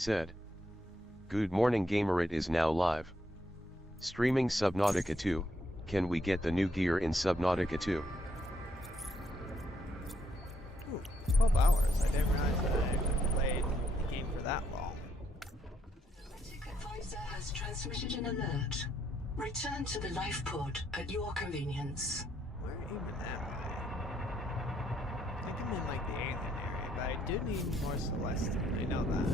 said. Good morning gamer, it is now live. Streaming Subnautica 2, can we get the new gear in Subnautica 2? Ooh, 12 hours. I didn't realize that I played the game for that long. The advisor has transmitted an alert. Return to the life pod at your convenience. Where even am I? I think I'm in like the alien area, but I do need more Celestial. I know that.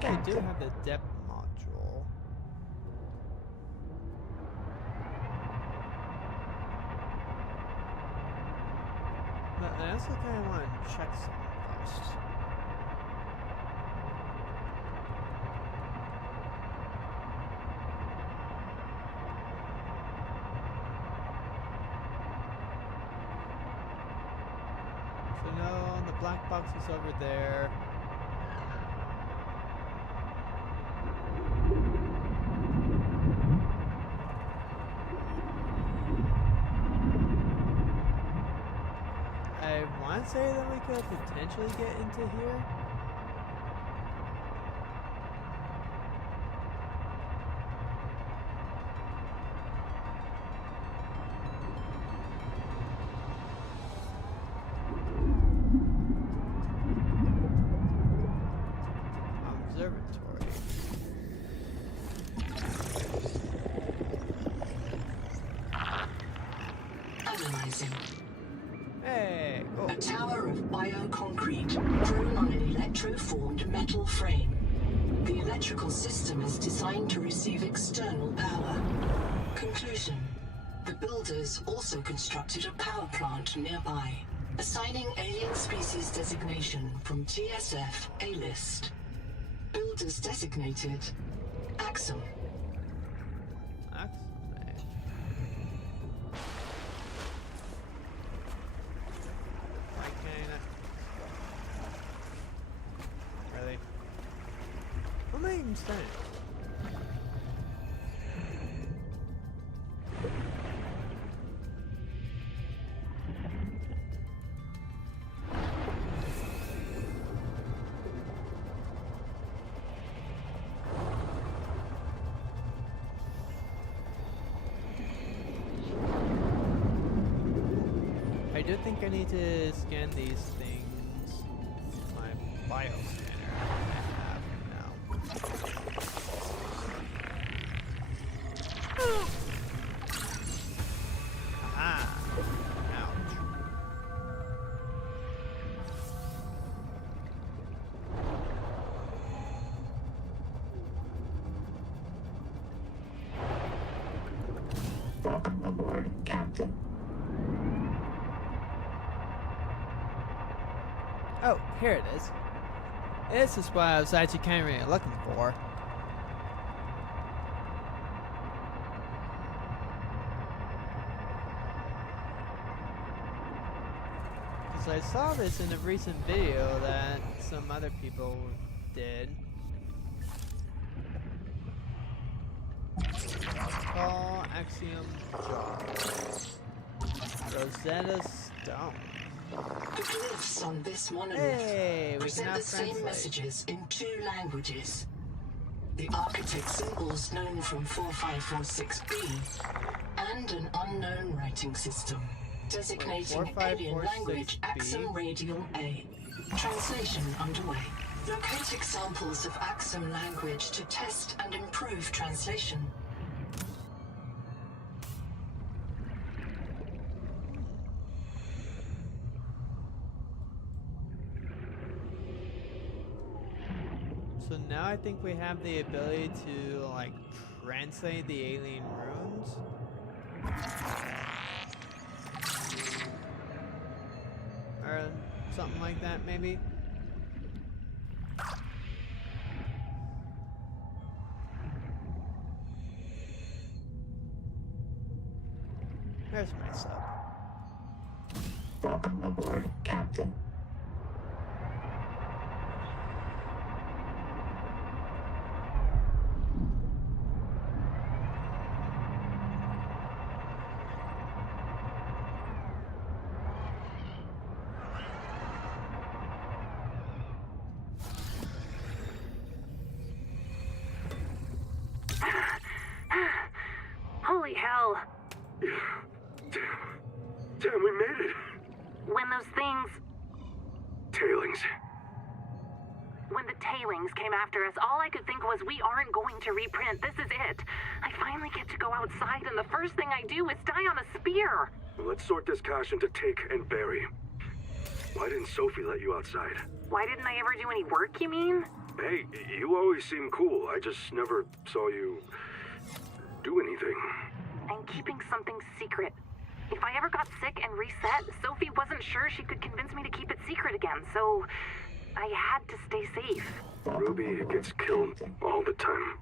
I do have the depth module. But I also kind of want to check something first. So no, the black box is over there. I want to say that we could potentially get into here. Observatory. Analyzing. Hey, go. A tower of bioconcrete grown on an electroformed metal frame. The electrical system is designed to receive external power. Conclusion. The builders also constructed a power plant nearby, assigning alien species designation from TSF A-list. Builders designated Axum. Really? What am I even saying? I do think I need to scan these things with my bioscanner I have now. Aha! Ouch. Welcome aboard, Captain. Oh, here it is. This is what I was actually kind of really looking for. Because I saw this in a recent video that some other people did. Call Axiom Jar. Rosetta Stone. The glyphs on this monolith Hey, we can present now the same translate. messages in 2 languages. The architect symbols known from 4546B and an unknown writing system designating alien language 4546B. Axum Radial A. Translation underway. Locate examples of Axum language to test and improve translation. So now I think we have the ability to like translate the alien runes. Or something like that maybe. There's my sub. Holy hell. Damn, we made it. When those things... Tailings. When the tailings came after us, all I could think was we aren't going to reprint. This is it. I finally get to go outside, and the first thing I do is die on a spear. Let's sort this cache into take and bury. Why didn't Sophie let you outside? Why didn't I ever do any work, you mean? Hey, you always seem cool. I just never saw you do anything. I'm keeping something secret. If I ever got sick and reset, Sophie wasn't sure she could convince me to keep it secret again, so I had to stay safe. Ruby gets killed all the time.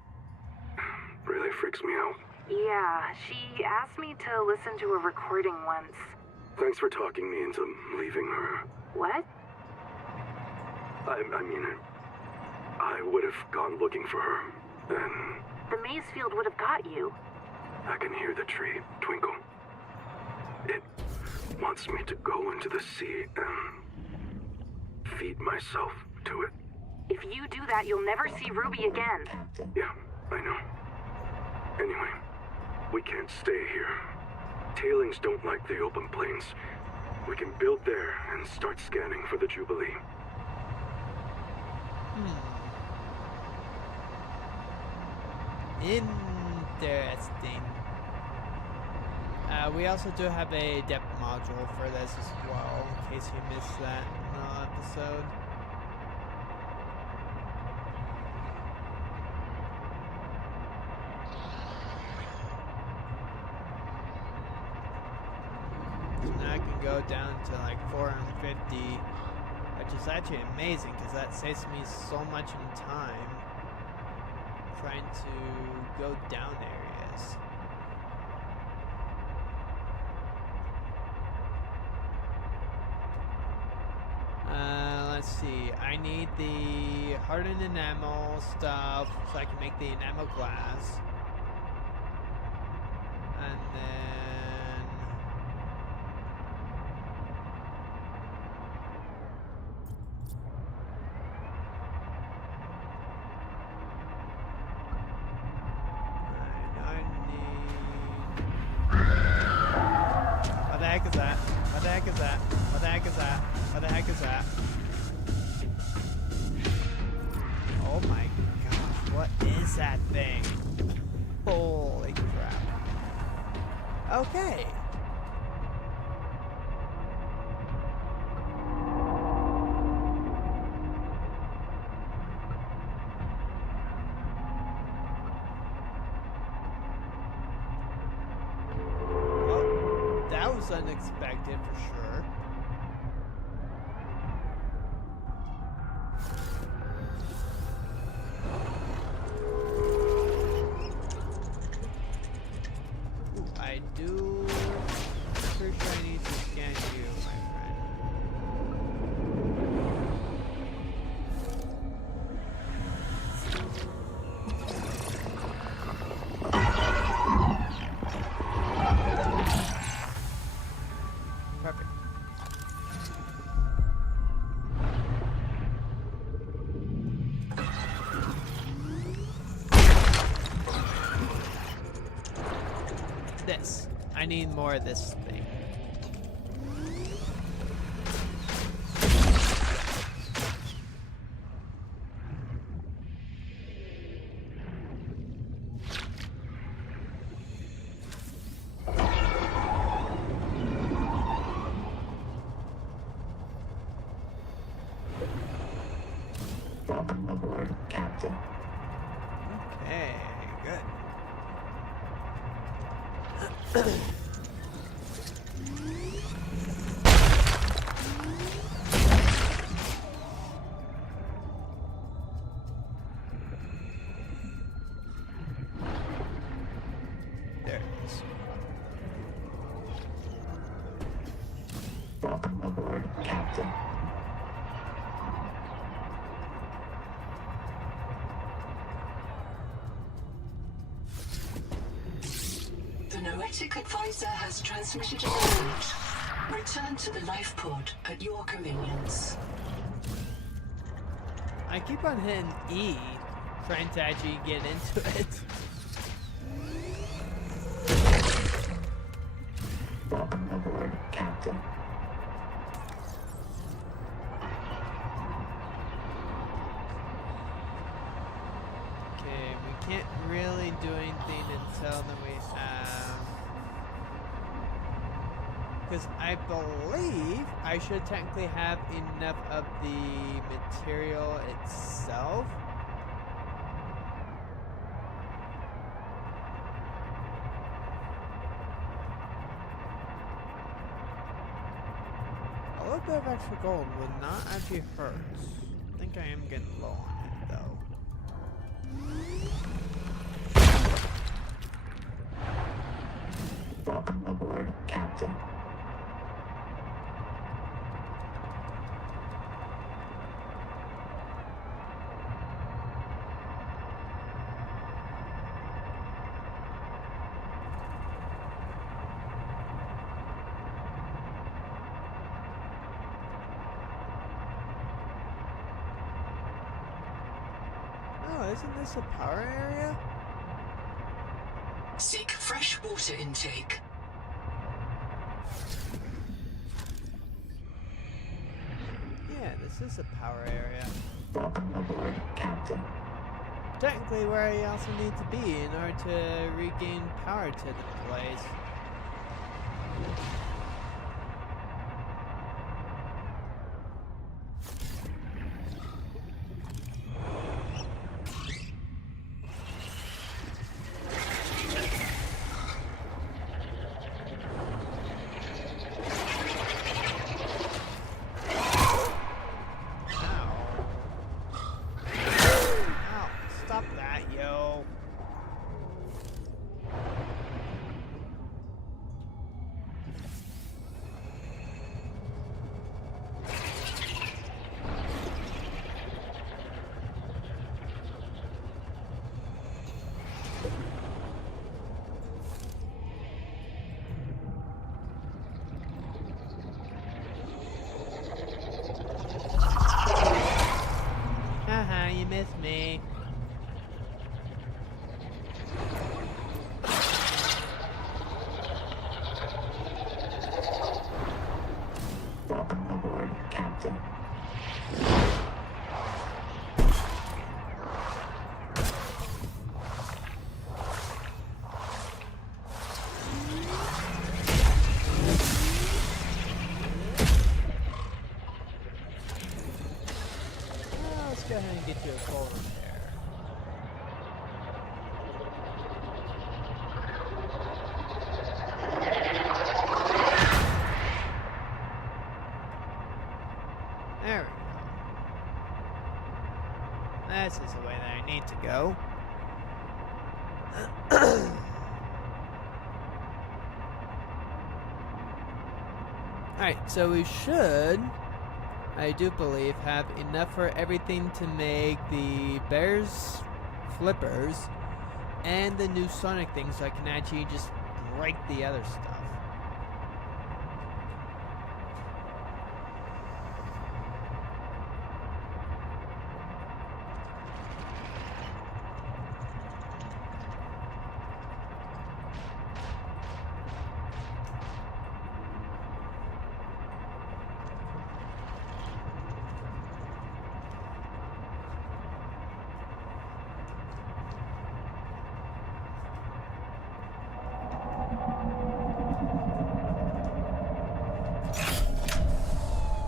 Really freaks me out. Yeah, she asked me to listen to a recording once. Thanks for talking me into leaving her. What? I mean, I would have gone looking for her, and The maze field would have got you. I can hear the tree twinkle. It wants me to go into the sea and feed myself to it. If you do that, you'll never see Ruby again. Yeah, I know. Anyway, we can't stay here. Tailings don't like the open plains. We can build there and start scanning for the Jubilee. Interesting. We also do have a depth module for this as well, in case you missed that in the episode. So now I can go down to like 450, which is actually amazing because that saves me so much in time trying to go down areas. Let's see. I need the hardened enamel stuff so I can make the enamel glass. And then I need... What the heck is that? What the heck is that? What the heck is that? What the heck is that? Oh my gosh, what is that thing? Holy crap. Okay. Well, that was unexpected for sure. I do. Pretty sure I need to scan you, my friend. Perfect. This. I need more of this thing. Okay, good. There it is. The Noetic Advisor has transmitted a message. Return to the life pod at your convenience. I keep on hitting E, trying to actually get into it. Okay, we can't really do anything until then we have... Because I believe I should technically have enough of the material itself. A little bit of extra gold would not actually hurt. I think I am getting low on it though. Oh, isn't this a power area? Seek fresh water intake. Yeah, this is a power area. Technically where I also need to be in order to regain power to the place. You missed me. Go ahead and get you a full repair. There we go. This is the way that I need to go. Alright, so we should... I do believe have enough for everything to make the bears flippers and the new Sonic thing so I can actually just break the other stuff.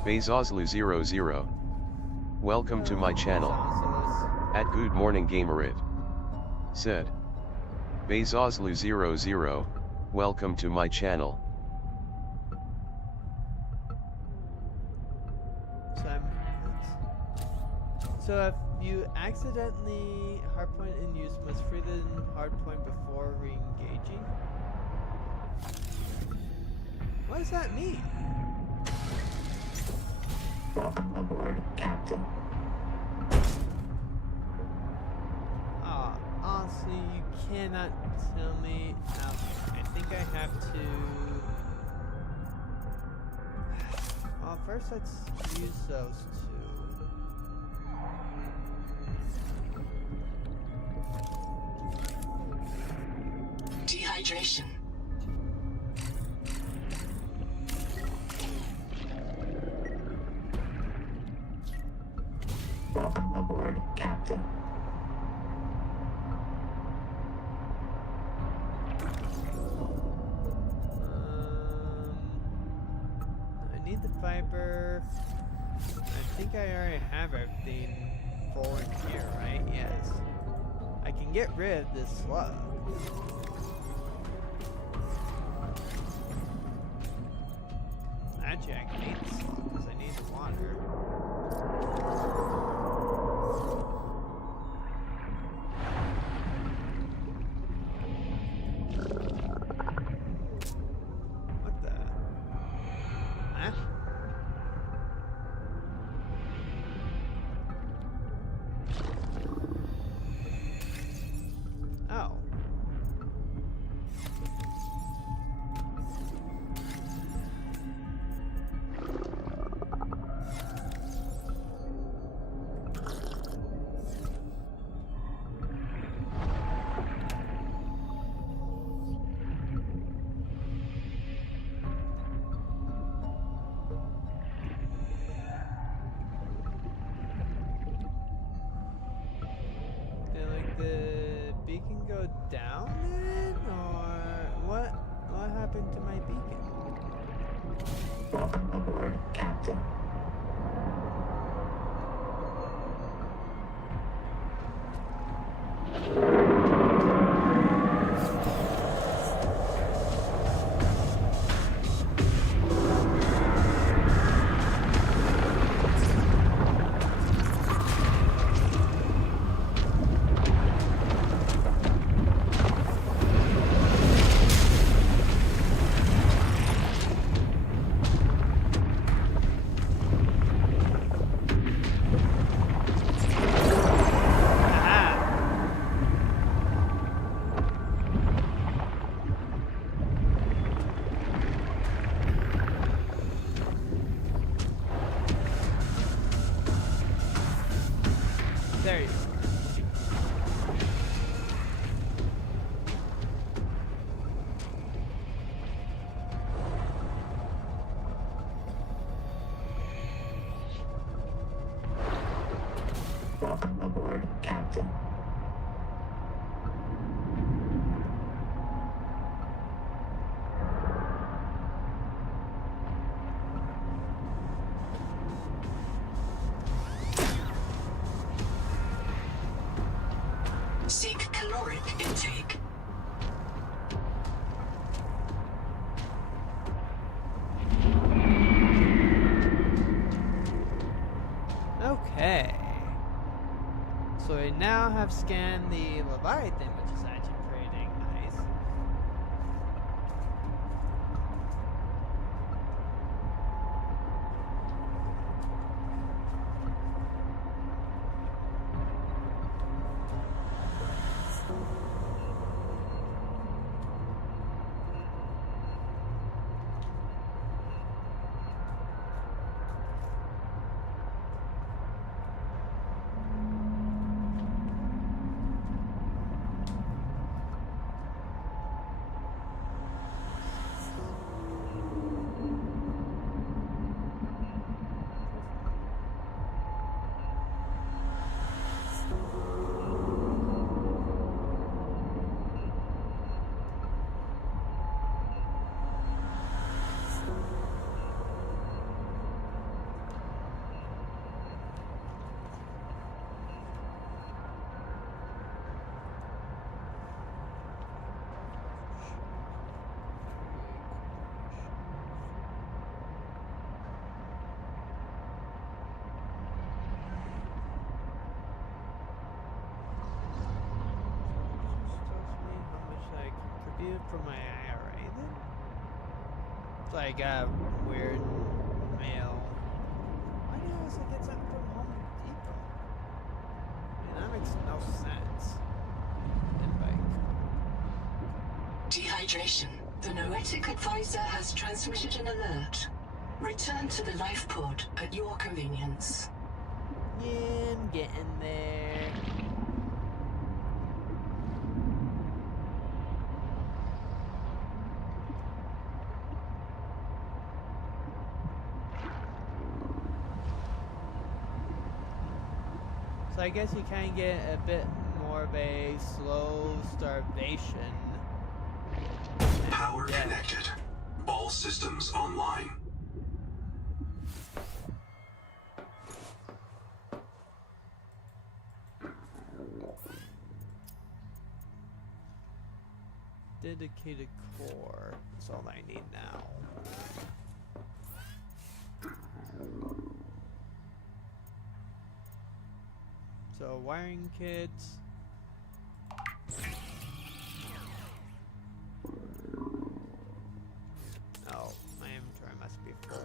Bezoslu00. Welcome to my channel. At Good Morning Gamerit. Said. Bezoslu00. Welcome to my channel. So if you accidentally hardpoint in use, must free the hardpoint before re-engaging? What does that mean? Welcome aboard, Captain. Honestly, you cannot tell me. I think I have to. Well, first let's use those two. Dehydration. Welcome aboard, Captain. I need the fiber. I think I already have everything full in here, right? Yes. I can get rid of this slug. Actually, I can eat the slug because I need the water. What the? Huh? Oh. Did like the beacon go down then, or what happened to my beacon? Welcome aboard, Captain. There you go. Welcome aboard, Captain. Seek caloric intake. Okay. So we now have scanned the Leviathan, which is actually pretty dang nice. For my IRA then? It's like a weird mail. Why guess I get something from Home Depot. I mean, that makes no sense. Dehydration. The Noetic advisor has transmitted an alert. Return to the life pod at your convenience. Yeah, I'm getting there. So I guess you kind of get a bit more of a slow starvation. Power connected. All systems online. Dedicated core is all I need now. So wiring kits. Oh, my inventory must be full.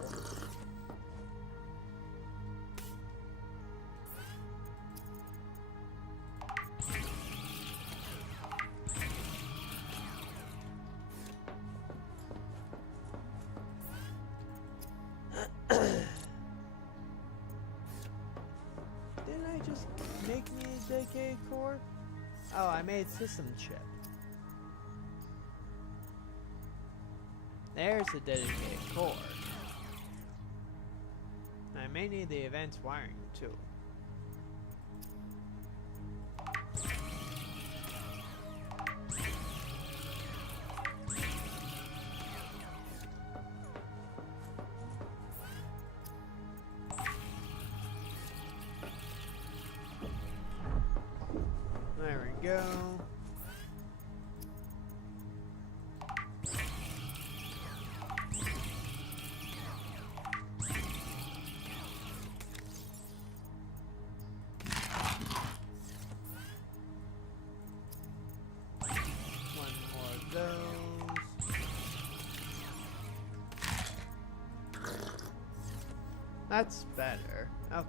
Didn't I just make me a dedicated core? Oh, I made system chip. There's a dedicated core. I may need the advanced wiring too. There we go. One more of those. That's better. Okay.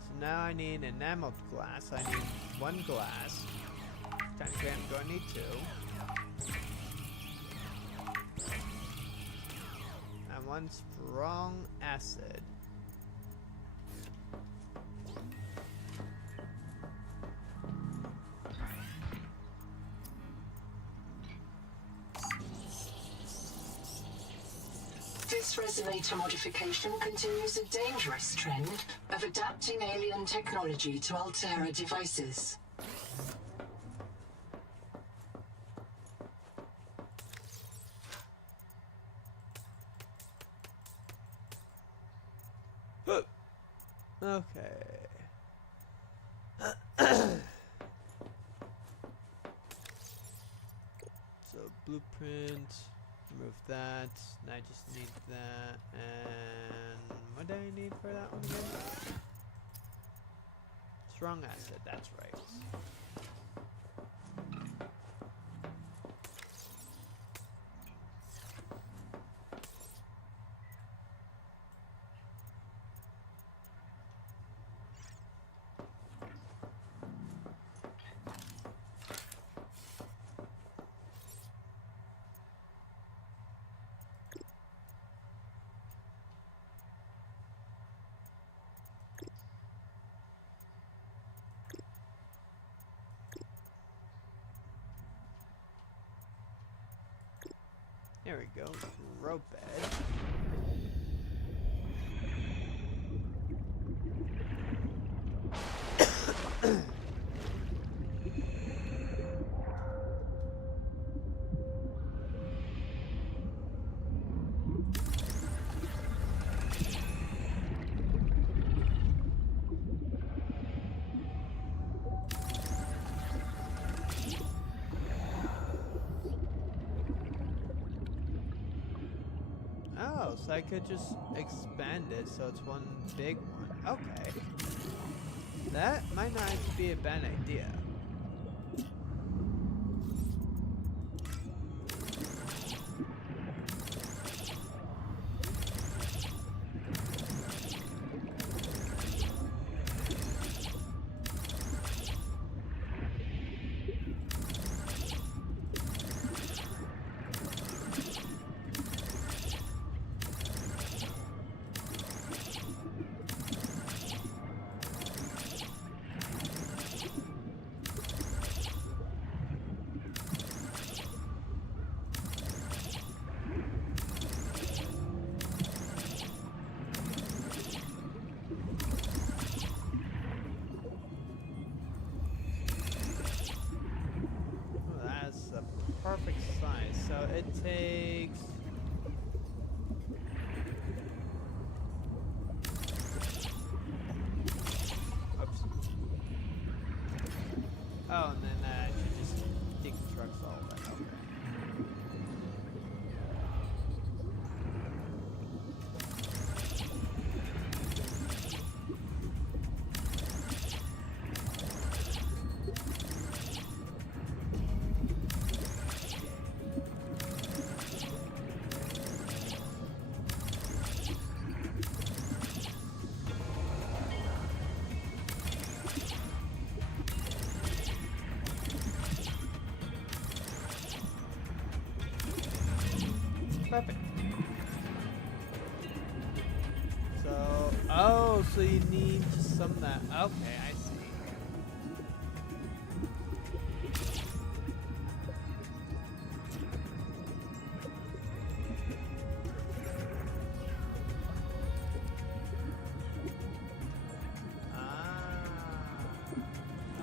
So now I need enameled glass. I need one glass. Times I'm going to need two. And one strong acid. This resonator modification continues a dangerous trend of adapting alien technology to Altera devices. Okay. So blueprint, remove that. Now I just need that. And what do I need for that one again? Strong acid, that's right. There we go. Rope bed. Oh, so I could just expand it so it's one big one. Okay. That might not be a bad idea. perfect size. So it takes... Oops. Oh, and then she just deconstructs all of that. Okay. Perfect. So, oh, so you need just some of that. Okay, I see.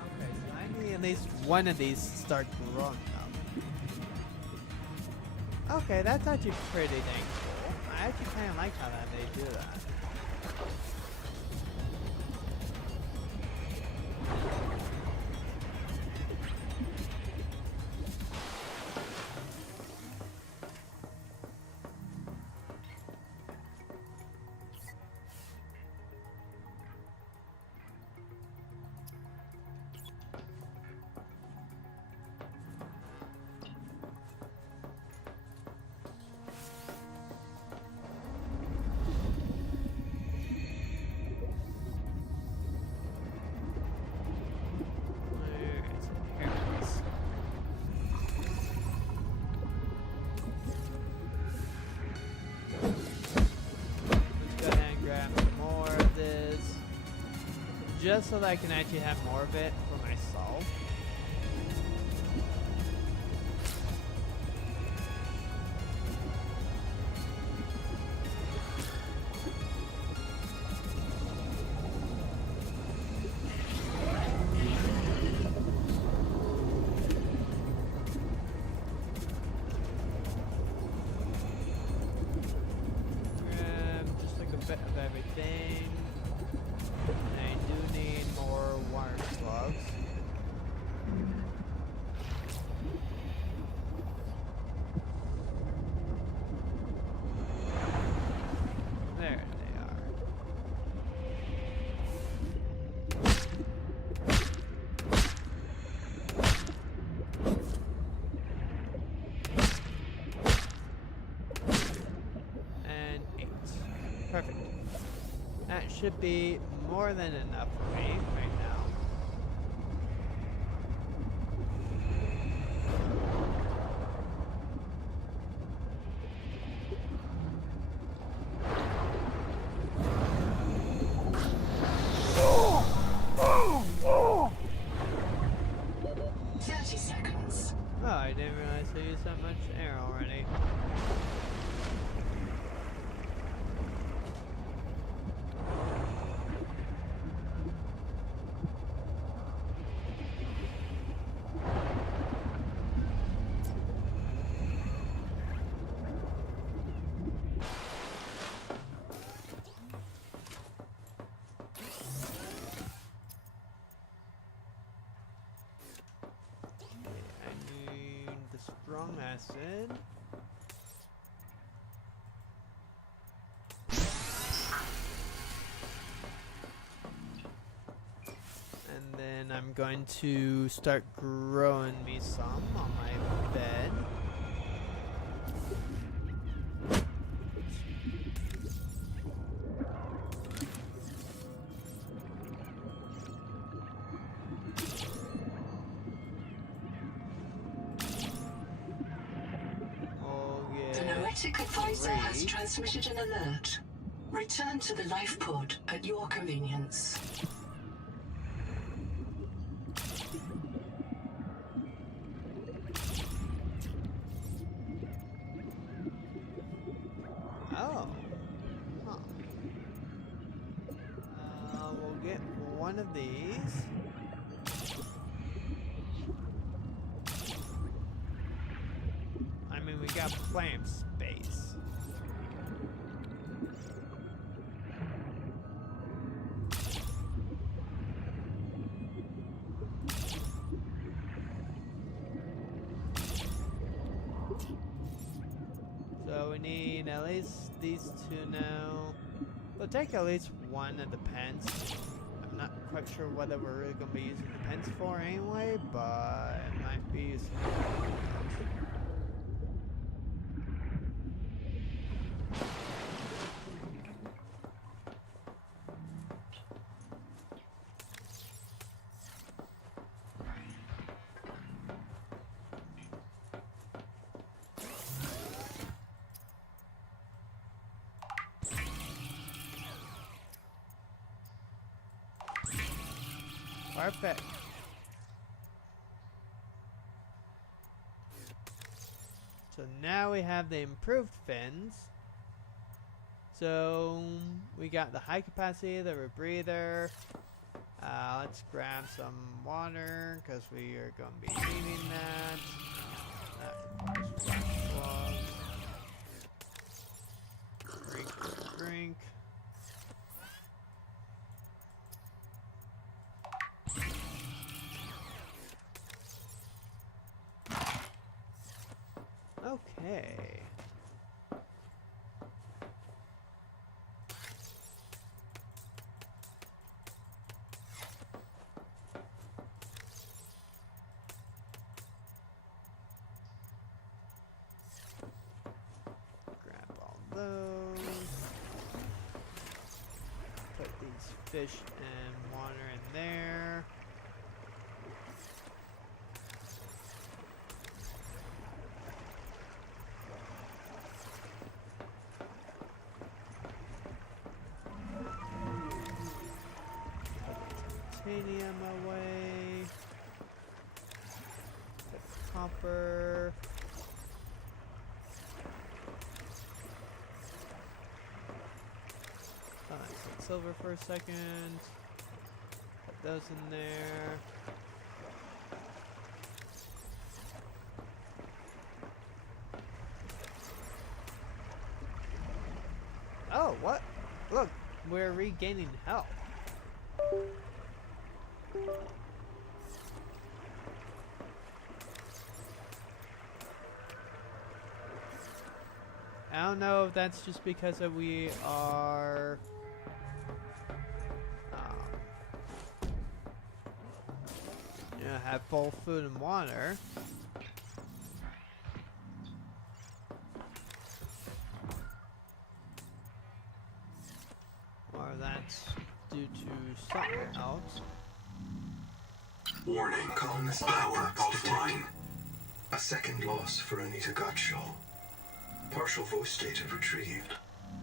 Okay, so I need at least one of these to start growing up. Okay, that's actually pretty dang cool. I actually kind of like how that they do that. Just so that I can actually have more of it for myself. Just like a bit of everything. Perfect. That should be more than enough for me right now. Oh, I didn't realize I used that much air already. Strong acid. And then I'm going to start growing me some on my bed. Advisor has transmitted an alert. Return to the life pod at your convenience. Oh. Huh. We'll get one of these. got plenty of space. So we need at least these two now. We'll take at least one of the pens. I'm not quite sure whether we're really going to be using the pens for anyway, but it might be useful. Perfect. So now we have the improved fins. So we got the high capacity, the rebreather. Let's grab some water because we are going to be needing that. That requires wax gloves. Drink. Okay. Grab all those. Put these fish and water in there. Titanium away. Put copper. Set silver for a second. Put those in there. Oh, what? Look, we're regaining health. I don't know if that's just because we are have full food and water. Or that's due to something else. Warning, colonist power offline. A second loss for Anita Gottschall. Partial voice data retrieved.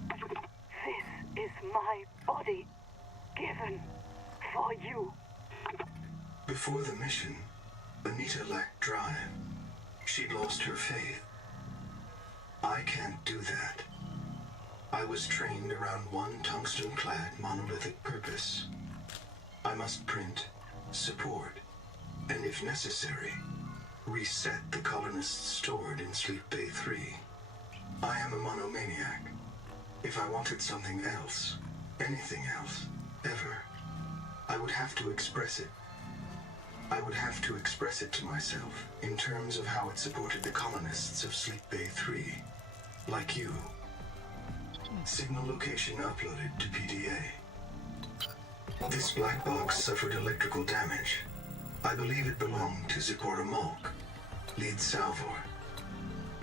This is my body, given for you. Before the mission, Anita lacked drive. She'd lost her faith. I can't do that. I was trained around one tungsten-clad monolithic purpose. I must print, support, and if necessary, reset the colonists stored in Sleep Bay 3. I am a monomaniac. If I wanted something else, anything else, ever, I would have to express it. I would have to express it to myself in terms of how it supported the colonists of Sleep Bay 3, like you. Signal location uploaded to PDA. This black box suffered electrical damage. I believe it belonged to Zipporah Malk, lead salvor.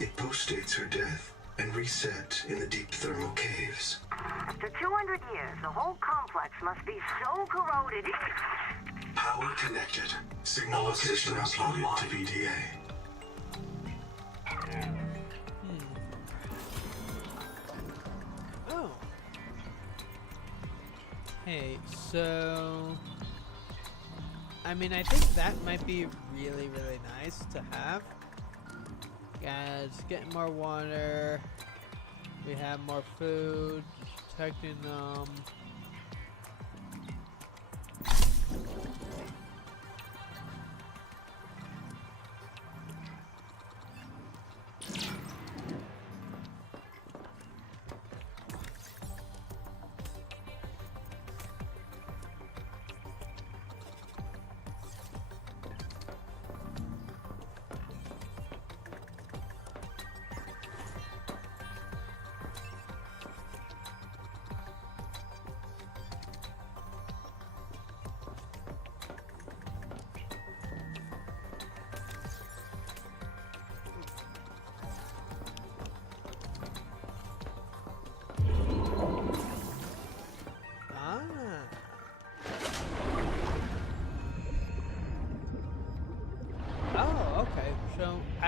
It postdates her death and reset in the deep thermal caves. After 200 years, the whole complex must be so corroded. Power connected. Signal location uploaded to PDA. Oh. Hey, so I mean, I think that might be really, really nice to have. Guys, getting more water. We have more food. Protecting them.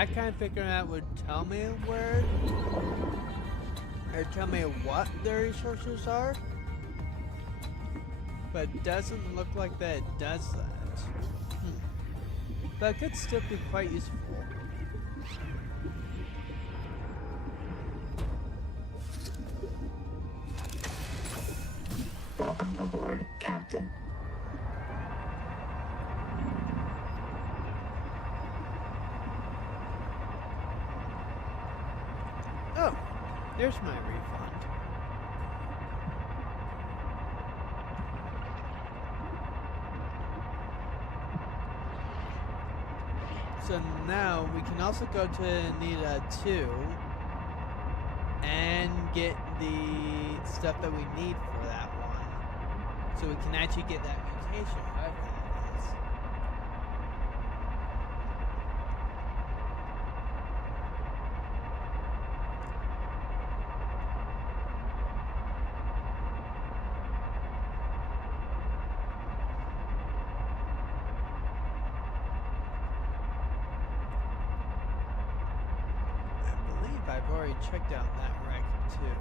I kind of figured that would tell me where, or tell me what their resources are, but it doesn't look like that it does that. But it could still be quite useful. Welcome aboard, Captain. Oh, there's my refund. So now we can also go to Anita 2 and get the stuff that we need for that one. So we can actually get that mutation, whatever that is. I've already checked out that wreck too.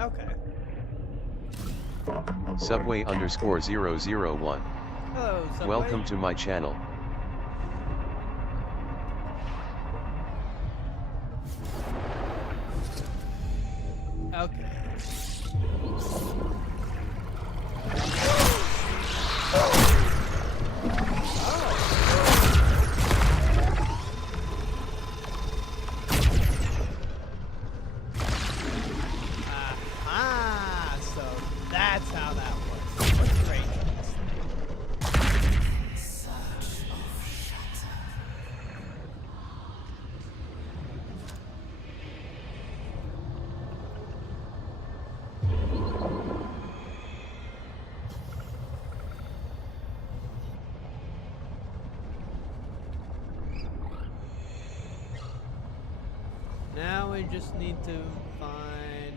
Okay. Subway_001. Hello, Subway. Welcome to my channel. Okay. Aha! So that's how that works. That's great. Now we just need to find...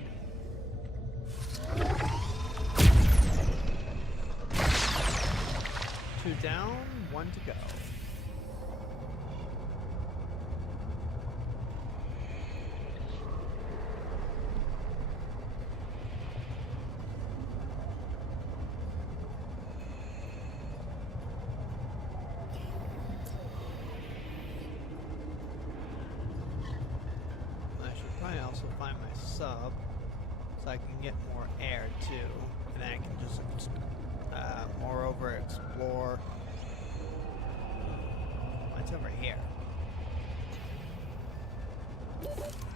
two down, one to go. I should probably also find my sub so I can get more air too, and then I can just moreover explore what's over here.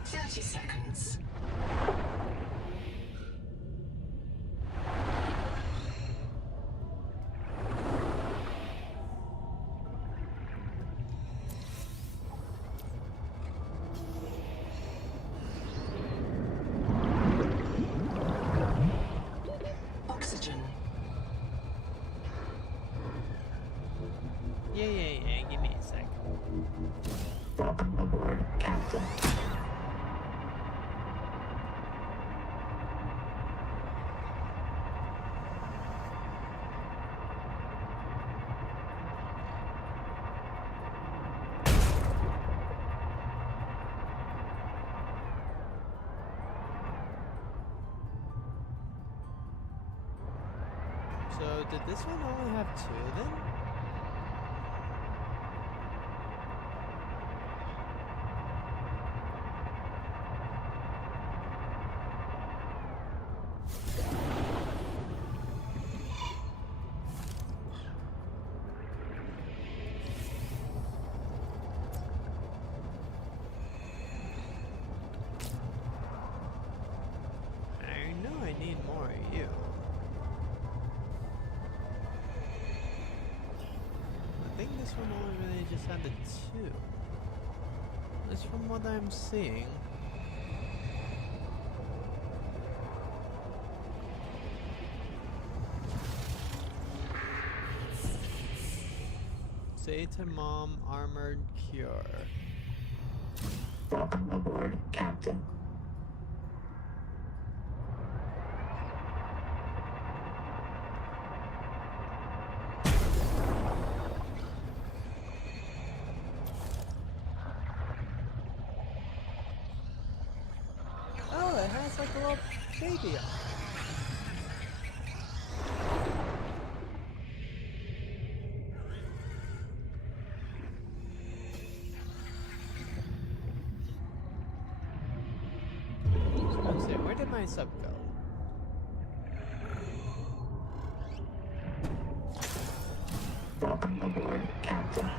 30 seconds. Oxygen. Yeah, give me a sec. Welcome aboard, Captain. So did this one only have 2 then? This one only really just had the 2. At least from what I'm seeing. Say to Mom, armored cure. Welcome aboard, Captain. Oh, it has like a little baby on it. Where did my sub go? Welcome aboard, Captain.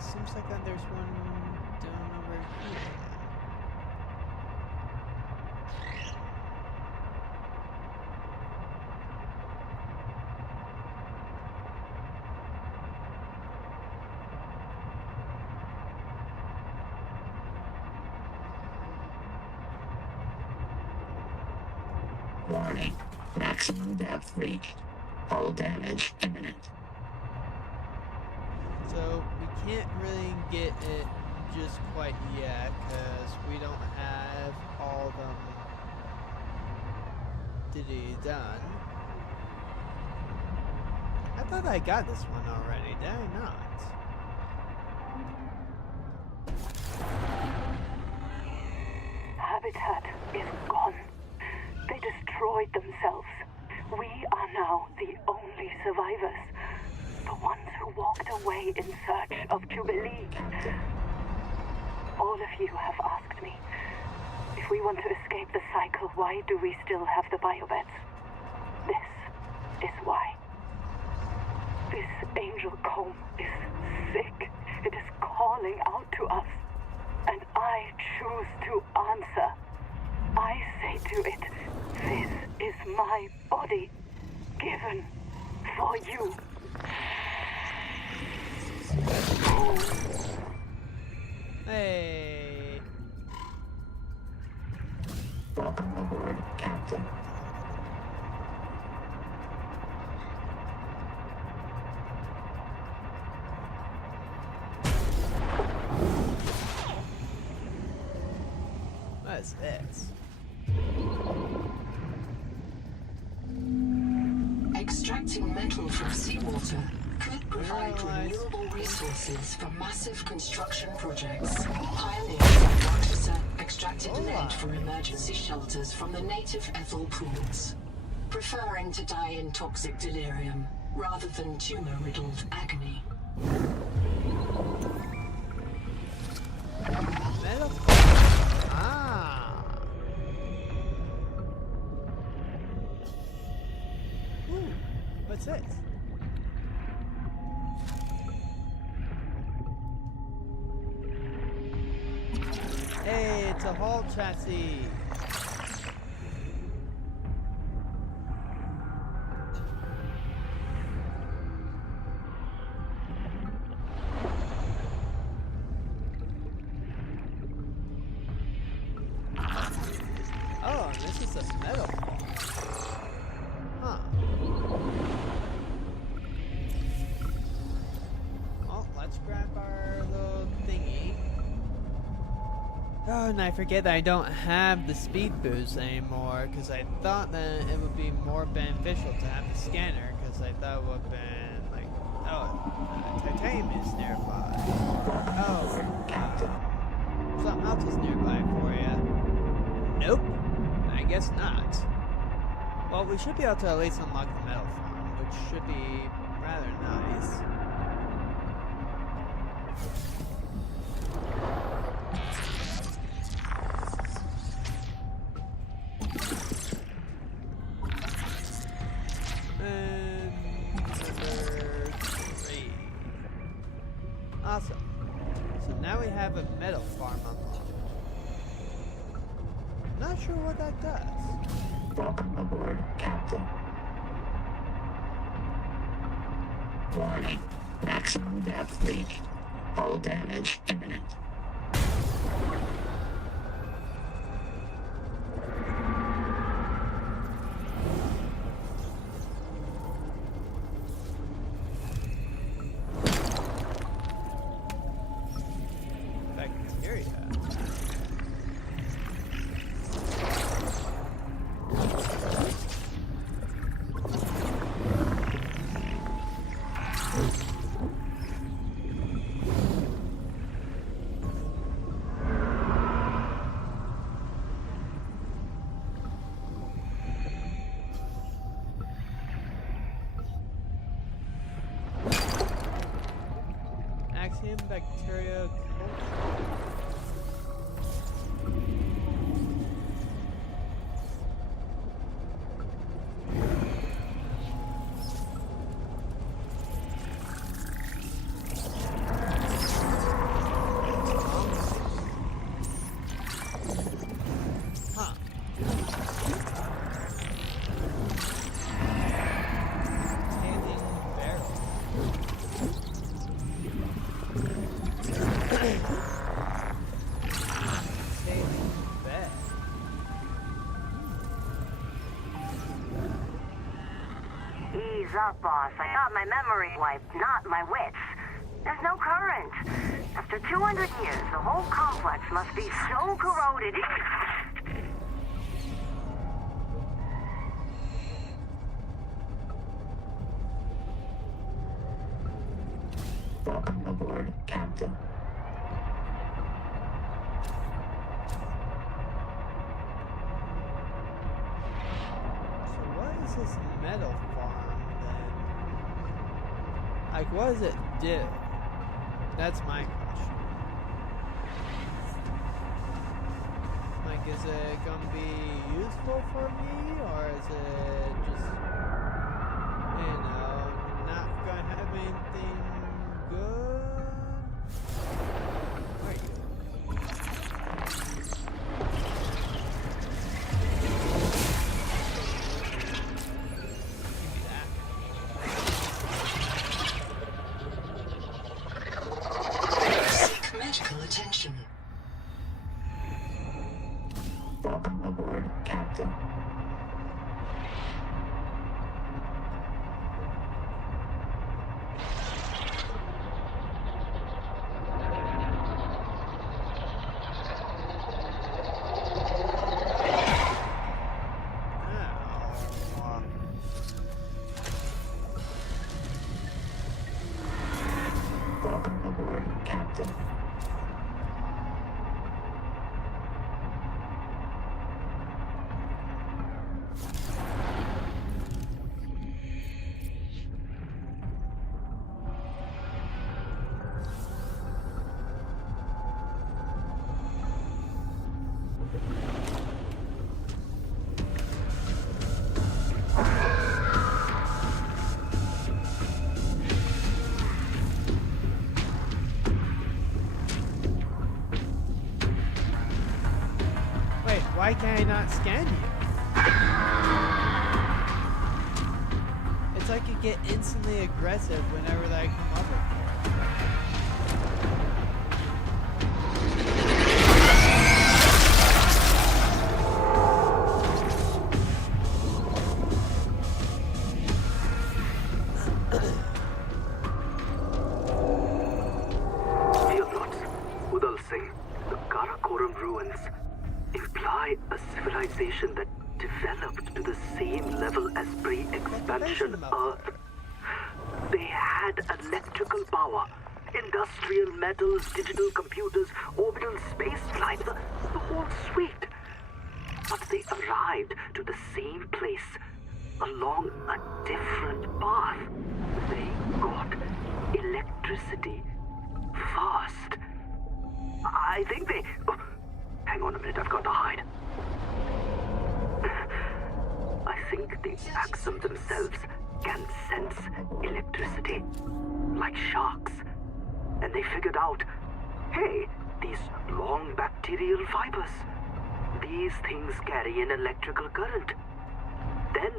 Seems like that there's one down over here. Warning. Maximum depth reached. Hull damage imminent. So we can't really get it just quite yet because we don't have all them done. I thought I got this one already, did I not? Habitat is gone. They destroyed themselves. We are now the only survivors. The ones who walked away in search of Jubilee. All of you have asked me, if we want to escape the cycle, why do we still have the biobeds? This is why. This angel comb is sick. It is calling out to us. And I choose to answer. I say to it, this is my body, given for you. Hey. Welcome aboard, Captain. What is this? Extracting metal from seawater could provide renewable resources for massive construction projects. Pioneers at Subnautica extracted lead for emergency shelters from the native ethyl pools, preferring to die in toxic delirium rather than tumor-riddled agony. to hull chassis. Oh, and this is a metal farm. Huh. Well, let's grab our little thingy. Oh, and I forget that I don't have the speed boost anymore, because I thought that it would be more beneficial to have the scanner, because I thought it would have been like, oh, titanium is nearby. Oh, something else is nearby for you. Nope, I guess not. Well, we should be able to at least unlock the metal farm, which should be rather nice. Awesome. So now we have a metal farm unlocked. Not sure what that does. Welcome aboard, Captain. Warning. Maximum depth leak. Hull damage imminent. Bacteria. Axiom bacteria culture. Huh. Tailing barrel. Tailing bed. Ease up, boss. I got my memory wiped, not my wits. There's no current. After 200 years, the whole complex must be so corroded. Welcome aboard, Captain. So what is this metal farm then? Like, what does it do? That's my question. Like, is it gonna be useful for me, or is it just, you know, not gonna have anything good? Where are you? Give me that. Seek medical attention. Welcome aboard, Captain. Ow. Welcome aboard, Captain. Why can I not scan you? It's like you get instantly aggressive whenever I come over for Dear Lords, Udal Singh, the Karakoram ruins imply a civilization that developed to the same level as pre-expansion Earth. They had electrical power, industrial metals, digital computers, orbital space flight, the whole suite. But they arrived to the same place along a different path. They got electricity first. I think they... Oh, hang on a minute, I've got to hide. I think the Axum themselves can sense electricity, like sharks. And they figured out, hey, these long bacterial fibers, these things carry an electrical current. Then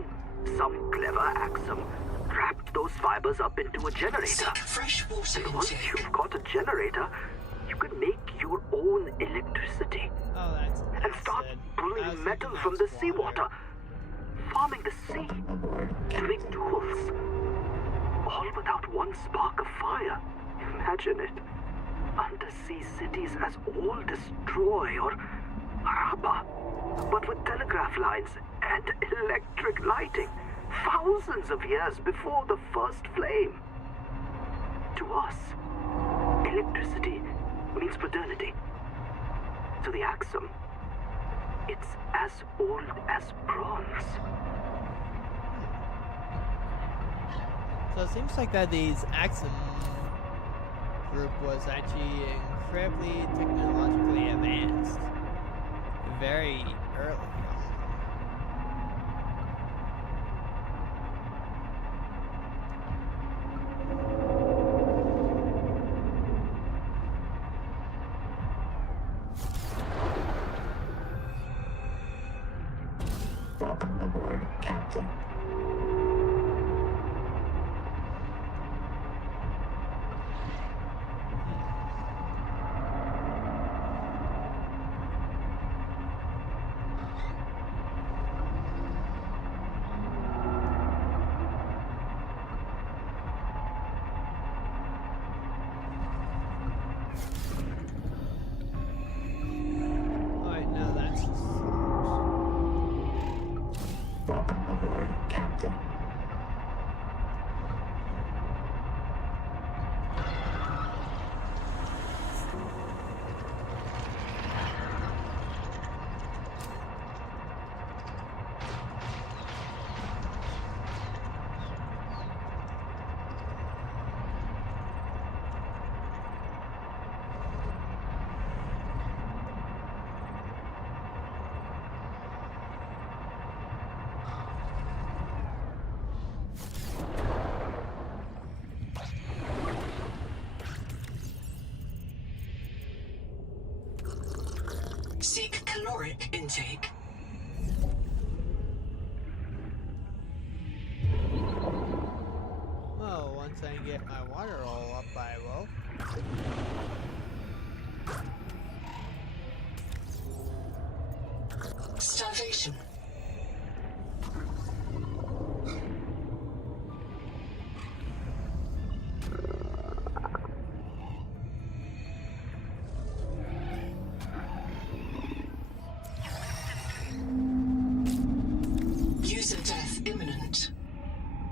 some clever Axum wrapped those fibers up into a generator. Seek fresh water And once intake. you've got a generator, you can make your own electricity. Oh, that's And start I was pulling thinking metal that from was the seawater, farming the sea Aboard, to make tools. All without one spark of fire. Imagine it. Undersea cities as old as Troy or Harappa, but with telegraph lines and electric lighting, thousands of years before the first flame. To us, electricity means modernity. To the Axum, it's as old as bronze. So it seems like that these Axum group was actually incredibly technologically advanced very early on. welcome aboard, Captain. Alright, now that's the source. Welcome aboard, Captain. Seek caloric intake. Well, once I get my water all up, I will. Starvation. User death imminent.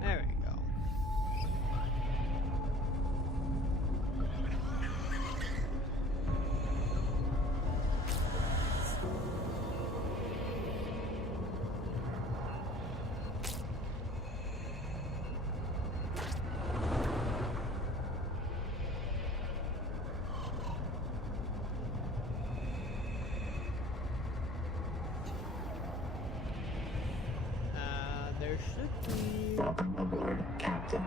There we go. There should be... Welcome aboard, Captain.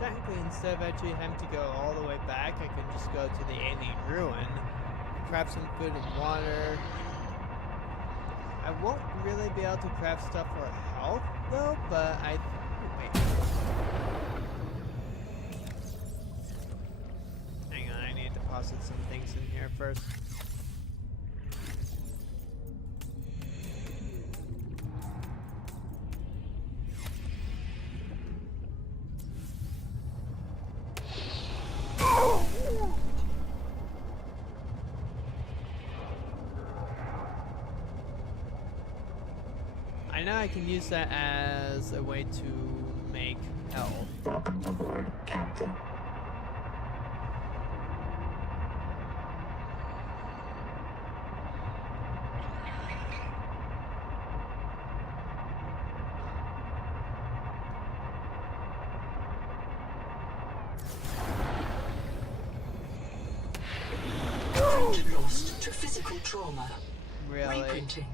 Technically, instead of actually having to go all the way back, I can just go to the alien ruin, craft some food and water. I won't really be able to craft stuff for health though, but wait. Hang on, I need to deposit some things in here first. I know I can use that as a way to make health. Welcome aboard, Captain. Printer lost to physical trauma. Really? Reprinting.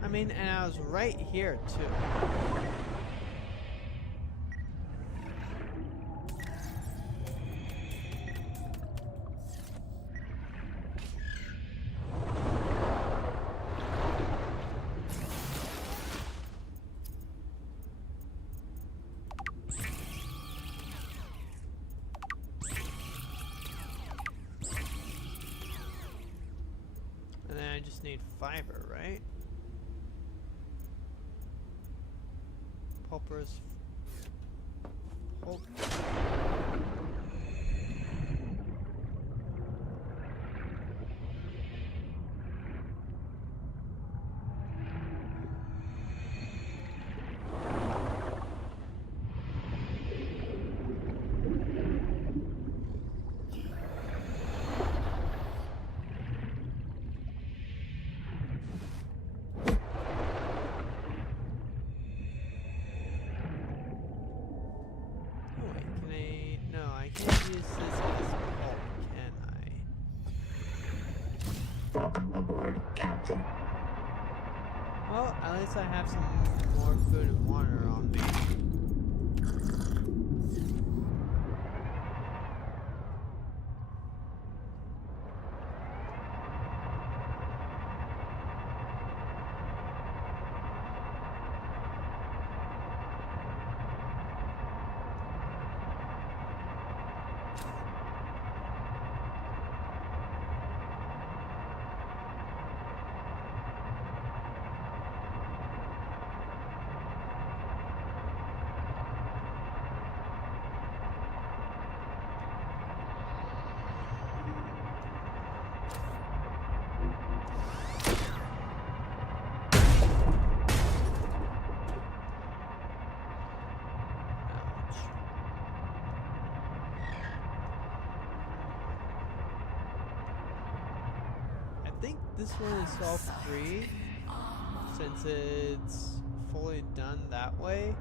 I mean, and I was right here too. And then I just need fiber, right? Pulpers. Pulp. I can't use this as pulp, can I? Welcome aboard, Captain. Well, at least I have some more food and water on me. I think this one is all free since it's fully done that way.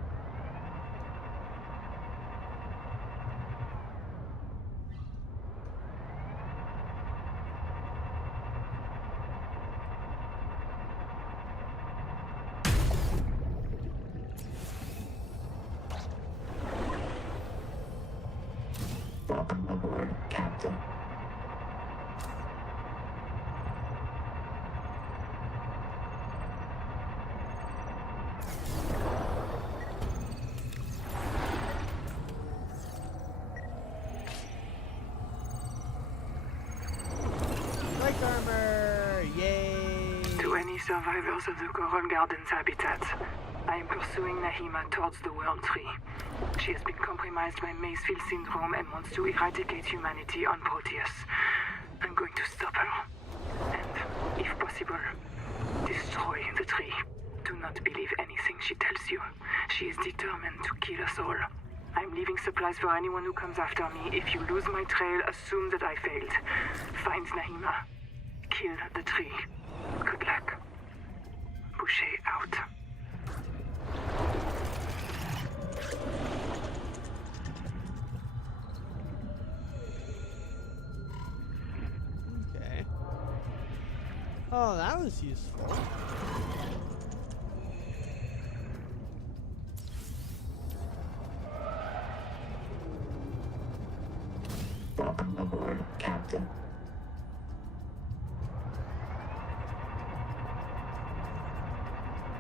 Welcome aboard, Captain. Light armor! Yay! To any survivors of the Coral Gardens habitat, I am pursuing Nahima towards the World Tree. She has been compromised by Macefield syndrome and wants to eradicate humanity on Proteus. I'm going to stop her. And, if possible, destroy the tree. Do not believe anything she tells you. She is determined to kill us all. I'm leaving supplies for anyone who comes after me. If you lose my trail, assume that I failed. Find Nahima. Kill the tree. Ricochet out. Okay. Oh, that was useful. Aboard, Captain.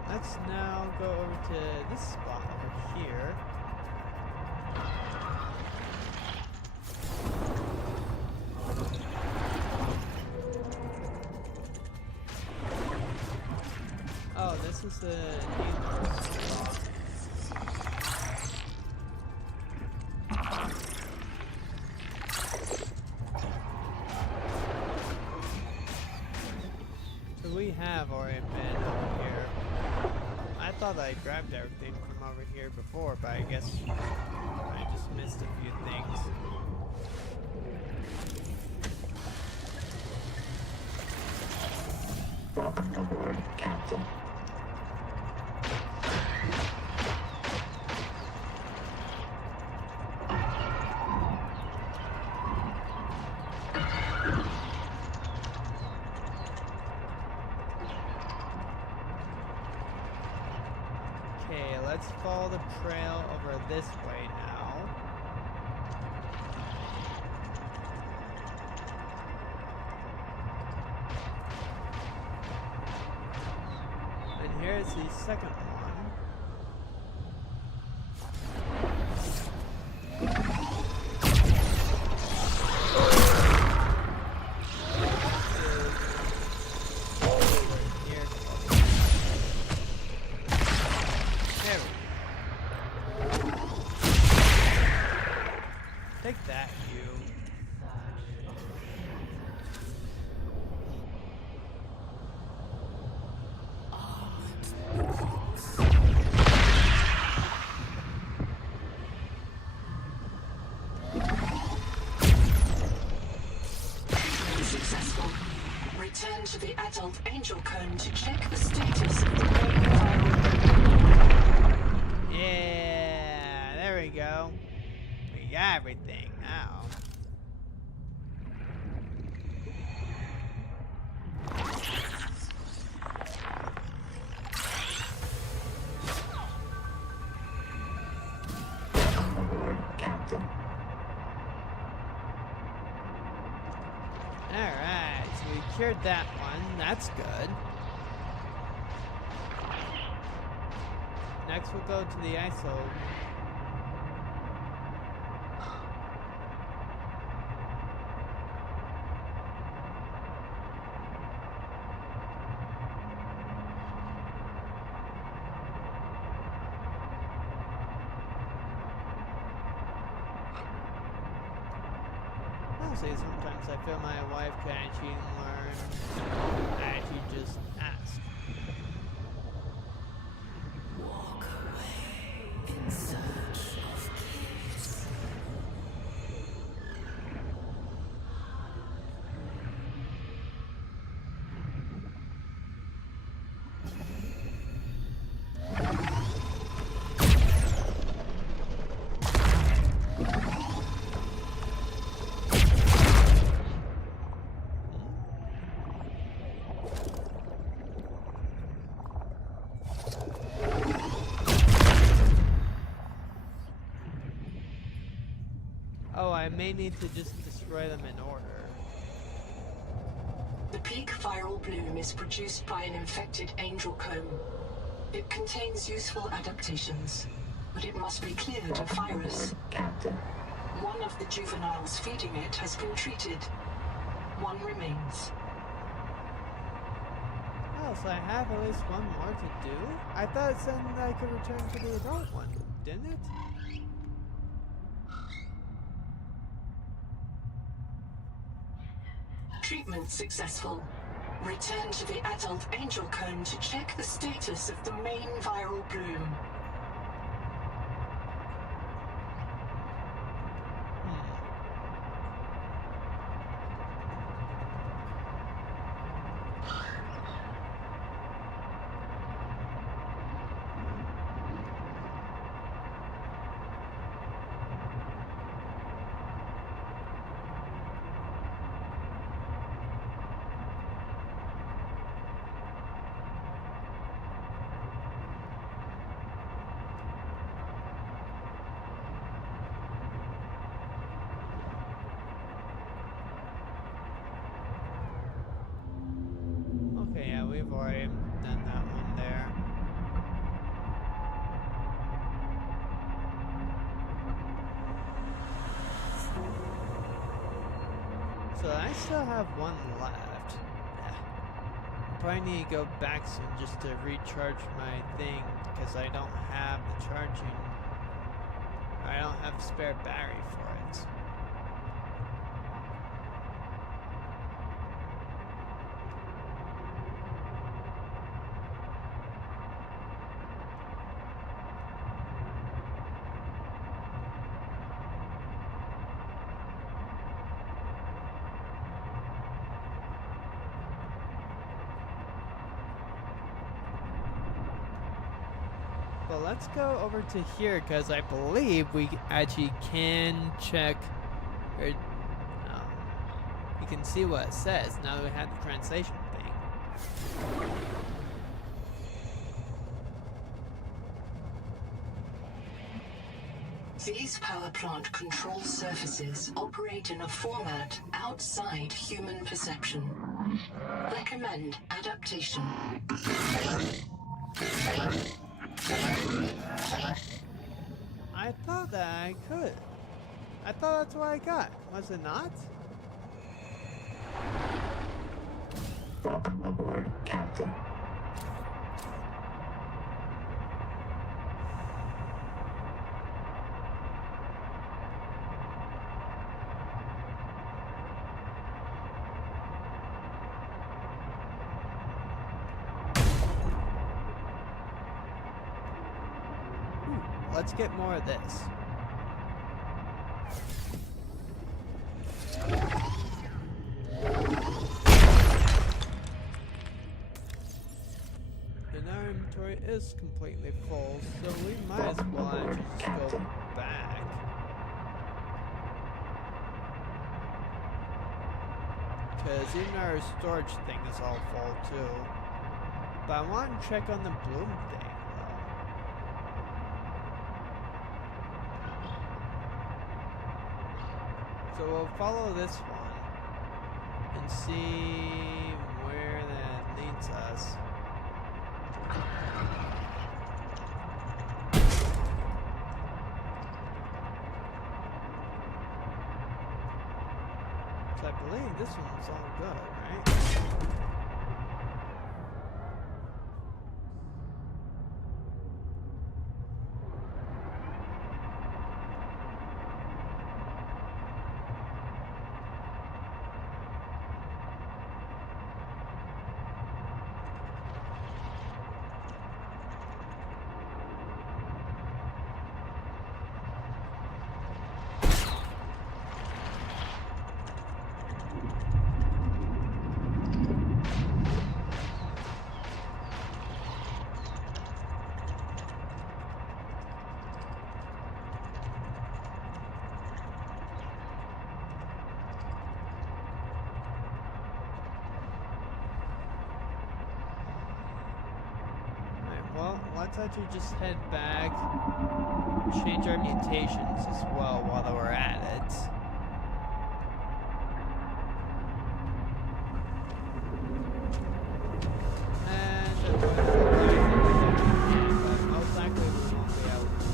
Let's now go over to this spot over here. Oh, this is the spot. So we have already been over here. I thought I grabbed everything from over here before, but I guess I just missed a few things. Aboard, Captain. Okay, let's follow the trail over this way now. And here's the second one. Take that, you. Successful. Return to the adult angel cone to check the status of the main viral. Yeah, there we go. We got everything now. Aboard, Captain. Alright, so we cured that one. That's good. Next we'll go to the ISO. Honestly, sometimes I feel my wife can actually learn, actually just ask. Walk away in search of peace. Oh, I may need to just destroy them in order. The peak viral bloom is produced by an infected angel comb. It contains useful adaptations, but it must be cleared of virus. Captain. One of the juveniles feeding it has been treated. One remains. Oh, so I have at least one more to do? I thought it said I could return to the adult one, didn't it? Treatment successful. Return to the adult angel cone to check the status of the main viral bloom. we've already done that one there. So I still have one left. Probably need to go back soon just to recharge my thing because I don't have the charging. I don't have a spare battery for it. But let's go over to here because I believe we actually can check, or you can see what it says now that we have the translation thing. These power plant control surfaces operate in a format outside human perception. Recommend adaptation. I thought that I could. I thought that's what I got. Was it not? Welcome aboard, Captain. Let's get more of this. And our inventory is completely full, so we might as well actually just go back. Because even our storage thing is all full too. But I want to check on the bloom thing. So we'll follow this one and see where that leads us. So I believe this one's all good, right? Well, let's actually just head back, change our mutations as well while we're at it. And but most likely we won't be able to.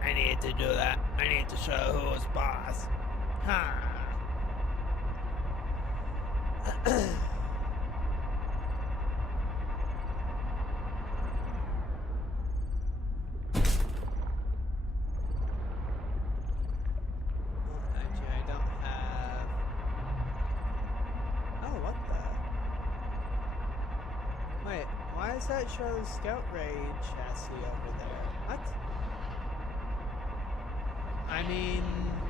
I need to do that. I need to show who's boss. Ha! does that show Scout Ray chassis over there? What? I mean,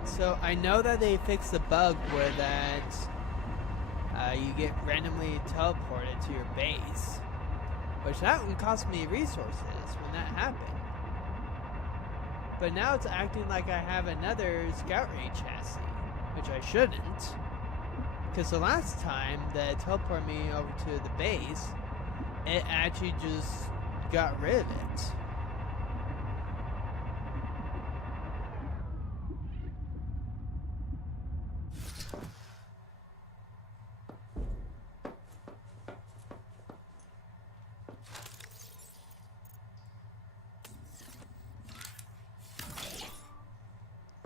so I know that they fixed the bug where that you get randomly teleported to your base, which that one cost me resources when that happened. But now it's acting like I have another Scout Ray chassis, which I shouldn't. Because the last time that it teleported me over to the base, it actually just got rid of it.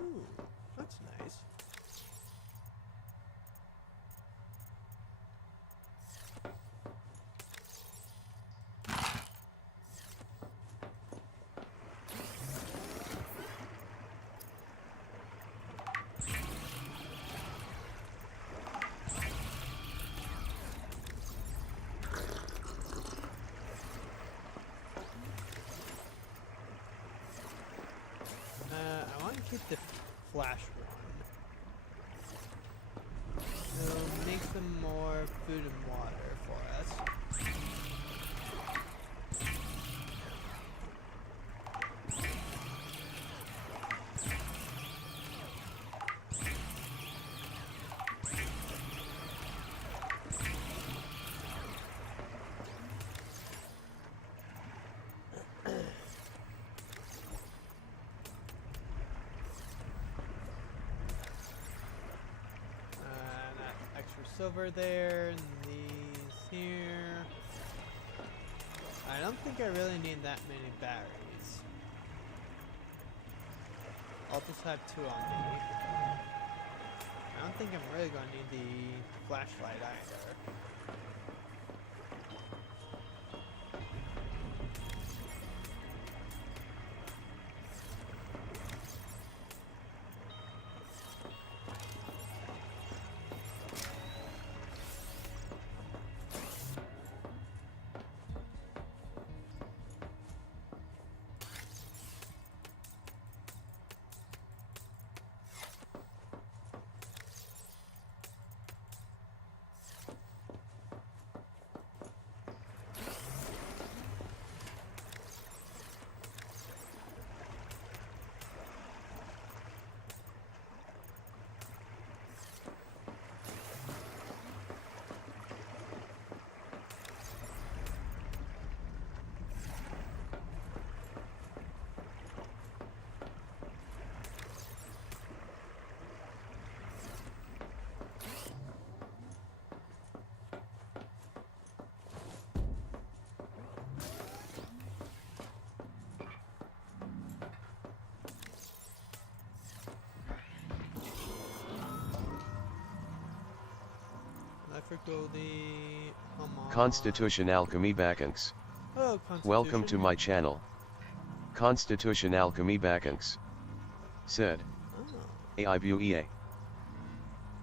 Ooh, that's nice. I want to keep the flash run. It'll make some more food and water for us. Silver there, and these here. I don't think I really need that many batteries. I'll just have 2 on me. I don't think I'm really going to need the flashlight either. Constitution Alchemy Backings. Hello, Constitution. Welcome to my channel. Constitution Alchemy Backings. Said. Oh. AIBUEA.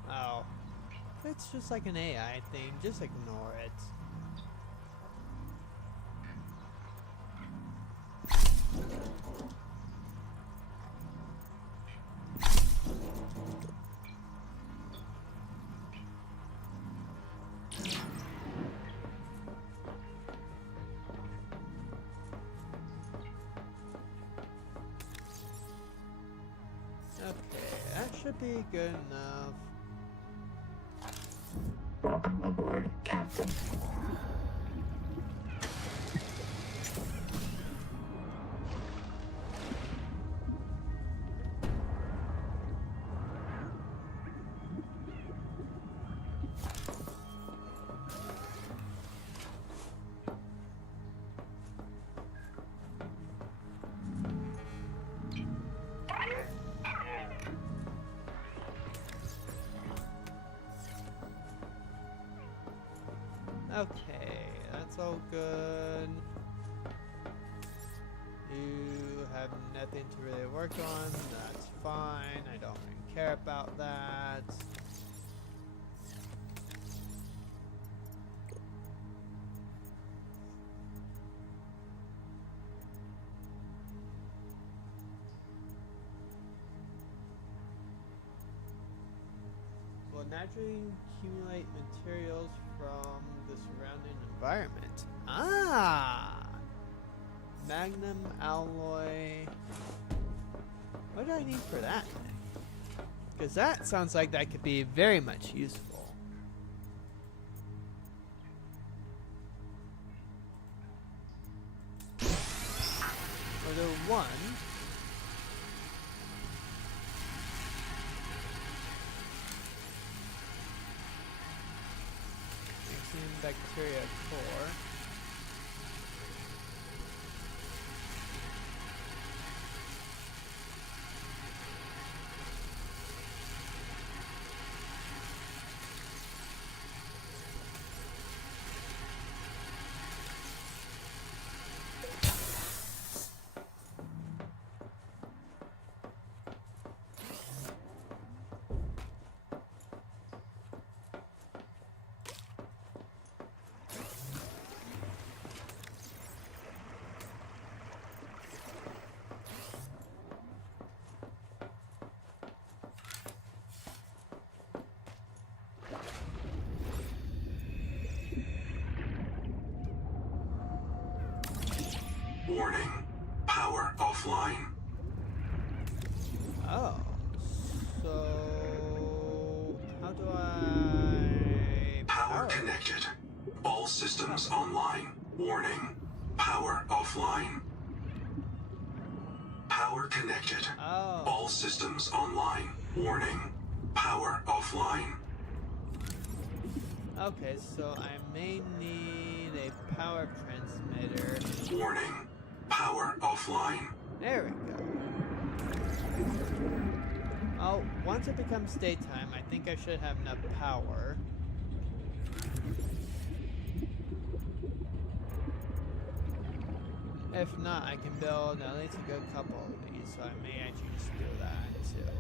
Oh. It's just like an AI thing. Just ignore it. Okay, that should be good enough. Welcome aboard, Captain. Okay, that's all good. You have nothing to really work on, that's fine. I don't really care about that. naturally accumulate materials from the surrounding environment. Ah! Magnum alloy. What do I need for that thing? Because that sounds like that could be very much useful. Although one. Bacteria core. Warning. Power offline. Oh. So how do I Power connected. All systems online. Warning. Power offline. Power connected. Oh. All systems online. Warning. Power offline. Okay, so I may need a power transmitter. Warning. Power offline. There we go. Oh, once it becomes daytime, I think I should have enough power. If not, I can build at least a good couple of these, so I may actually just do that too.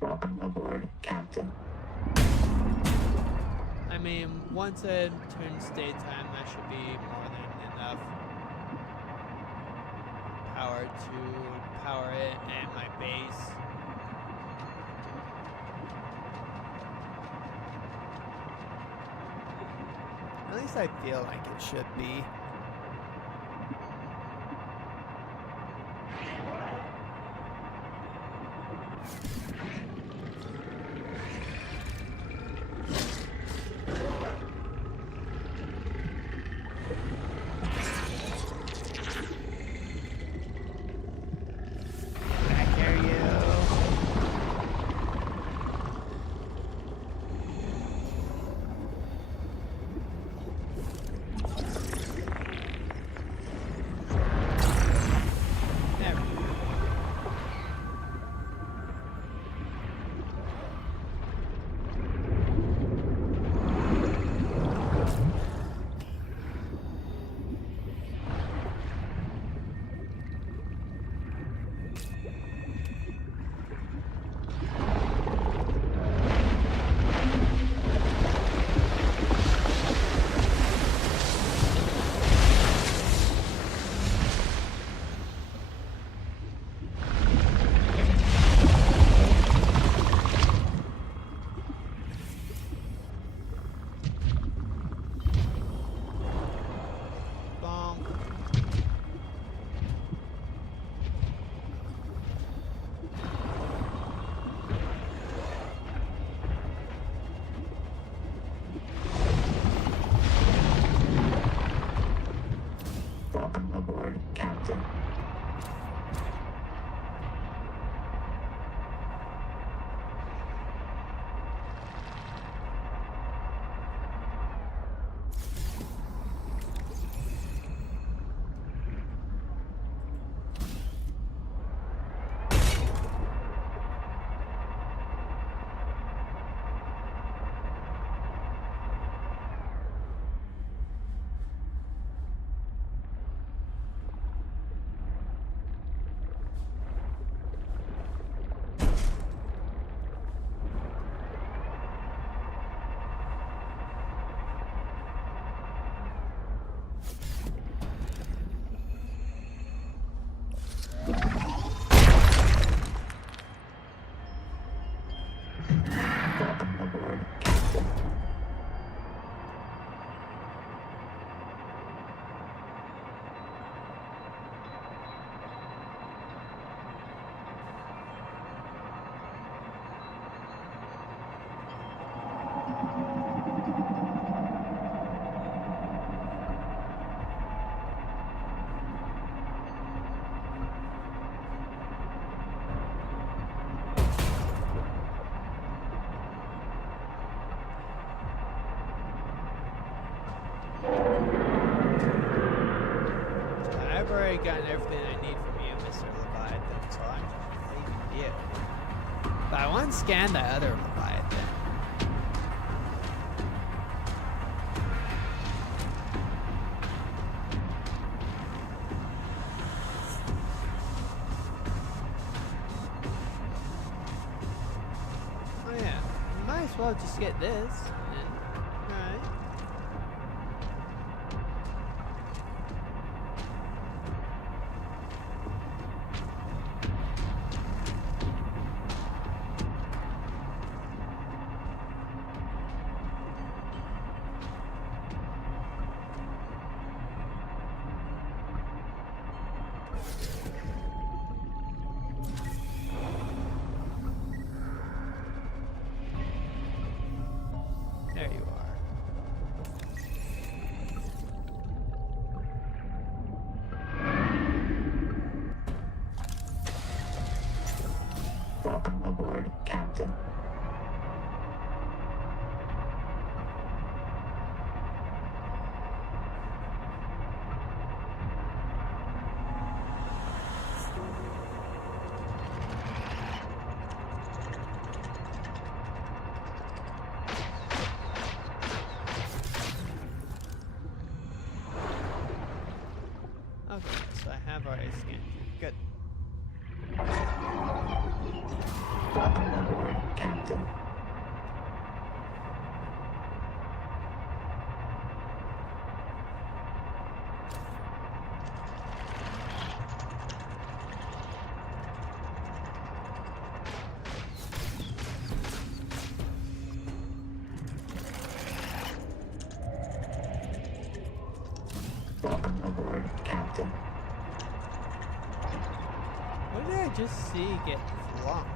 Welcome aboard, Captain. I mean, once it turns daytime, that should be more than enough power to power it and my base. At least I feel like it should be. already gotten everything I need from you, Mr. Leviathan, so I'm leaving you. But I want to scan that other Leviathan. Oh yeah, might as well just get this. Alright. There you are. Welcome aboard, Captain. Okay, so I have already scanned you. Good. Welcome aboard, Captain. Welcome aboard, Captain. What did I just see get flung?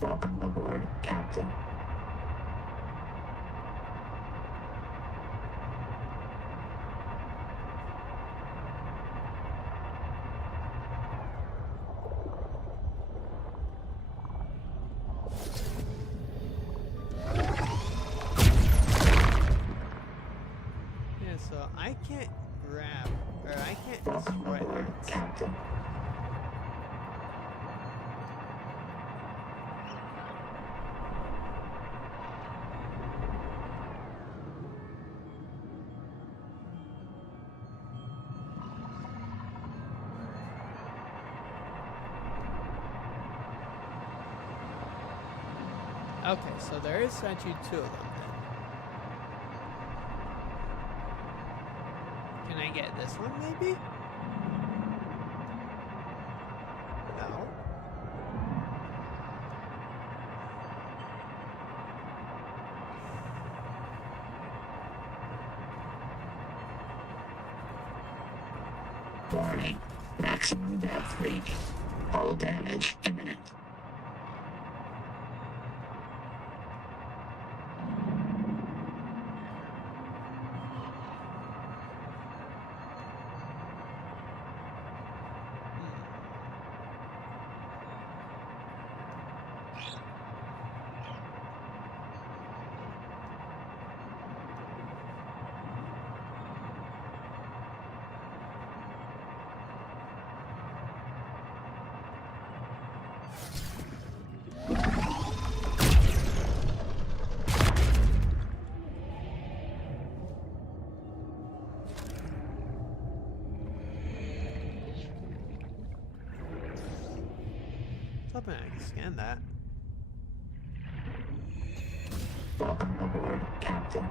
Welcome aboard, Captain. Yeah, so I can't grab, or I can't destroy that. Captain. Okay, so there is actually two of them then. Can I get this one maybe? No. Warning. Maximum depth reached. Hull damage imminent. Hoping I can scan that. Welcome aboard, Captain.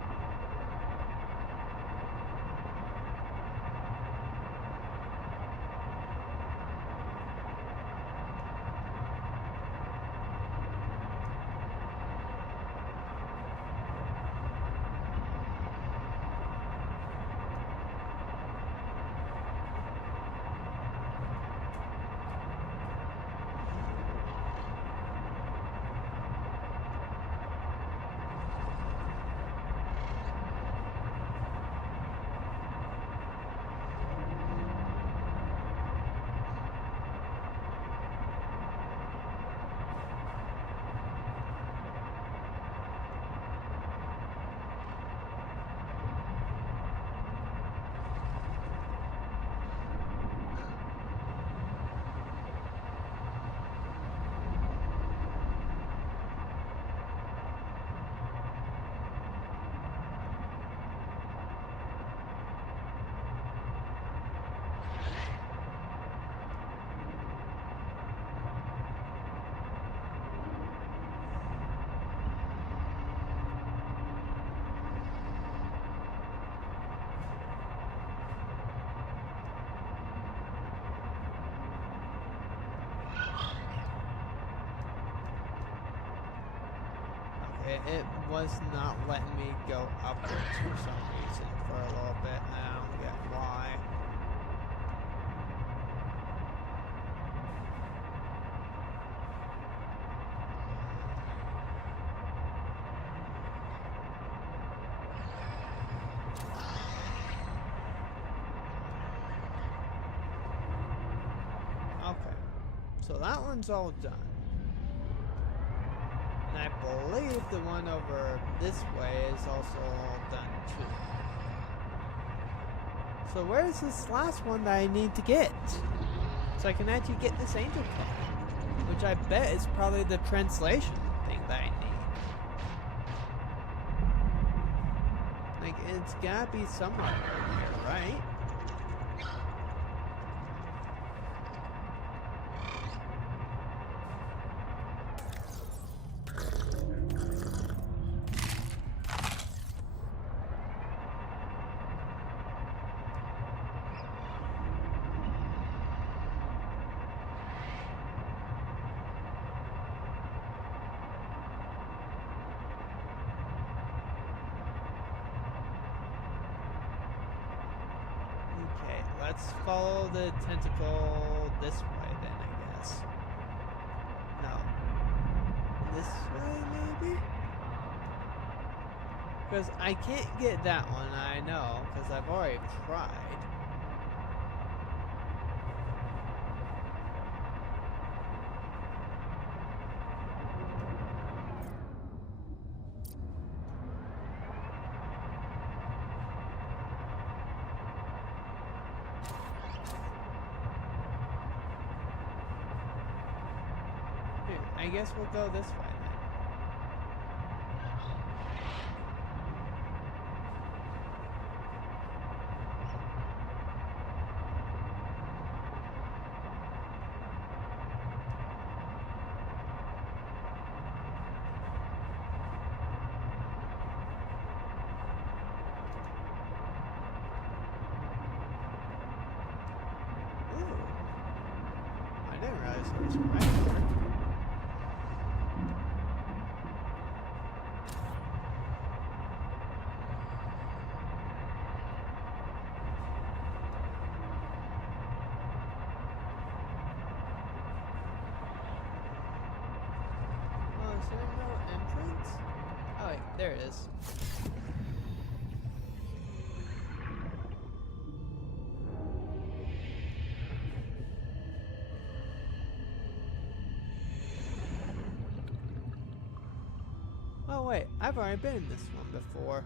It was not letting me go upwards for some reason for a little bit. I don't get why. Okay, so that one's all done. And I believe the one over this way is also all done too. So where's this last one that I need to get? So I can actually get this angel card, which I bet is probably the translation thing that I need. Like, it's gotta be somewhere around here, right? Okay, let's follow the tentacle this way then, I guess. No. This way, maybe? Because I can't get that one, I know, because I've already tried. I guess we'll go this way then. Ooh. I didn't realize it was right there. Is there no entrance? Oh wait, there it is. Oh wait, I've already been in this one before.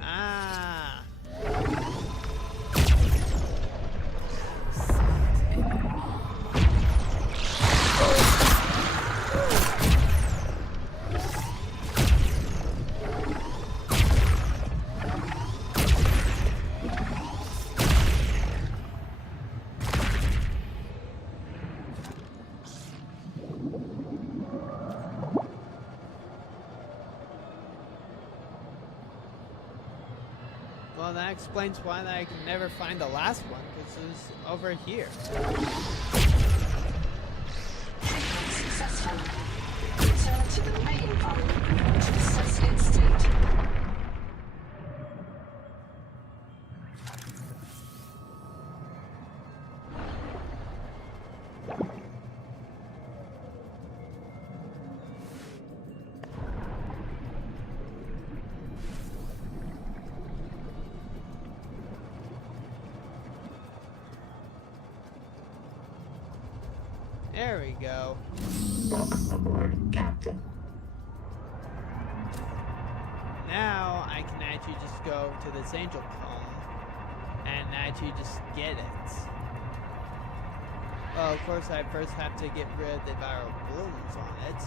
Ah! Well, that explains why I can never find the last one, because it's over here. Successful. Return to the main environment to assess its state. There we go. Welcome aboard, Captain. Now I can actually just go to this angel cone and actually just get it. Well, of course I first have to get rid of the viral balloons on it,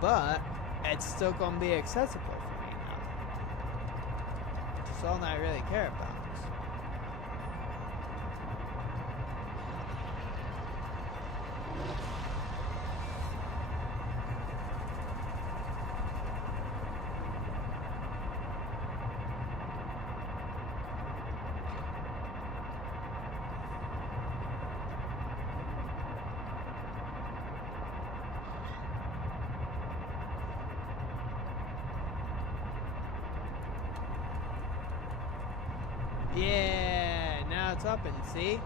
but it's still going to be accessible for me now. Which is all that I really care about. what's up and see.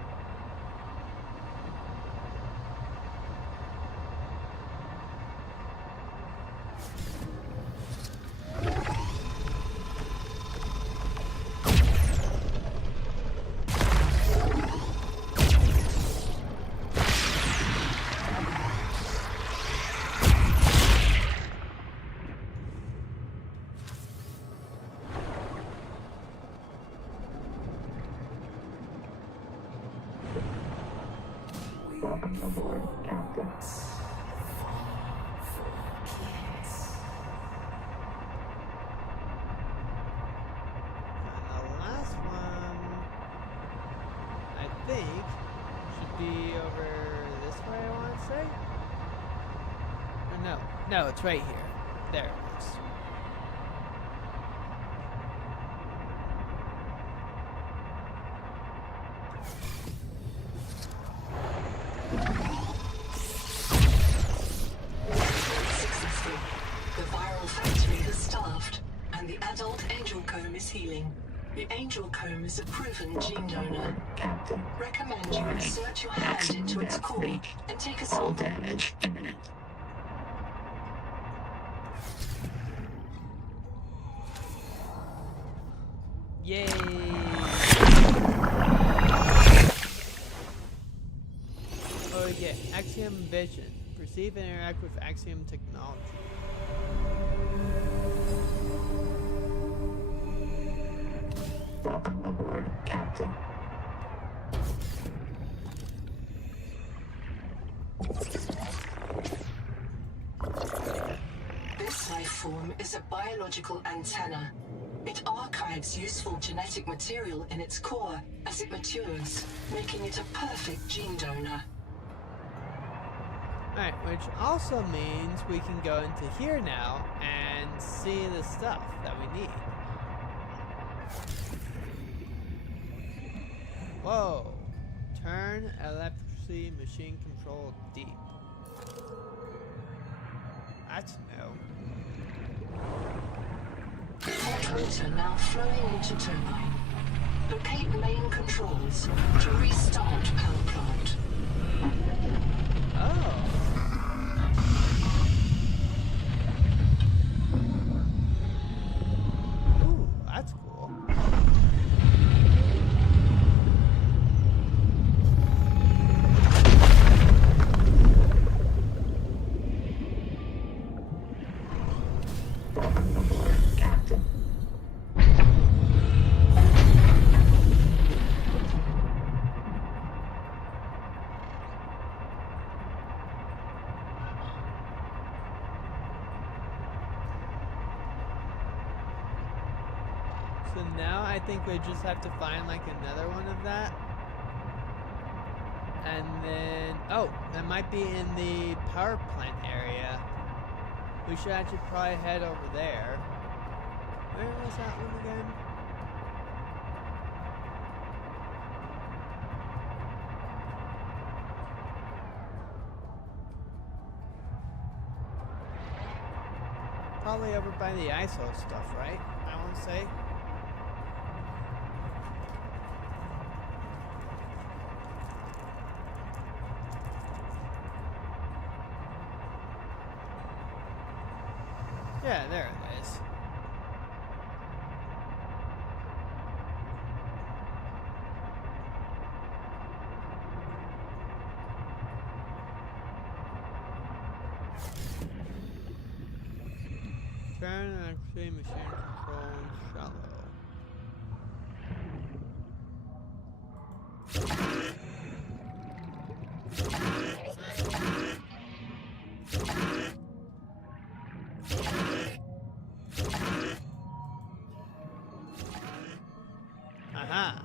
No, it's right here. There it is. The viral factory has starved, and the adult angel comb is healing. The angel comb is a proven gene donor. Captain. Recommend you insert your hand into its core and take a All sample. damage imminent. Yay! Oh, we get Axiom Vision. Perceive and interact with Axiom technology. Welcome aboard, Captain. This life form is a biological antenna. It archives useful genetic material in its core as it matures, making it a perfect gene donor. Alright, which also means we can go into here now and see the stuff that we need. Whoa! Turn electricity machine control deep. That's new. Hot water now flowing into turbine. Locate main controls to restart power plant. Oh. Ooh, that's cool. Welcome aboard, Captain. So now I think we just have to find like another one of that. And then, oh, that might be in the power plant area. We should actually probably head over there. Where was that one again? Probably over by the ISO stuff, right? I want to say. Yeah, there it is. Turn and actually machine control shallow. Aha.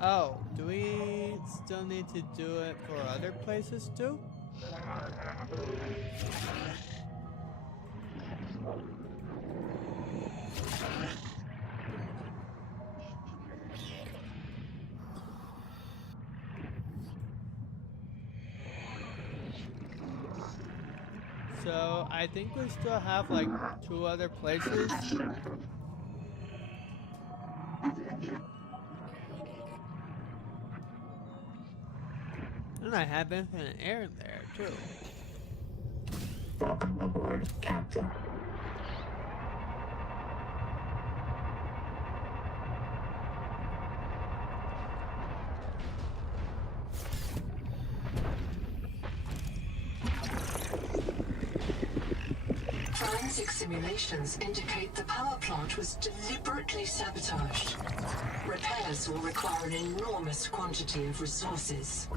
Oh, do we still need to do it for other places too? So I think we still have like 2 other places. And I have infinite air in there too. Welcome aboard, Captain. Forensic simulations indicate the power plant was deliberately sabotaged. Repairs will require an enormous quantity of resources.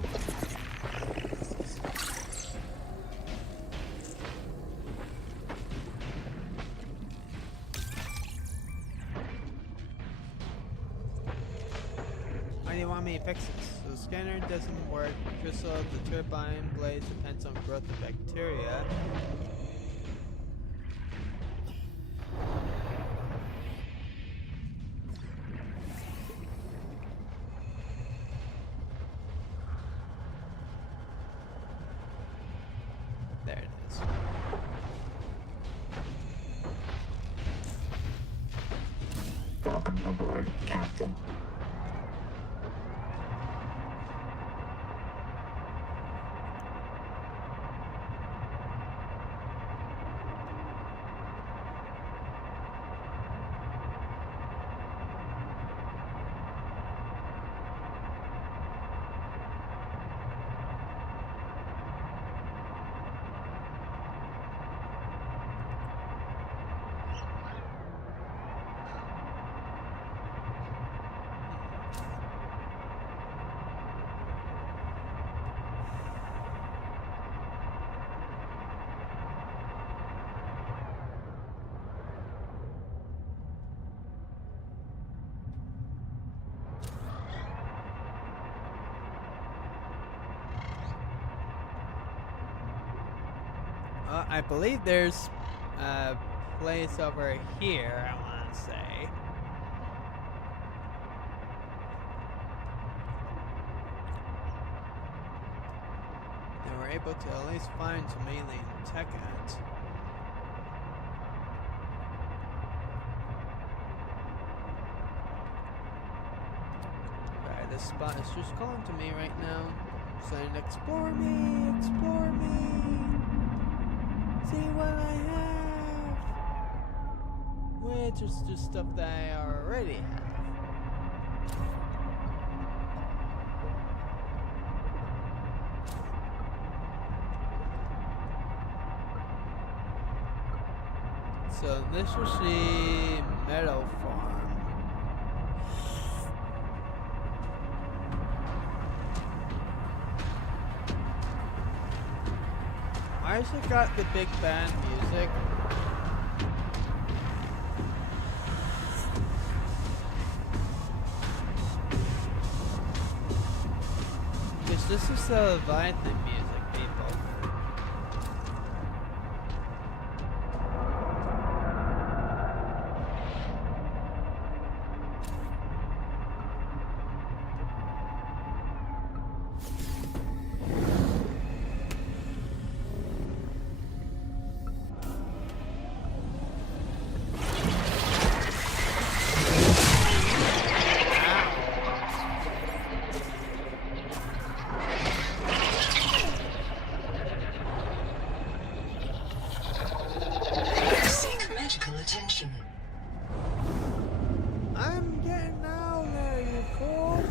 Why do you want me to fix this? The scanner doesn't work. Crystal of the turbine blades depends on growth of bacteria. There it is. Welcome aboard, Captain. I believe there's a place over here, I want to say. They were able to at least find some alien tech at. Alright, this spot is just calling to me right now, saying, "Explore me! Explore me! See what I have!" Which is just stuff that I already have. So this is the meadow farm. Why has it got the big band music? Because this is the Leviathan music, people. Attention. I'm getting out there, you fool!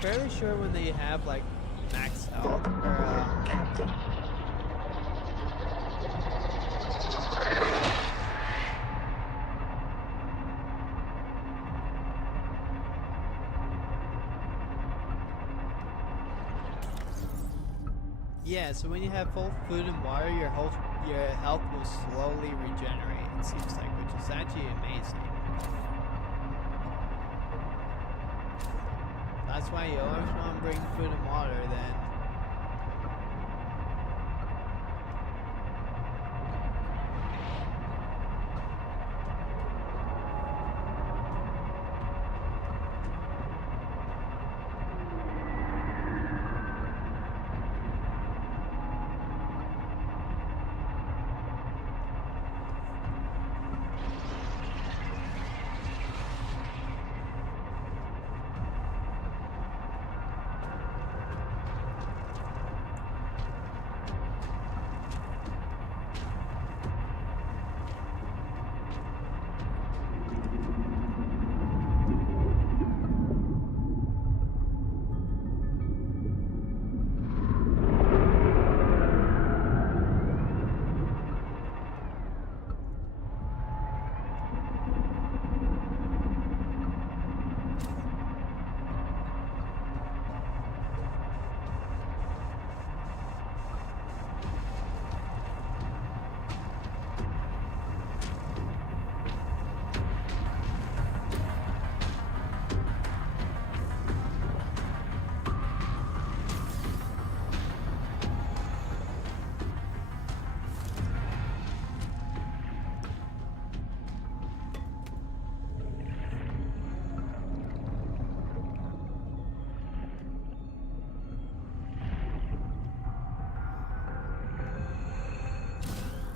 Fairly sure when they have like max health or Captain. yeah, so when you have full food and water, your health will slowly regenerate, it seems like, which is actually amazing. That's why you always want to bring food and water then.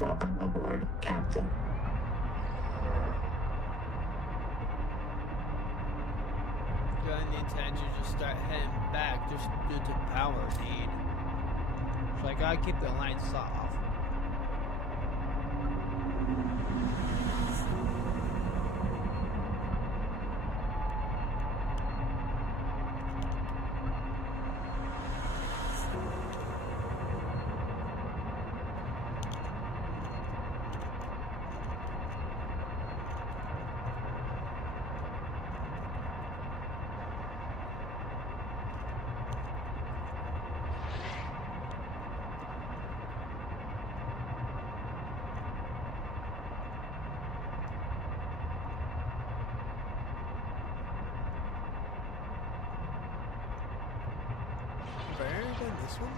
Welcome aboard, Captain. Gonna need to actually just start heading back just due to power need. So I gotta keep the lights off. Better than this one?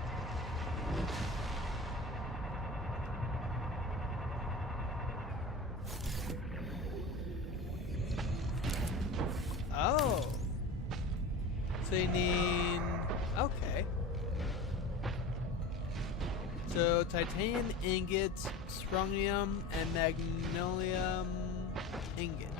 Oh. So you need... Okay. So titanium ingots, strontium, and magnesium ingots.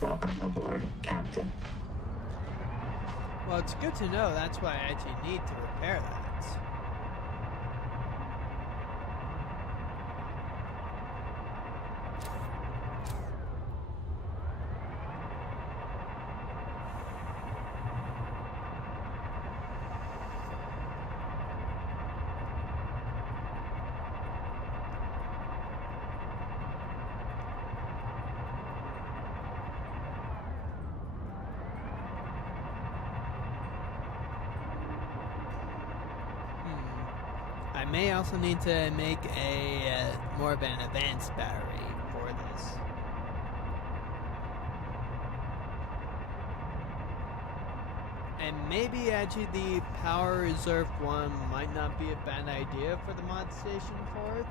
Welcome aboard, Captain. Well, it's good to know. That's why I actually need to repair that. I may also need to make a more of an advanced battery for this. And maybe actually the power reserve one might not be a bad idea for the mod station for it.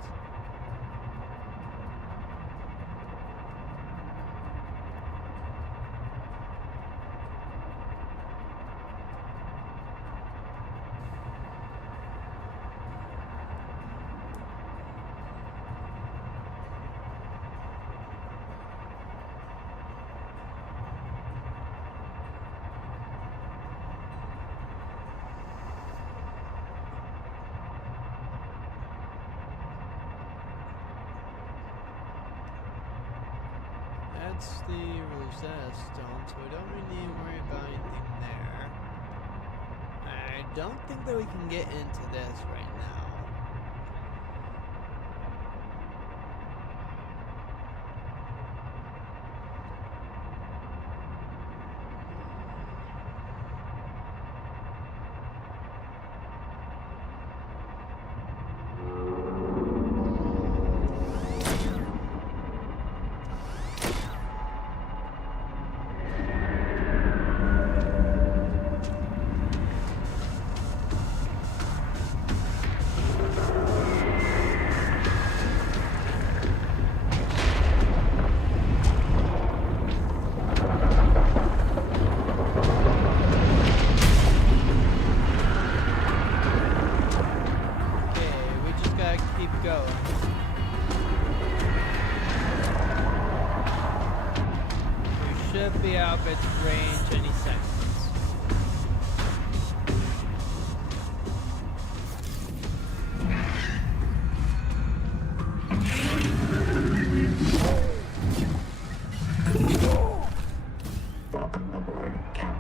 That's the Rosetta Stone, so we don't really need to worry about anything there. I don't think that we can get into this right now.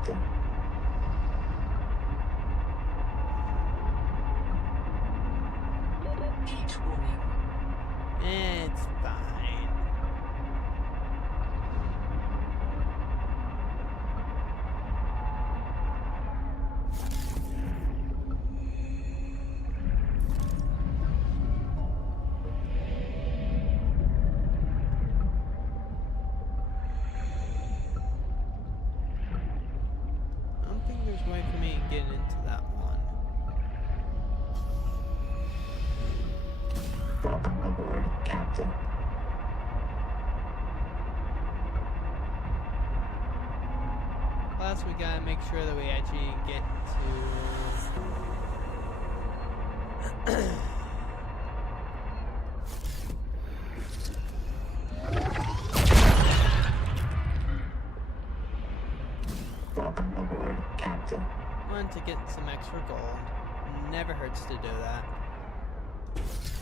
Captain. Heat warning. It's fine. I don't think there's a way for me to get into that one. Welcome aboard, Captain. Plus, we gotta make sure that we actually get to. Welcome aboard, Captain. Want to get some extra gold. Never hurts to do that.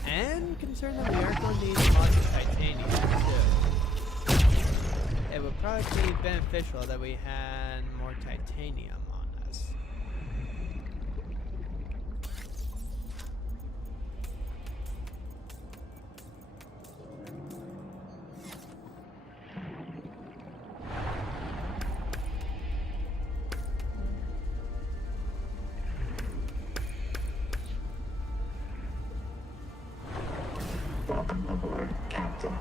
And concerned that we are going to need lots of titanium too. It would probably be beneficial that we had more titanium on us. Welcome aboard, Captain.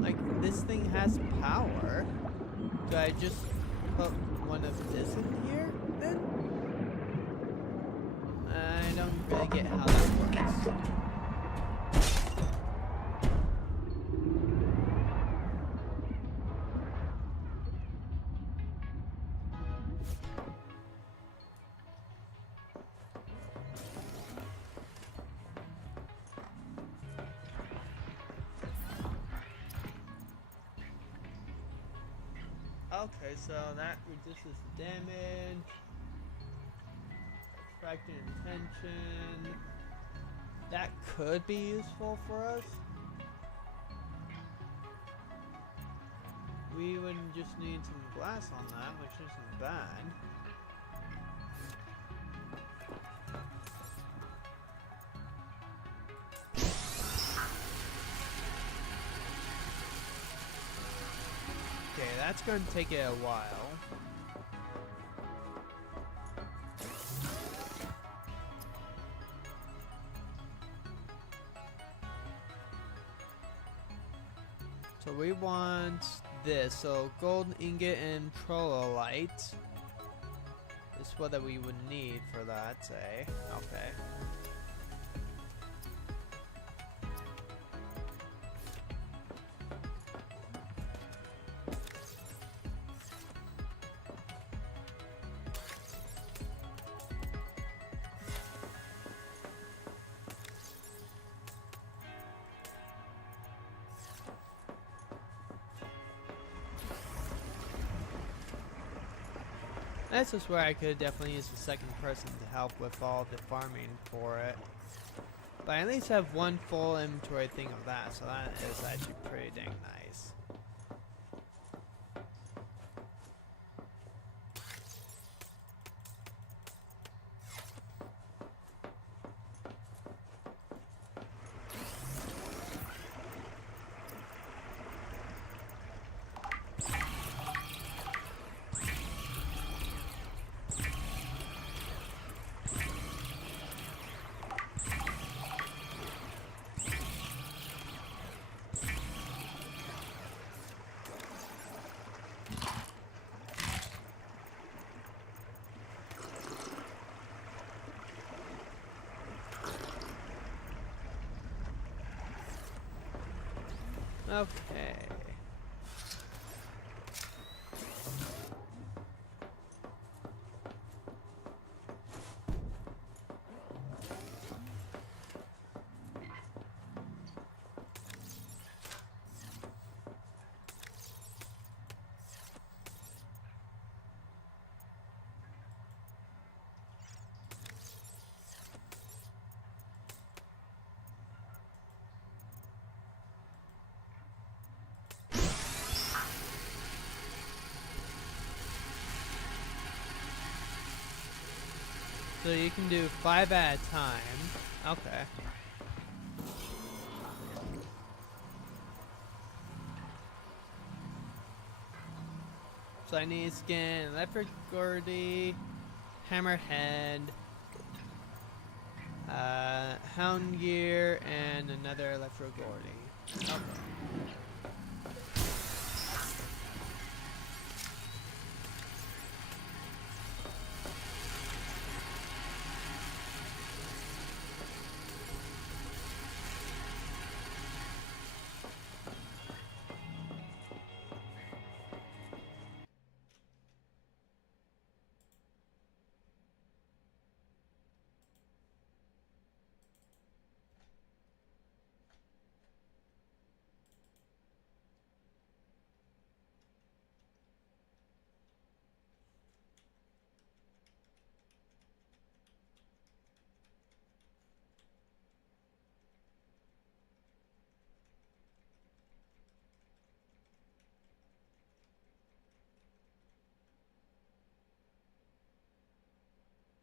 Like, this thing has power. Do I just put one of this in here then? I don't really get how that works. Okay, so that reduces the damage. Attracting attention. That could be useful for us. We would just need some glass on that, which isn't bad. Okay, that's going to take it a while. So we want this. So gold ingot and trollolite is what that we would need for that, say. Okay. This is where I could definitely use a second person to help with all the farming for it. But I at least have one full inventory thing of that, so that is actually pretty dang nice. Okay. So you can do 5 at a time. Okay. So I need to scan electric gordy, hammerhead, hound gear, and another electro gordy. Okay.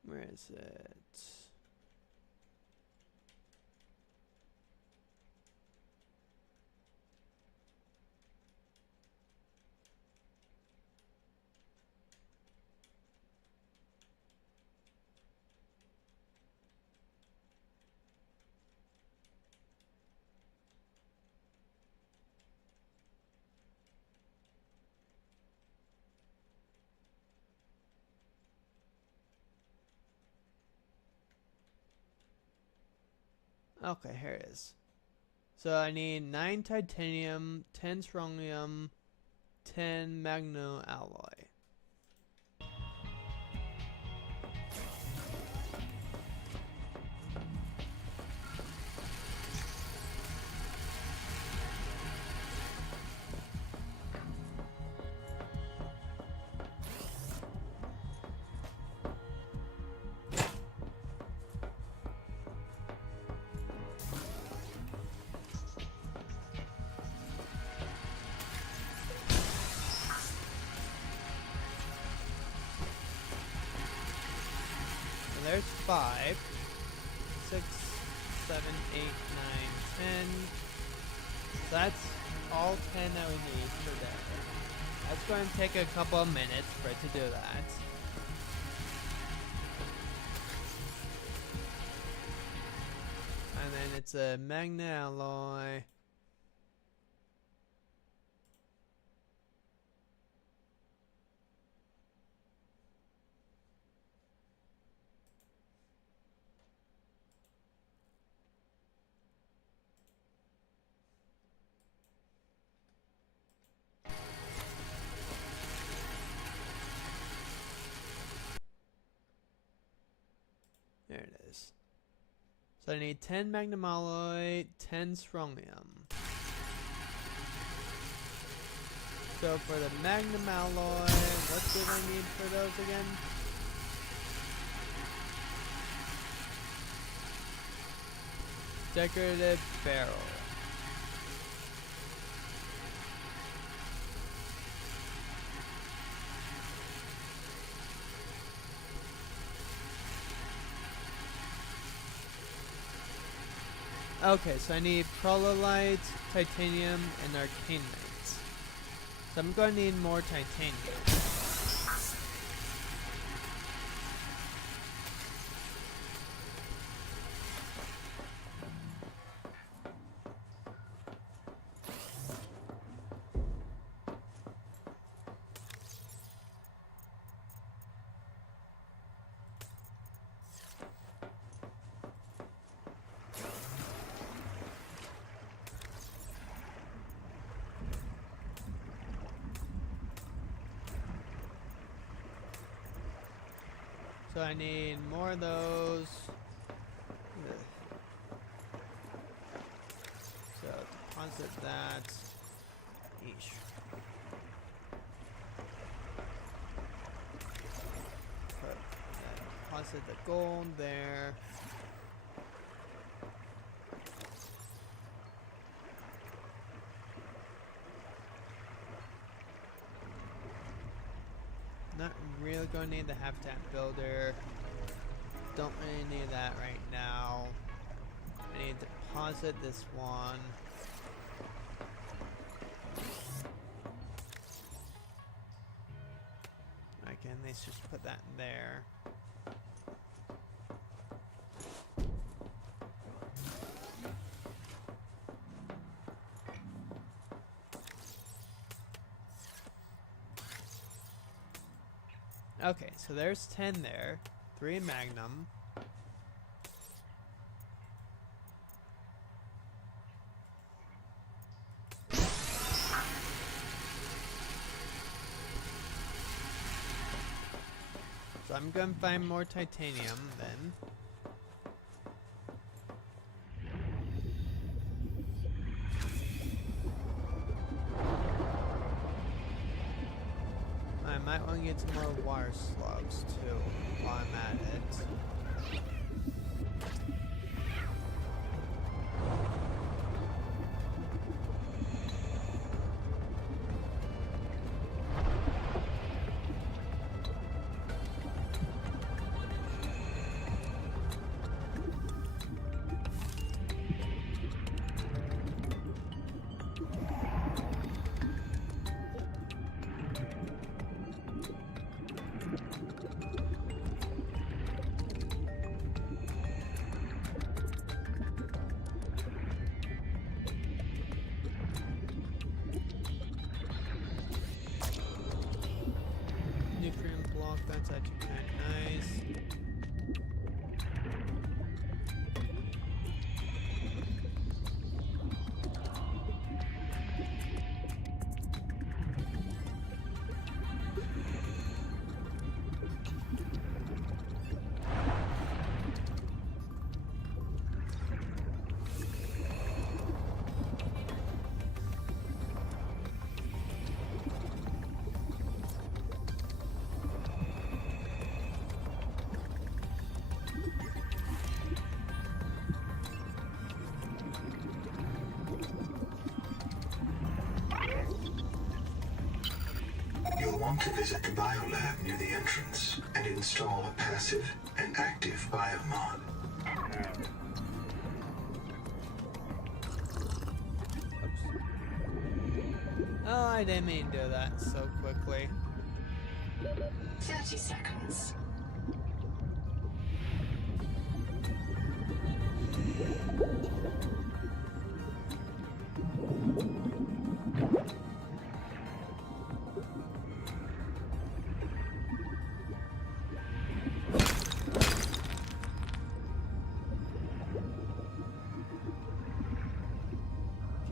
Where is it? Okay, here it is. So I need 9 titanium, 10 strontium, 10 magno alloy. There's 5, 6, 7, 8, 9, 10. So that's all 10 that we need for that. That's going to take a couple of minutes for it to do that. And then it's a magna alloy. There it is. So I need 10 magnum alloy, 10 strontium. So for the magnum alloy, what did I need for those again? Decorative barrel. Okay, so I need prololite, titanium, and arcanite. So I'm going to need more titanium. So I need more of those. Ugh. So deposit that. Eesh. Deposit the gold there. Not really going to need the habitat builder. Don't really need that right now. I need to deposit this one. I can at least just put that in there. Okay, so there's 10 there. 3 Magnum. So I'm gonna find more titanium then. I might want to get some more water slugs too while I'm at it. Nutrient block, that's actually kind of nice. You'll want to visit the biolab near the entrance and install a passive and active biomod. Oh, I didn't mean to do that so quickly. 30 seconds.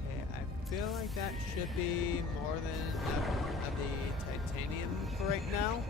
Okay, I feel like that should be more than enough of the titanium for right now.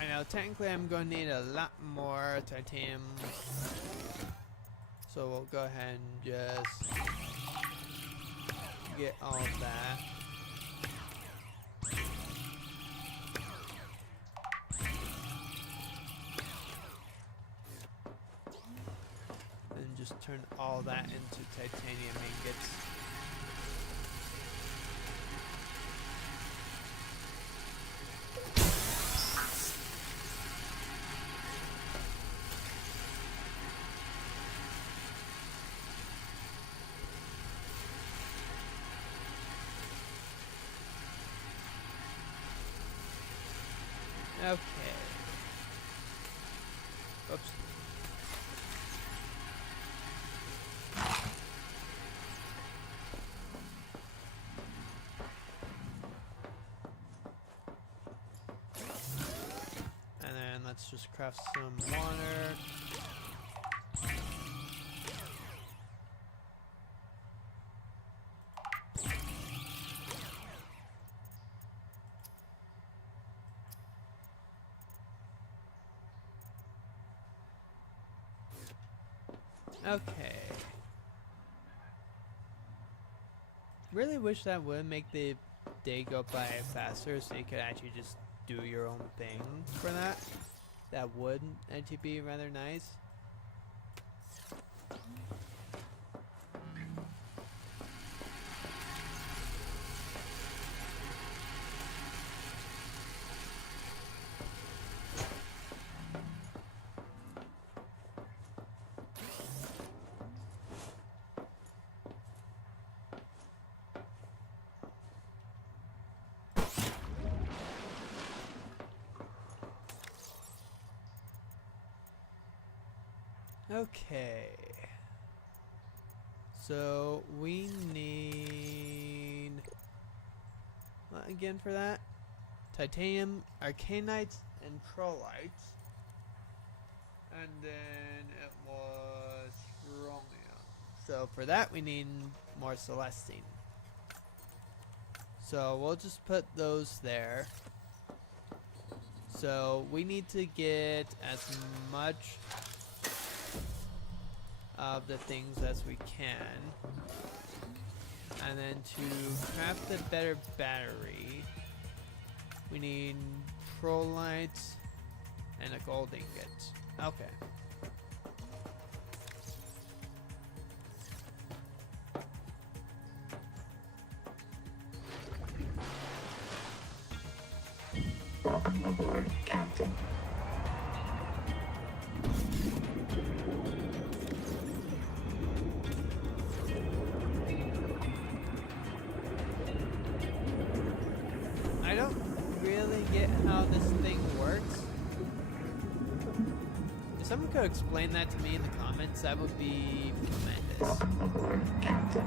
I know technically I'm going to need a lot more titanium, so we'll go ahead and just get all of that. just turn all that into titanium ingots. Okay. Oops. And then let's just craft some water. Okay. Really wish that would make the day go by faster so you could actually just do your own thing for that. That would actually be rather nice. Okay. So we need what again for that? Titanium, arcanites, and trollites. And then it was chromium. So for that we need more celestine. So we'll just put those there. So we need to get as much of the things as we can, and then to craft a better battery we need trollites and a gold ingot. Okay. Welcome aboard, Captain. I don't really get how this thing works. If someone could explain that to me in the comments, that would be tremendous. Welcome aboard, Captain.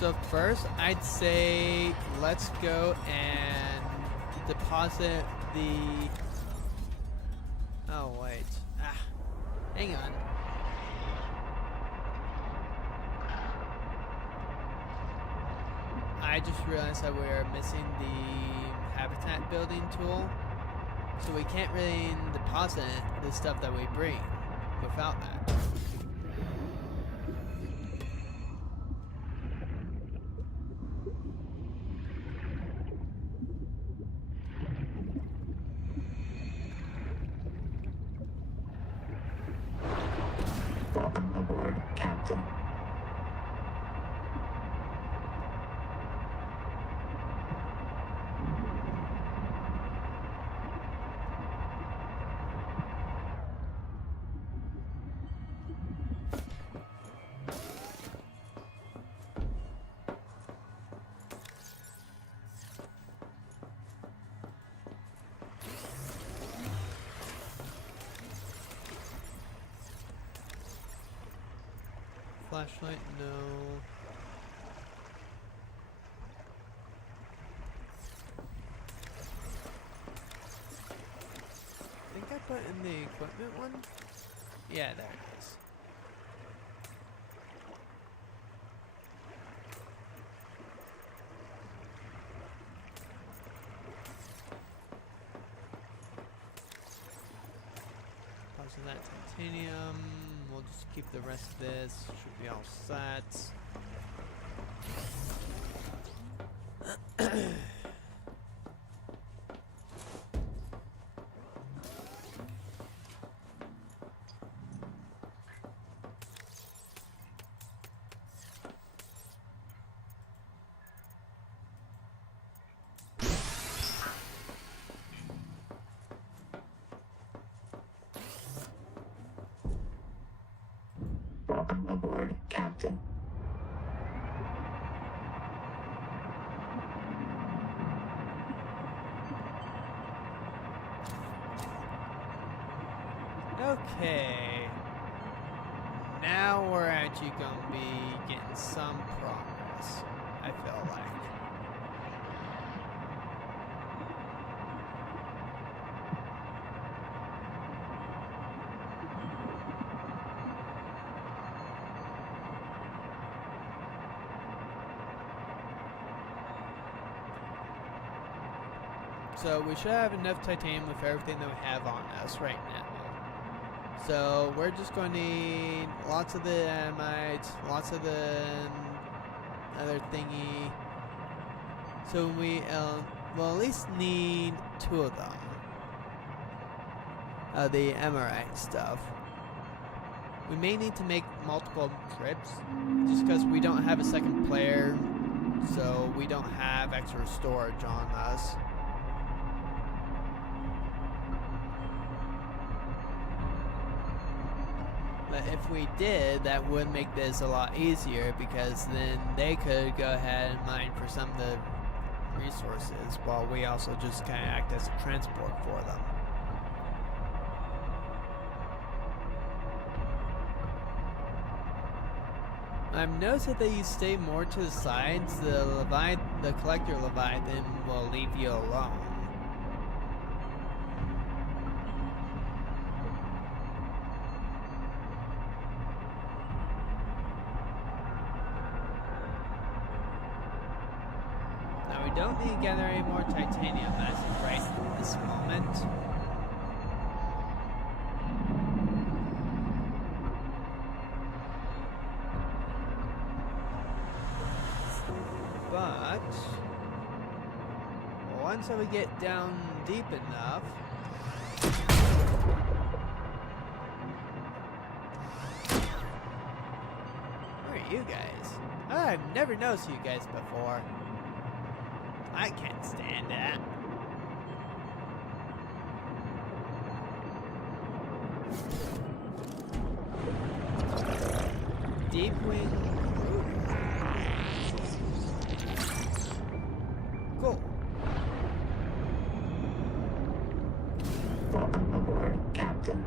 So first, I'd say let's go and deposit the... Oh, wait. Hang on. I just realized that we're missing the habitat building tool. So we can't really deposit the stuff that we bring without that. Welcome aboard, Captain. Flashlight, no. I think I put in the equipment one. Yeah, there it is. Pause that titanium. We'll just keep the rest of this. Should be all set. Welcome aboard, Captain. Okay. Now we're actually going to be getting some progress, I feel like. So we should have enough titanium with everything that we have on us right now. So we're just going to need lots of the amites, lots of the other thingy. So we will at least need 2 of them. The emerite stuff. We may need to make multiple trips just because we don't have a second player, so we don't have extra storage on us. But if we did, that would make this a lot easier because then they could go ahead and mine for some of the resources while we also just kind of act as a transport for them. I've noticed that you stay more to the sides, the collector Leviathan will leave you alone. Don't need to gather any more titanium as of right this moment. But once we get down deep enough, where are you guys? Oh, I've never noticed you guys before. I can't stand that. Deep wing. Cool. Welcome aboard, Captain.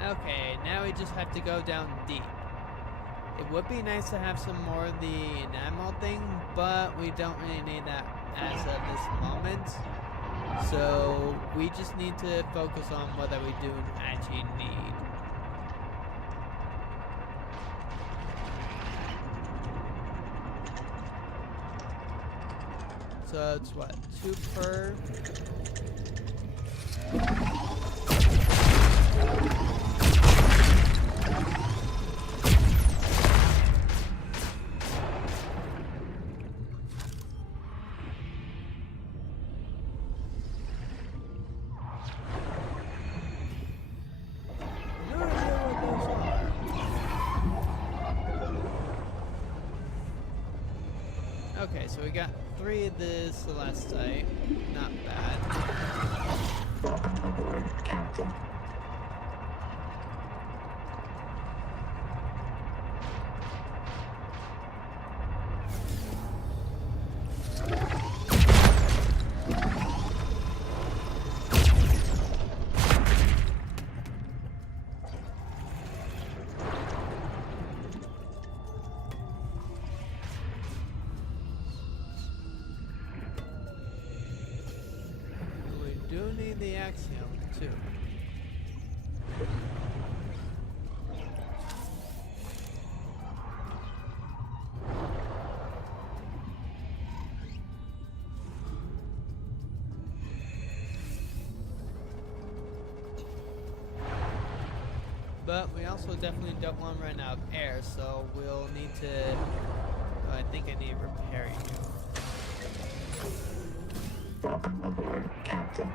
Okay, now we just have to go down deep. It would be nice to have some more of the enamel thing, but we don't really need that as of this moment. So we just need to focus on what we do actually need. So it's what, 2 per? Okay, so we got 3 of the celestite. Not bad. Welcome aboard, Captain. We do need the axiom too. But we also definitely don't want to run out of air, so we'll need to... I think I need to repair you. Welcome aboard, Captain.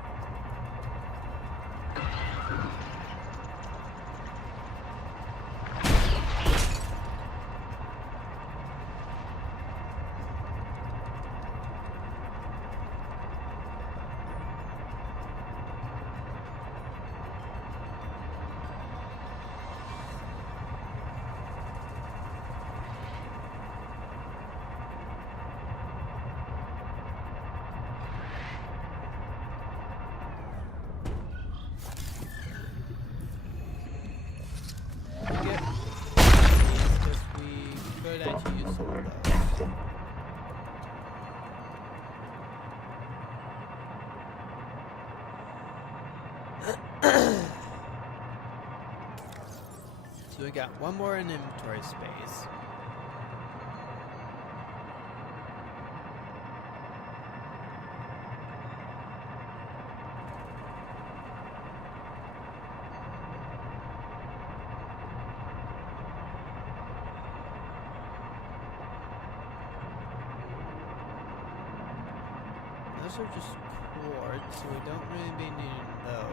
So we got one more in inventory space. Those are just quartz, so we don't really be needing those.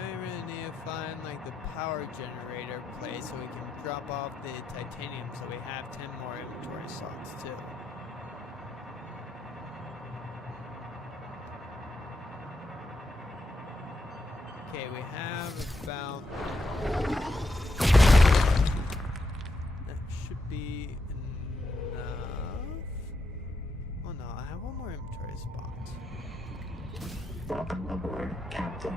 I really need to find like the power generator place so we can drop off the titanium so we have 10 more inventory slots too. Okay, we have about... that should be enough. Oh no, I have one more inventory spot. Welcome aboard, Captain.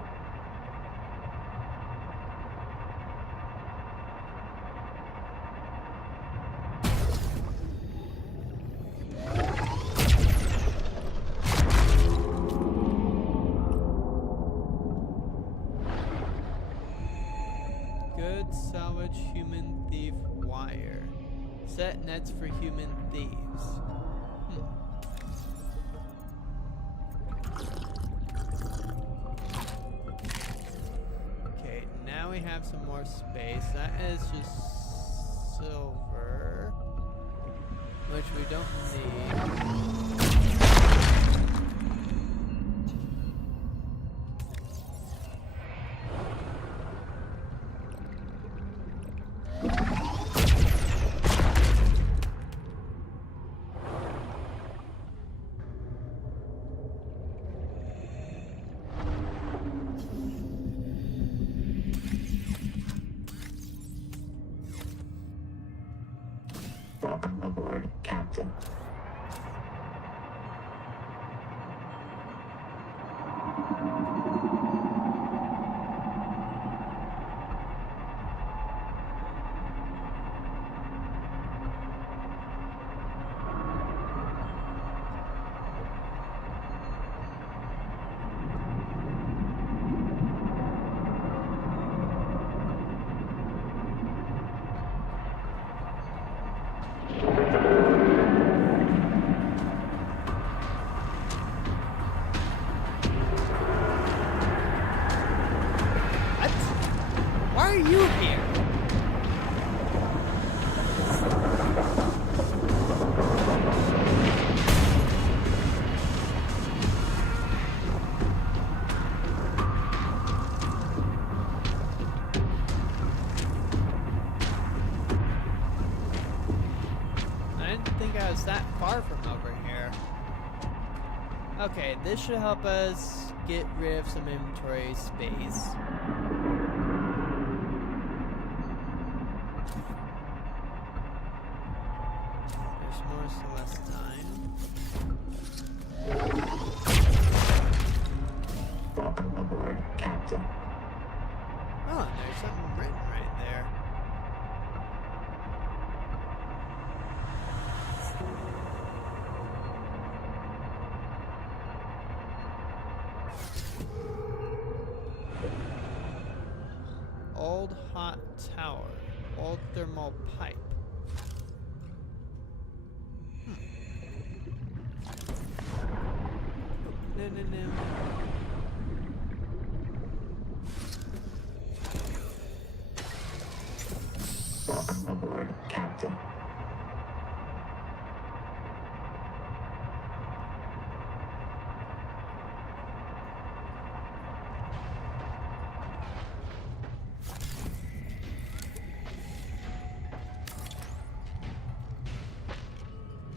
Salvage human thief wire. Set nets for human thieves. Okay, now we have some more space. That is just silver, which we don't need. Welcome aboard, Captain. Why are you here? I didn't think I was that far from over here. Okay, this should help us get rid of some inventory space. More Celestine. Welcome aboard, Captain. Oh, and there's something written right there. Old hot tower. Old thermal pipe. No, no, no. Welcome aboard, Captain.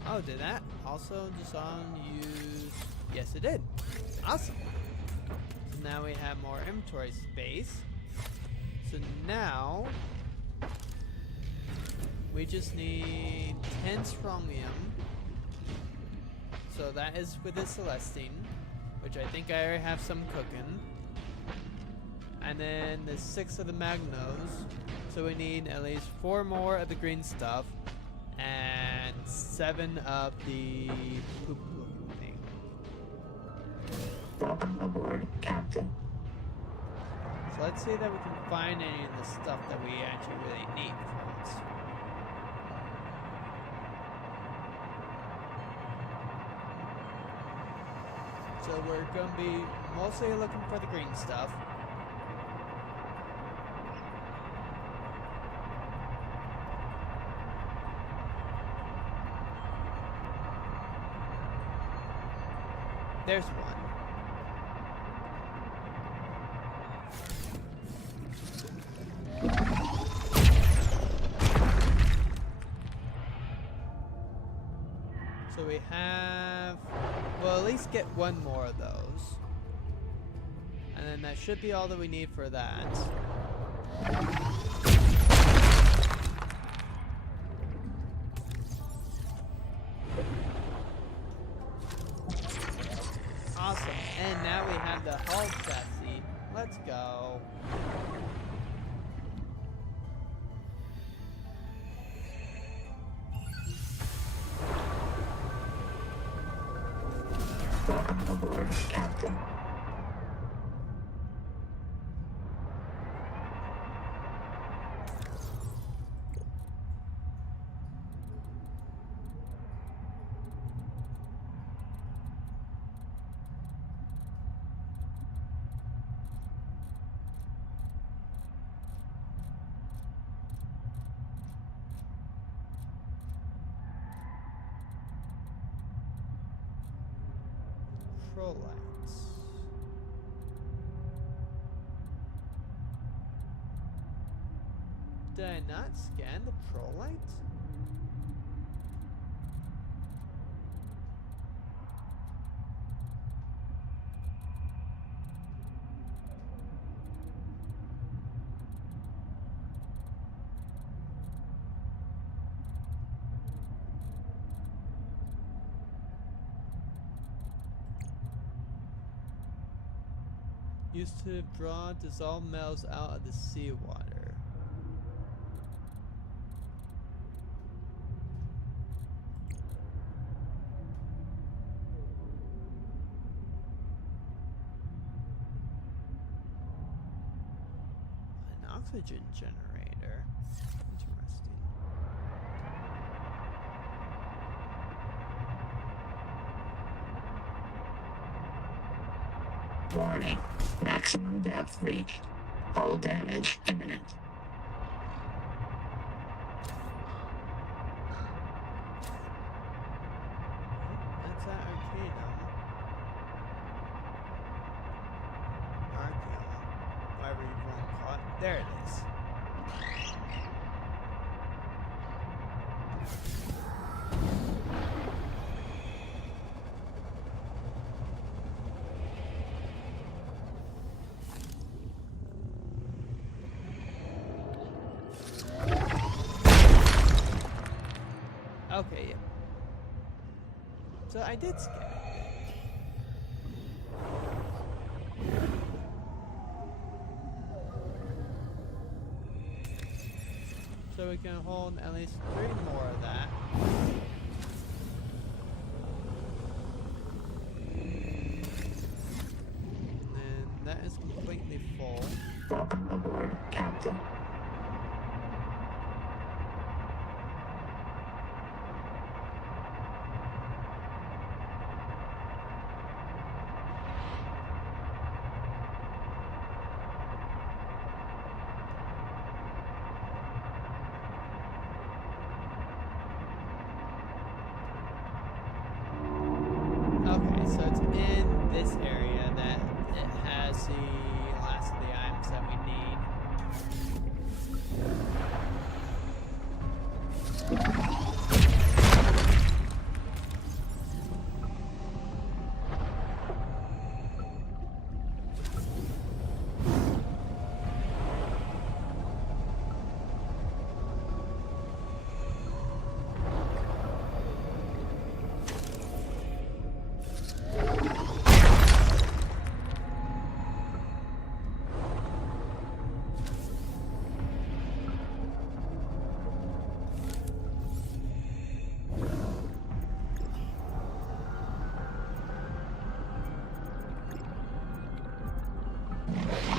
Oh, did that also just use... Yes, it did. Awesome. So now we have more inventory space. So now... we just need 10 strontium. So that is with the Celestine, which I think I already have some cooking. And then the 6 of the Magnos. So we need at least 4 more of the green stuff. And 7 of the poop looking thing. Welcome aboard, Captain. So let's see that we can find any of the stuff that we actually really need for once. So we're going to be mostly looking for the green stuff. There's one. So we have... Well, at least get one more of those. And then that should be all that we need for that. Awesome. And now we have the hull chassis. Let's go. Welcome aboard, Captain. Pro lights. Did I not scan the pro lights? Used to draw dissolved metals out of the seawater. An oxygen generator. Interesting. Warning. Maximum depth reached. Hull damage imminent. That's that Arcanum. Arcanum. Whatever you want to call it. There it is. Okay, yeah. So I did scan it. So we can hold at least 3 more of that. And is completely full. Welcome aboard, Captain. Okay, so it's in this area that it has the last of the items that we need.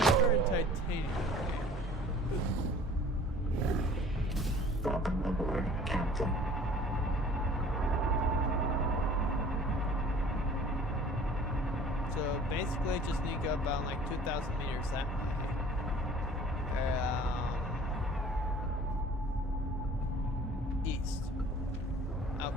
Silver and titanium. Welcome aboard, Captain. So basically, just need to go about like 2,000 meters that way. East. Okay.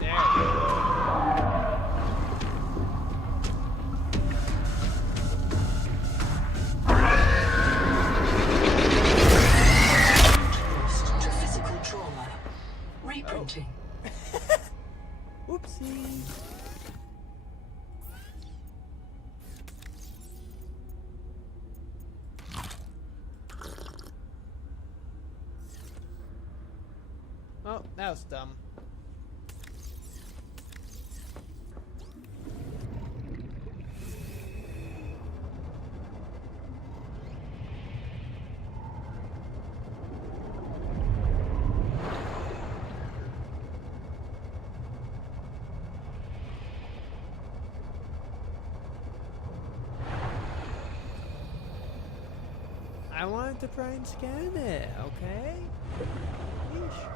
There we go. Lost to physical trauma. Reprinting. Oopsie. Oh, that was dumb. I wanted to try and scan it, okay? Yeesh.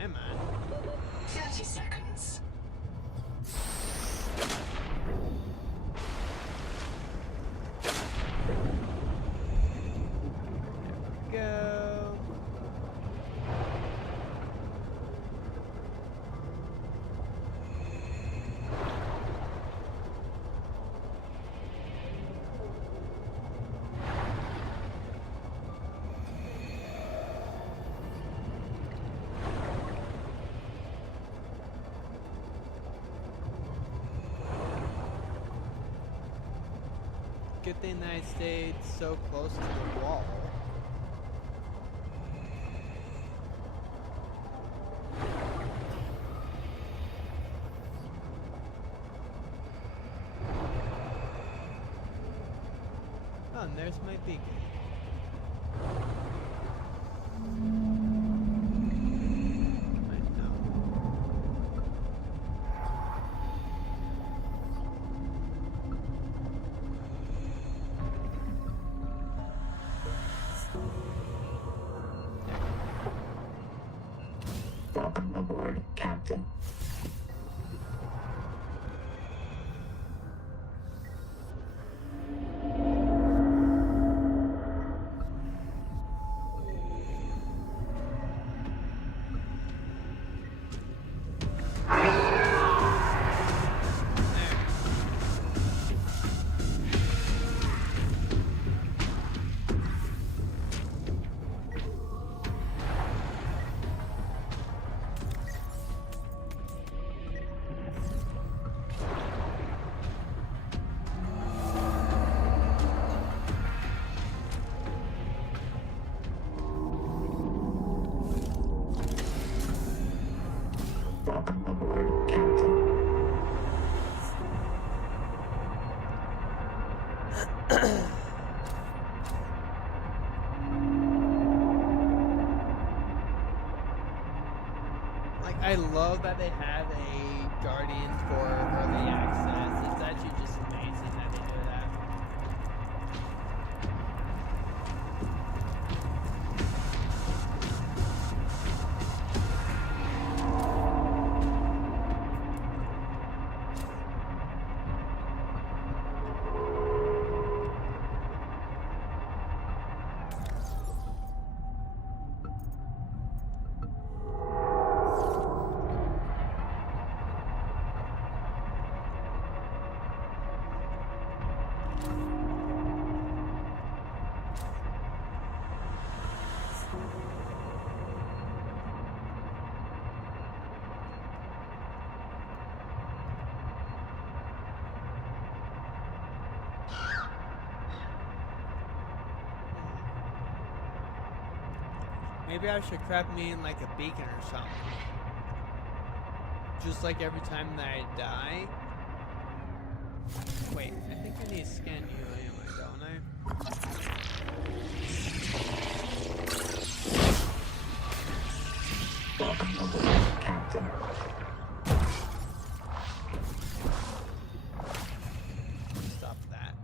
Come on. 30 seconds. Go. Good thing that I stayed so close to the wall. Oh, and there's my beacon. Welcome aboard, Captain. Welcome aboard, Captain. Like, I love that they have a Guardians for early access. It's actually just amazing that they do that. Maybe I should craft me in like a beacon or something. Just like every time that I die. Wait, I think I need to scan you anyway, don't I? Welcome aboard, Captain. Stop that.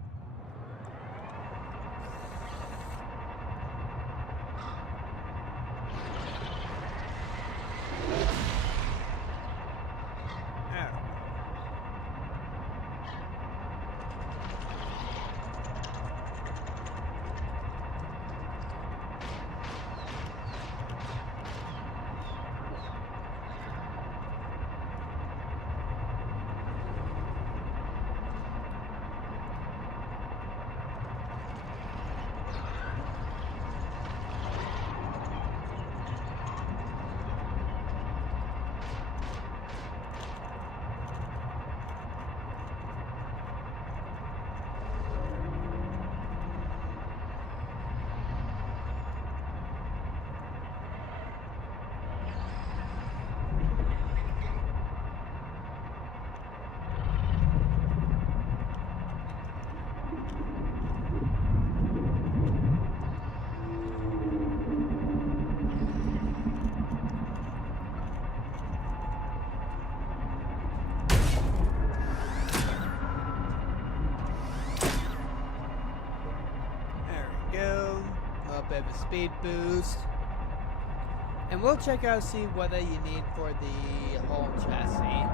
Bit of a speed boost, and we'll check out see what you need for the whole chassis,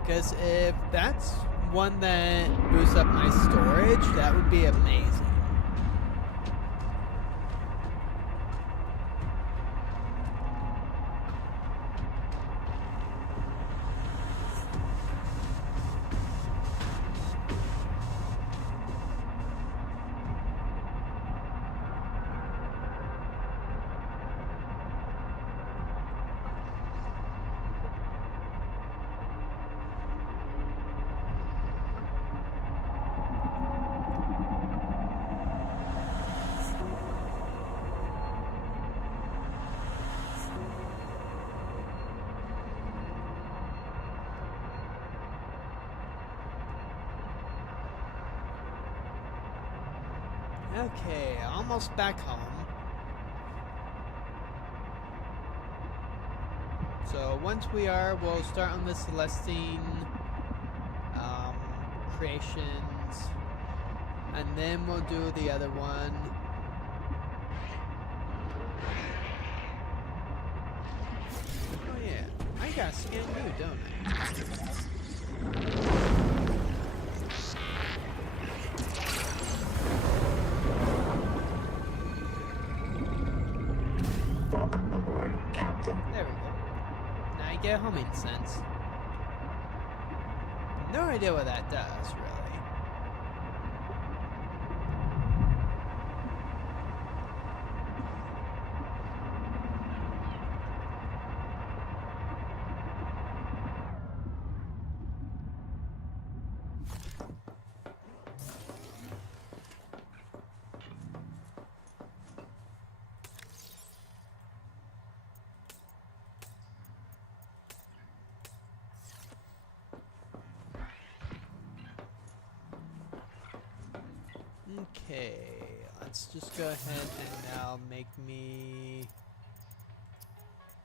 because if that's one that boosts up my storage, that would be amazing. Okay, almost back home. So once we are, we'll start on the Celestine creations, and then we'll do the other one. Oh yeah, I gotta scan you, don't I? There we go. Now I get homing sense. No idea what that does, really. Okay, let's just go ahead and now make me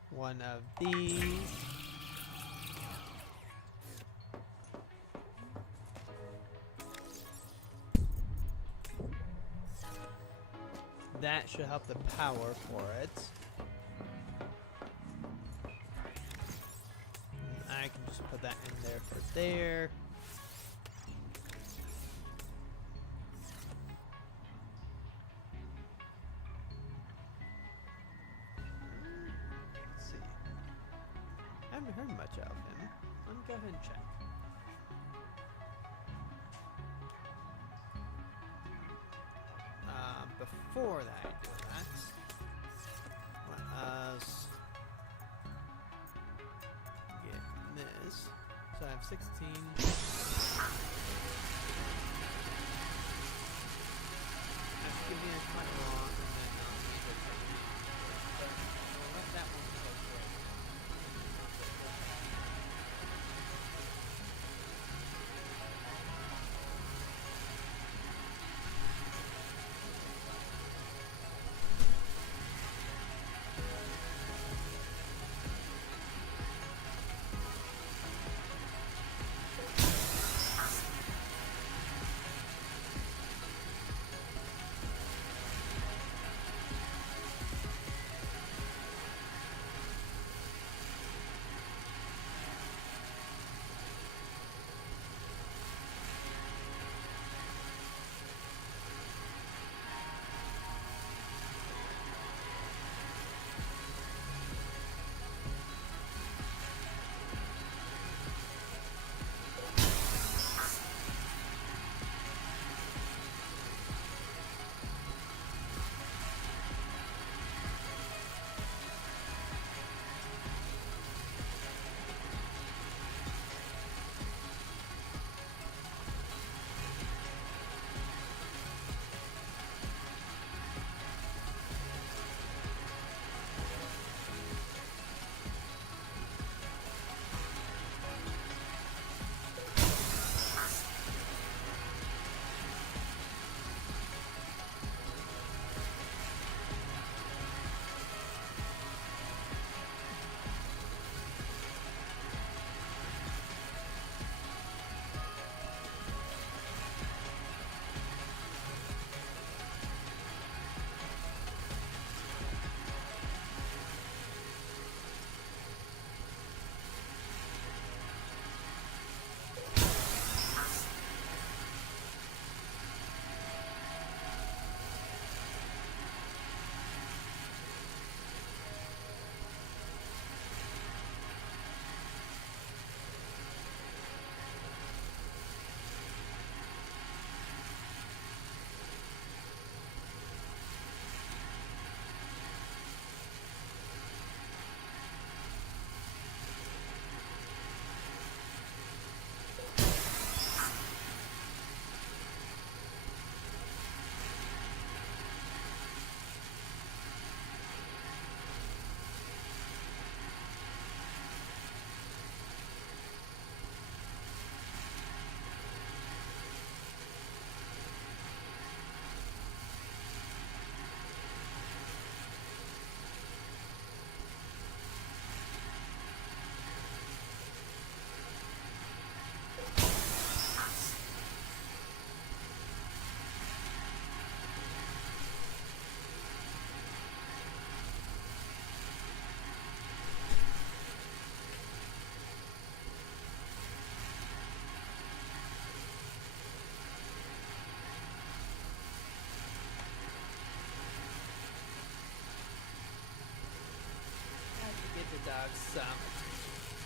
one of these. That should help the power for it. And I can just put that in there for there. I haven't heard much of him. Let me go ahead and check. Before that I do that, let us get this. So I have 16. That's giving me a quite long, and then make it. So we'll let that one go through.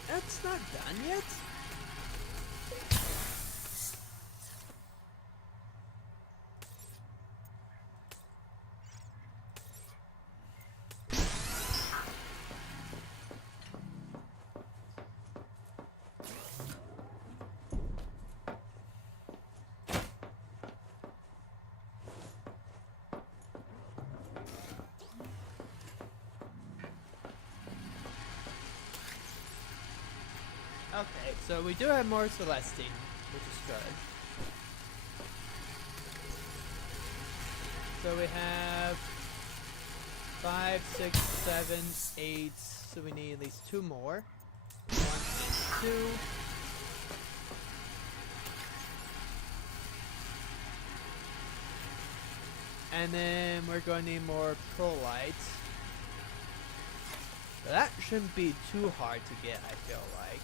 That's not done yet? Okay, so we do have more Celestine, which is good. So we have 5, 6, 7, 8, so we need at least 2 more. 1 and 2. And then we're going to need more Prolites. So that shouldn't be too hard to get, I feel like.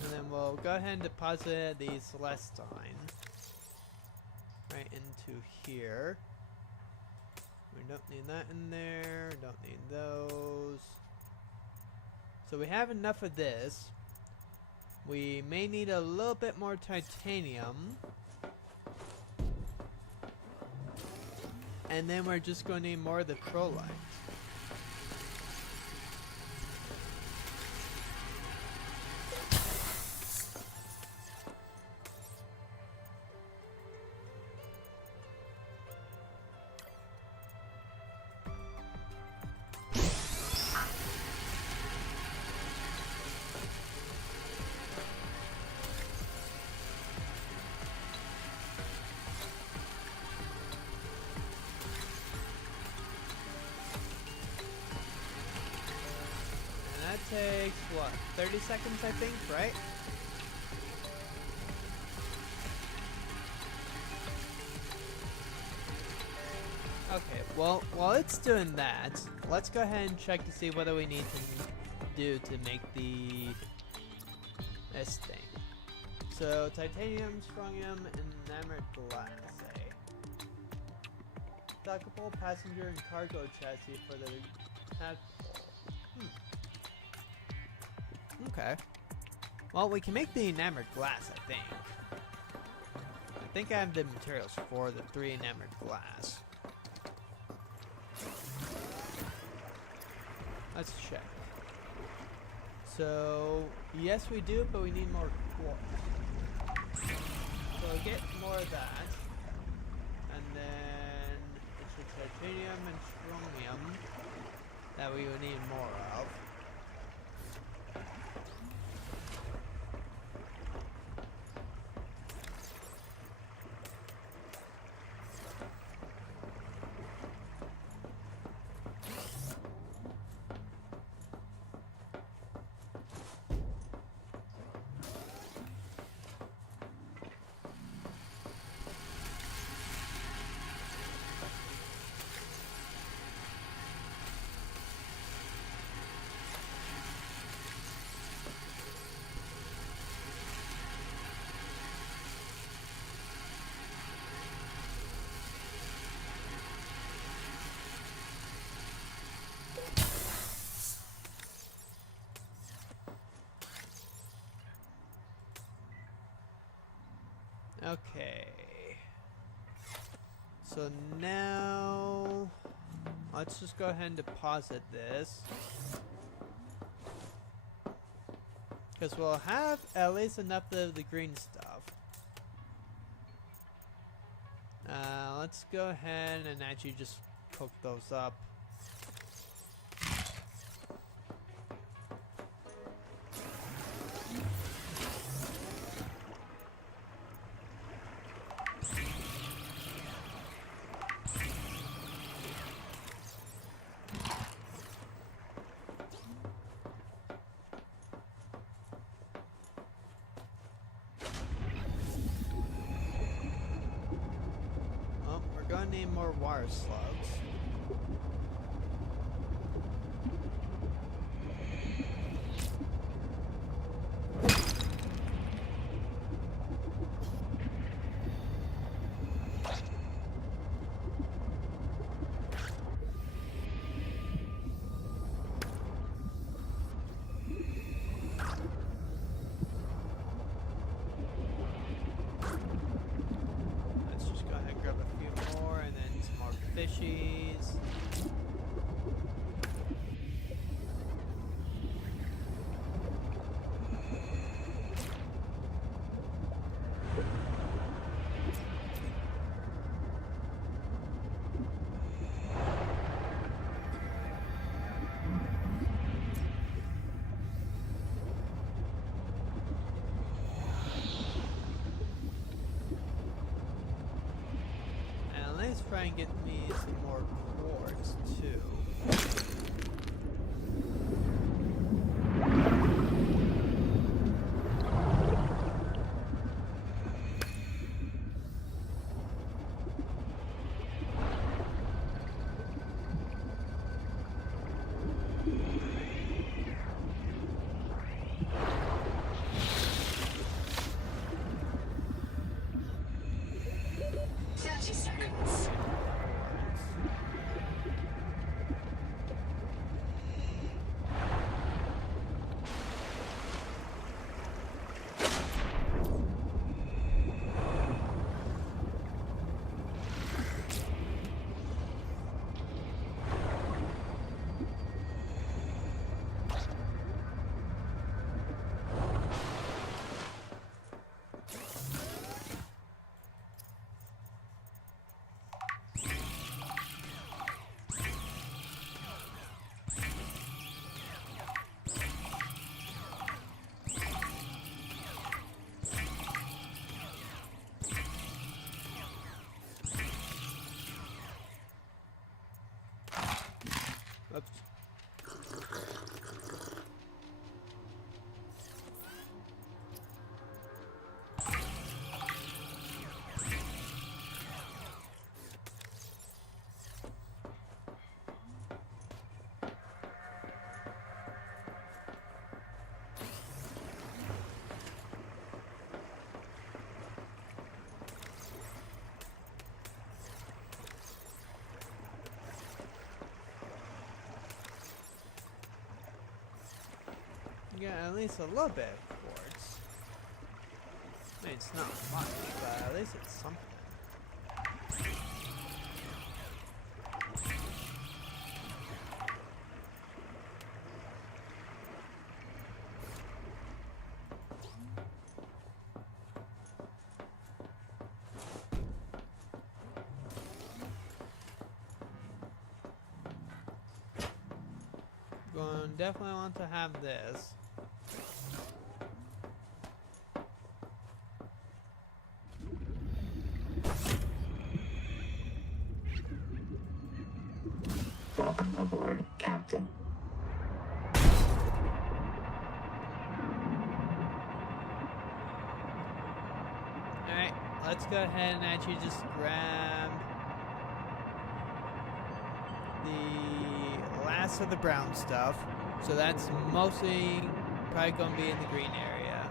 And then we'll go ahead and deposit the Celestine right into here. We don't need that in there, don't need those. So we have enough of this. We may need a little bit more titanium. And then we're just going to need more of the Prolite. Takes what, 30 seconds I think, right? Okay, well, while it's doing that, let's go ahead and check to see what we need to do to make this thing. So, titanium, strontium, and enamored glass, eh? Dockable passenger and cargo chassis for the tadpole. Okay. Well, we can make the enamored glass, I think. I think I have the materials for the 3 enamored glass. Let's check. So, yes we do, but we need more quartz. So we'll get more of that. And then it's the titanium and strontium that we will need more of. Okay. So now let's just go ahead and deposit this. Because we'll have at least enough of the green stuff. Let's go ahead and actually just cook those up. Gonna need more wire slugs. fishies. Let's try and get me some more quartz too. Oops. Yeah, at least a little bit of quartz. I mean, it's not much, but at least it's something. Going definitely want to have this. Welcome aboard, Captain. Alright, let's go ahead and actually just grab the last of the brown stuff. So that's mostly probably going to be in the green area.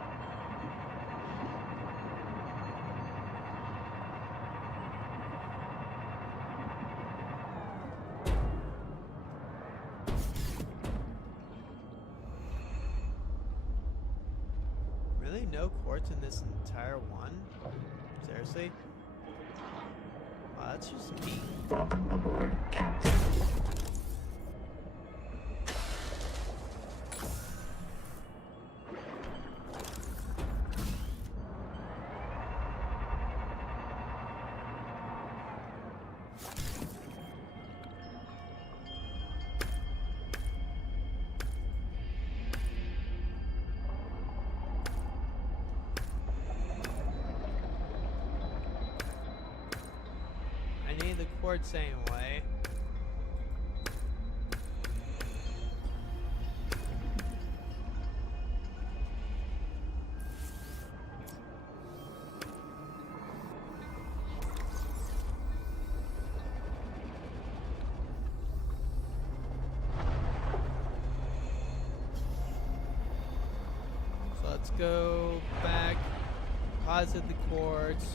Really? No quartz in this entire one? Seriously? Wow, that's just me. Welcome aboard, Captain. I need the quartz anyway. So let's go back, deposit the quartz.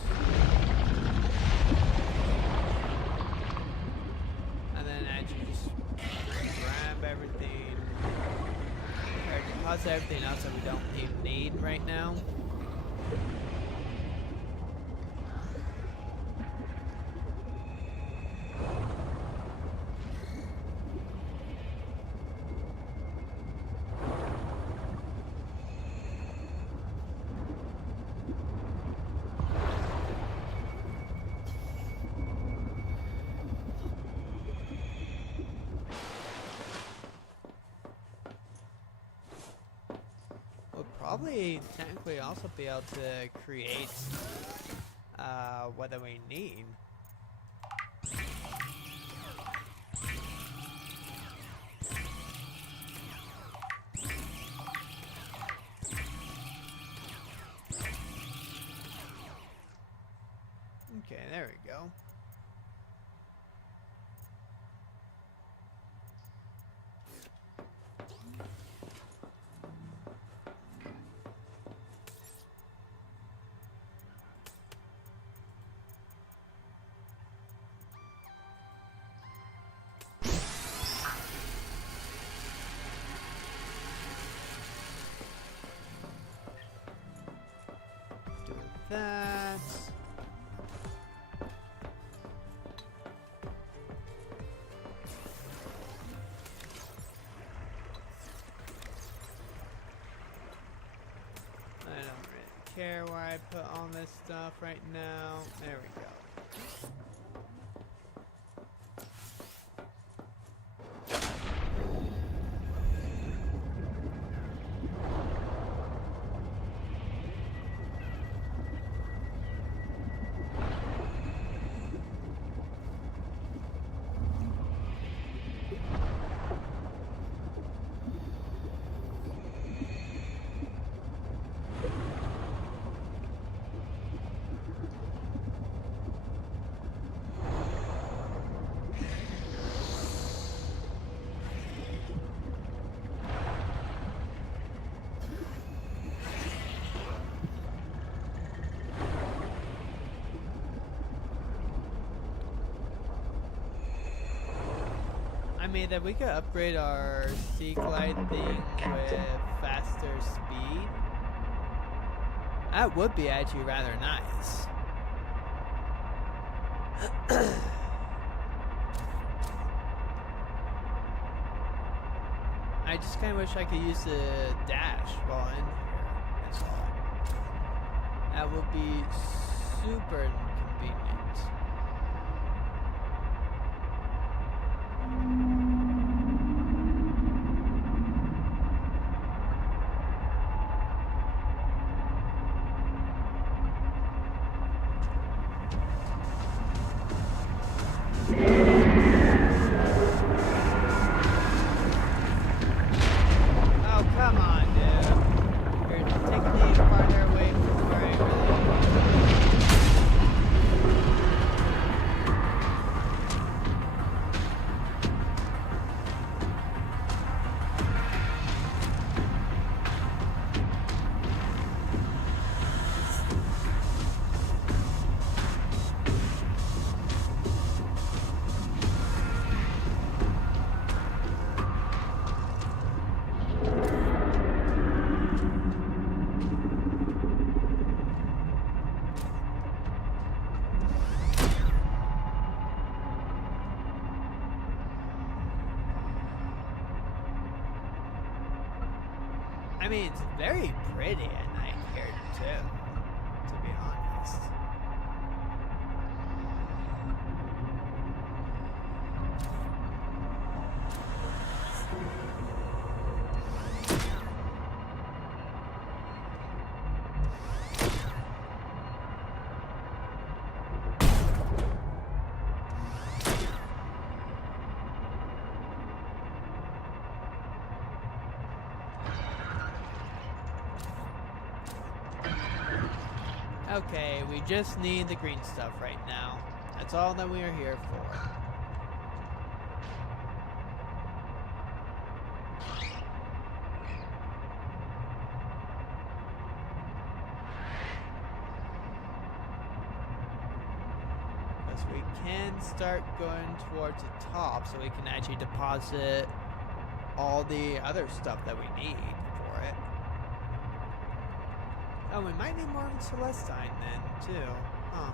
And then actually just grab everything, or deposit everything else that we don't even need right now. probably technically also be able to create what do we need. Okay, there we go. Do that. I don't really care where I put all this stuff right now. There we go. I mean, that we could upgrade our sea glide thing with faster speed. That would be actually rather nice. I just kind of wish I could use the dash while in here. That's all. That would be super inconvenient. Oh, come on, dude. You're taking me farther away from where I I mean, it's very pretty at night here, too, to be honest. Okay, we just need the green stuff right now. That's all that we are here for. Because we can start going towards the top so we can actually deposit all the other stuff that we need for it. Oh, we might need more of Celestine then, too. Huh.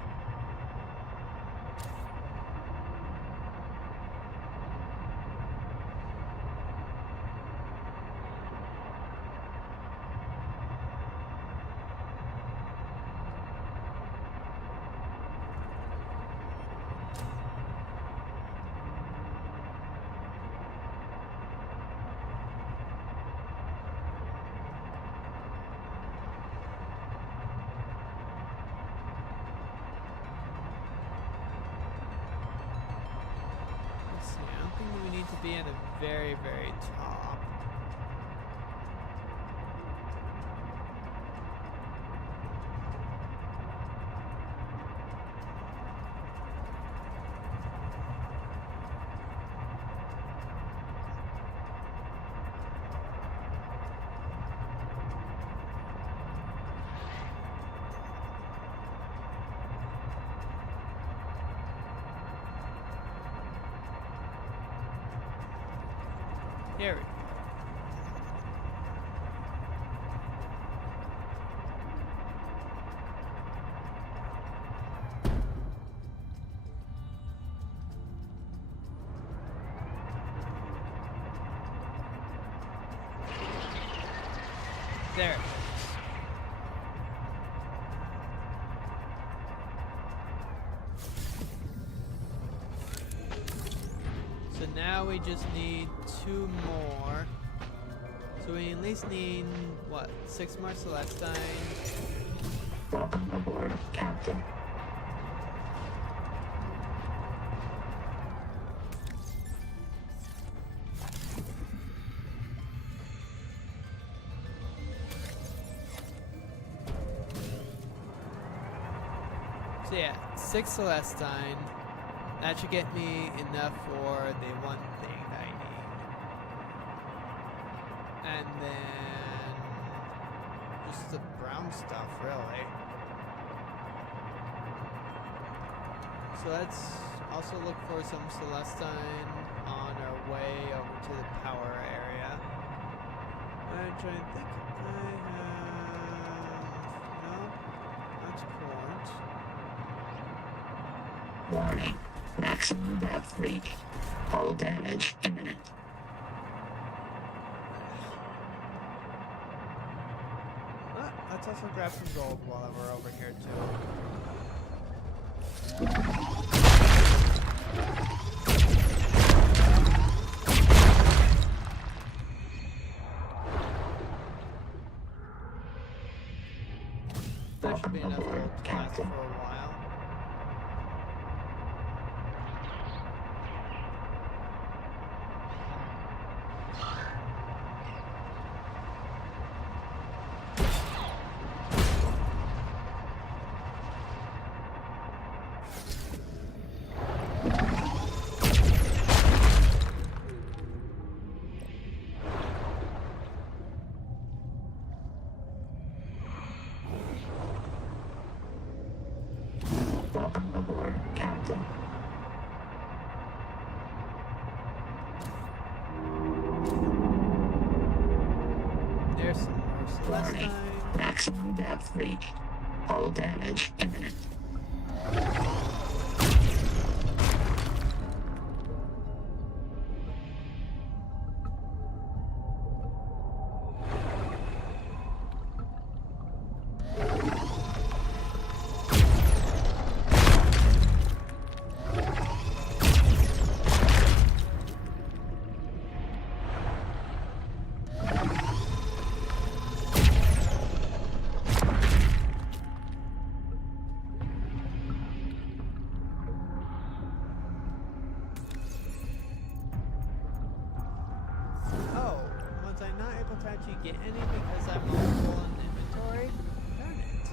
to be in the very, very top. Here we go. There it is. So now we just need 2 more. So we at least need, what, 6 more Celestines? Welcome aboard, Captain. So yeah, 6 Celestine. That should get me enough for the one thing that I need. And then just the brown stuff, really. So let's also look for some Celestine on our way over to the power area. Which I think I have... No, that's corn. Warning. Maximum depth leak. Hull damage imminent. Let's also grab some gold while we're over here too. That should be enough gold to last for a while. Welcome aboard, Captain. There's some more Warning. Celestine. Maximum depth leak. Hull damage imminent. To actually get any because I'm all full in inventory. Darn it.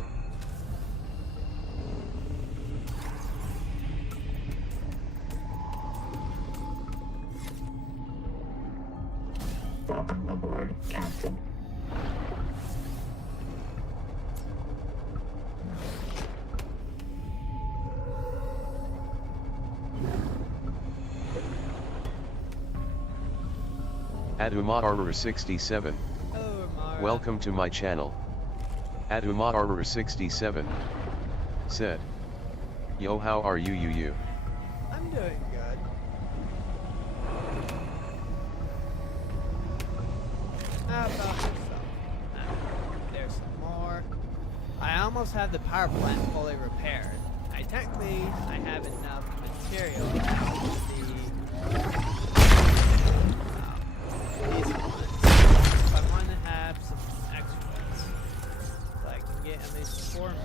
Welcome aboard, Captain. Aduma Armor 67. Hello, Amara. Welcome to my channel. Aduma Armor 67 said, "Yo, how are you? I'm doing good. How about yourself? There's some more. I almost have the power plant fully repaired. Technically, I have enough material now with these ones. If I want to have some extras, so I can get at least 4 more.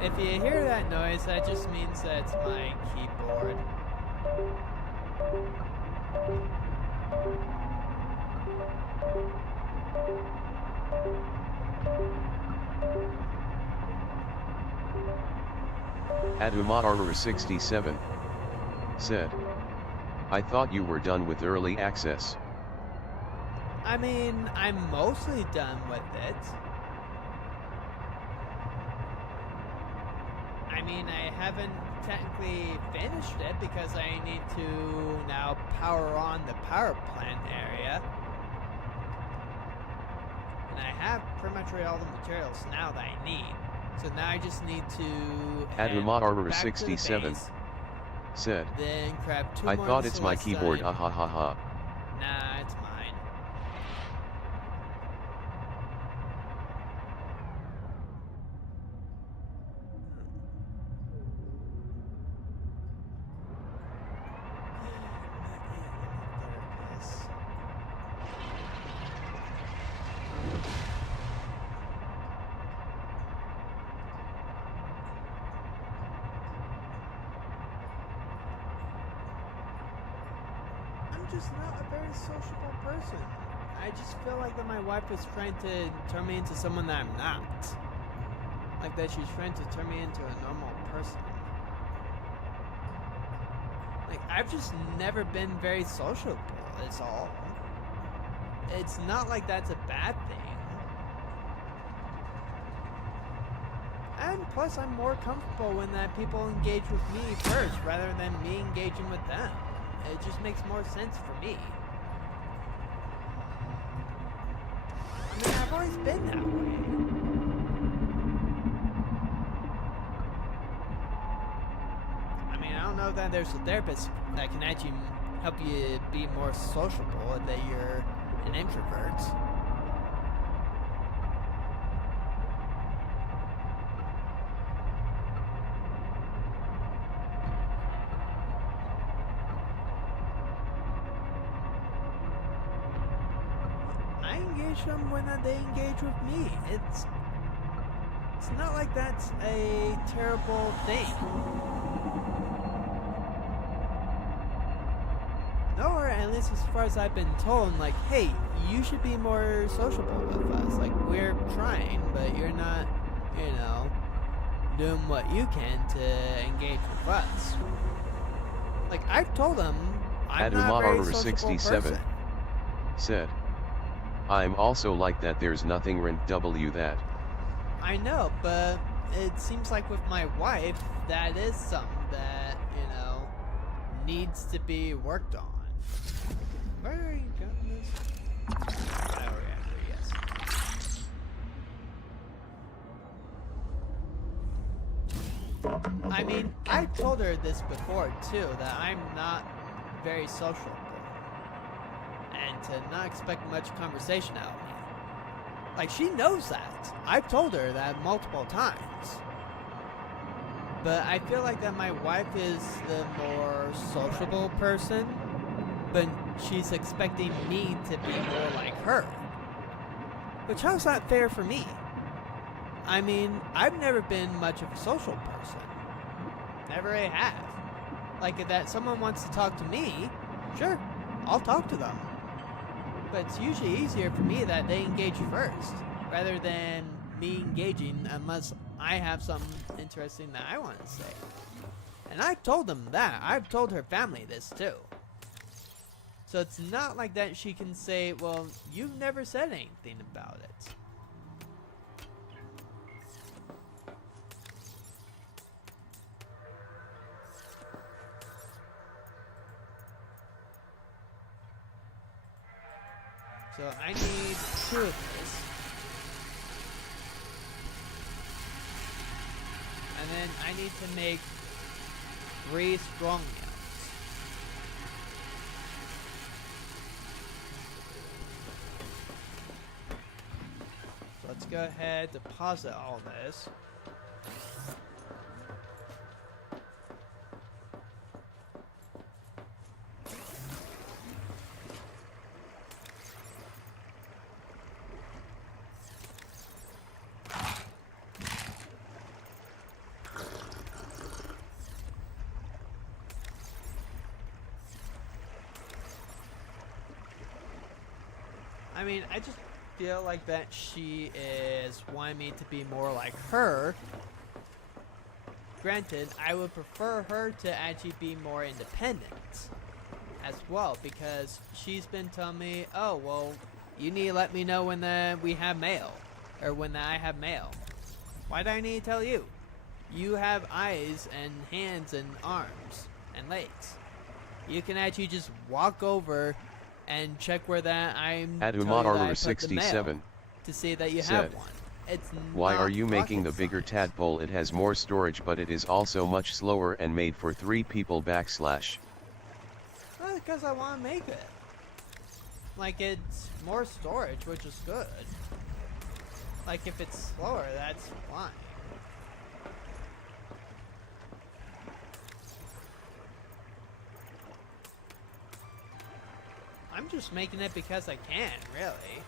If you hear that noise, that just means that it's my keyboard. Adumar67 said, I thought you were done with early access. I mean, I'm mostly done with it. I mean, I haven't technically finished it because I need to now power on the power plant area. And I have pretty much all the materials now that I need. So now I just need to Adumar67 said, then grab 2 I more thought it's my keyboard, Celestine. ha ha ha ha. Nah, it's mine. I'm just not a very sociable person. I just feel like that my wife is trying to turn me into someone that I'm not. Like that she's trying to turn me into a normal person. Like, I've just never been very sociable, is all. It's not like that's a bad thing. And plus, I'm more comfortable when that people engage with me first, rather than me engaging with them. It just makes more sense for me. I mean, I've always been that way. I mean, I don't know that there's a therapist that can actually help you be more sociable, that you're an introvert. I engage them when they engage with me. It's not like that's a terrible thing. Nor, at least as far as I've been told, like, hey, you should be more sociable with us. Like, we're trying, but you're not, you know, doing what you can to engage with us. Like, I've told them I'm not a very sociable 67 person. said, I'm also like that, there's nothing rent W that. I know, but it seems like with my wife, that is something that, you know, needs to be worked on. Where are you going this? Bioreactor, yes. I mean, I told her this before too, that I'm not very sociable. And to not expect much conversation out of me. Like, she knows that. I've told her that multiple times. But I feel like that my wife is the more sociable person, but she's expecting me to be more like her. Which, how's that fair for me? I mean, I've never been much of a social person. Never really have. Like, if that someone wants to talk to me, sure, I'll talk to them. But it's usually easier for me that they engage first, rather than me engaging unless I have something interesting that I want to say. And I've told them that. I've told her family this too. So it's not like that she can say, well, you've never said anything about it. So I need 2 of this. And then I need to make 3 strong yells. So let's go ahead, deposit all this. I mean, I just feel like that she is wanting me to be more like her. Granted, I would prefer her to actually be more independent as well, because she's been telling me, oh, well, you need to let me know when we have mail, or when I have mail. Why do I need to tell you? You have eyes and hands and arms and legs. You can actually just walk over and check where that I'm telling you that I put the mail to see that you have one. It's why not are you making the rocket bigger science. tadpole? It has more storage, but it is also much slower and made for 3 people /. Well, because I want to make it. Like, it's more storage, which is good. Like, if it's slower, that's fine. I'm just making it because I can, really.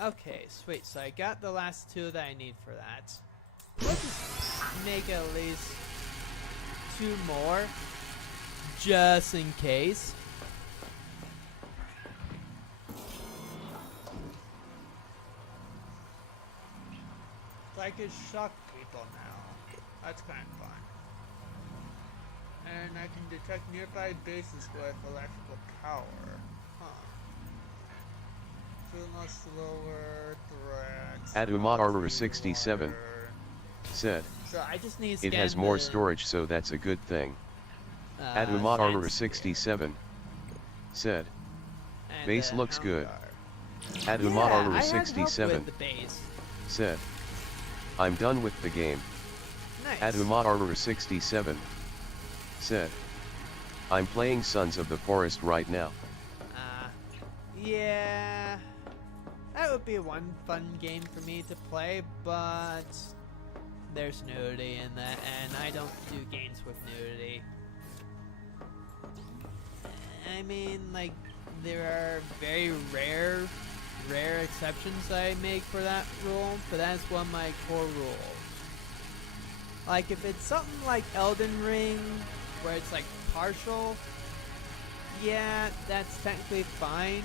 Okay, sweet. So I got the last 2 that I need for that. Let's just make at least 2 more, just in case. So I can shock people now. That's kind of fun. And I can detect nearby bases with electrical power. Huh. Slower threats. Adumar 67 said, So I just need to it has more storage, so that's a good thing. Adumar 67 said, base looks good. Adumar 67 said, I'm done with the game. Nice. Adumar 67 said, I'm playing Sons of the Forest right now. Yeah, that would be one fun game for me to play, but there's nudity in that, and I don't do games with nudity. I mean, like, there are very rare exceptions I make for that rule, but that's one of my core rules. Like, if it's something like Elden Ring, where it's like partial, yeah, that's technically fine.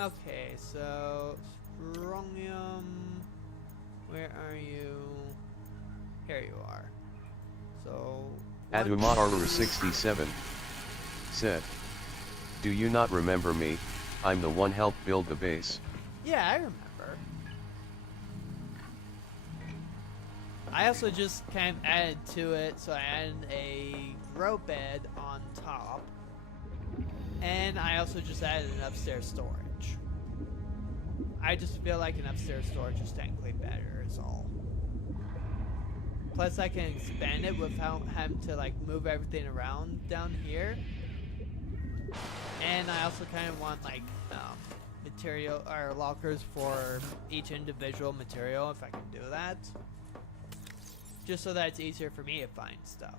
Okay, so strontium, where are you? Here you are. So Adumar 67 said, do you not remember me? I'm the one helped build the base. Yeah, I remember. I also just kind of added to it, so I added a grow bed on top. And I also just added an upstairs storage. I just feel like an upstairs storage is technically better, is all. Plus I can expand it without having to like move everything around down here. And I also kind of want like material or lockers for each individual material if I can do that. Just so that it's easier for me to find stuff.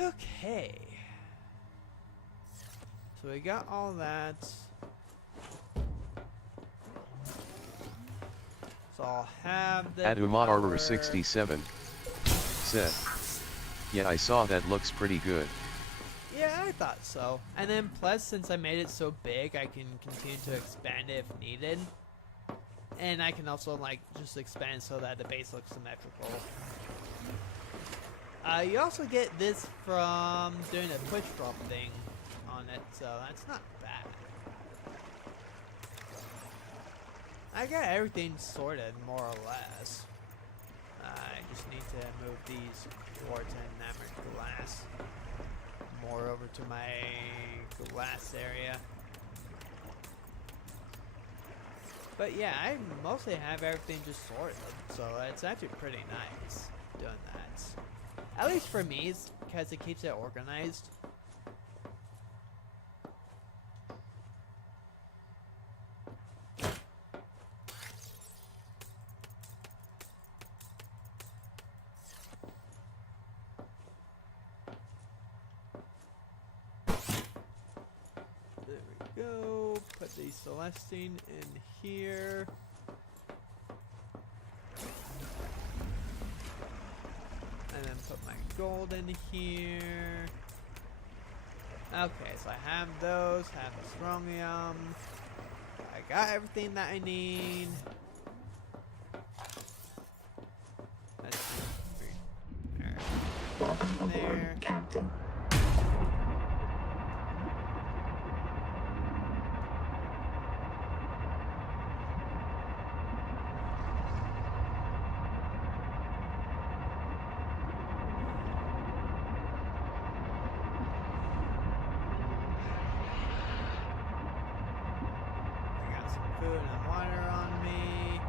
Okay. So we got all that. So I'll have the Adumar 67 said, yeah, I saw that looks pretty good. Yeah, I thought so. And then plus, since I made it so big, I can continue to expand it if needed. And I can also like just expand so that the base looks symmetrical. You also get this from doing a push drop thing on it, so that's not bad. I got everything sorted more or less. I just need to move these quartz and enamored glass more over to my glass area. But yeah, I mostly have everything just sorted, so it's actually pretty nice doing that. At least for me, because it keeps it organized. the Celestine in here. And then put my gold in here. Okay, so I have those, have the strontium. I got everything that I need. Let's see. There. Food and water on me.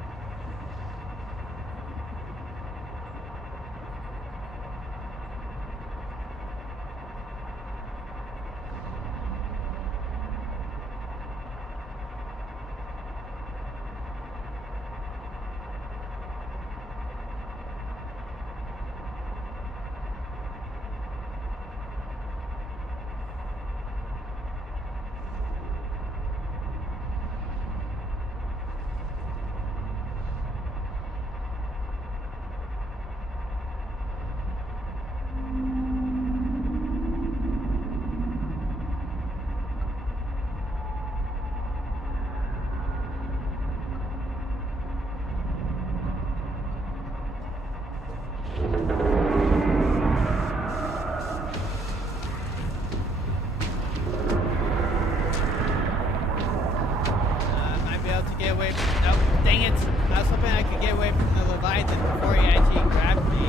Dang it! I was hoping I could get away from the Leviathan before he actually grabbed me.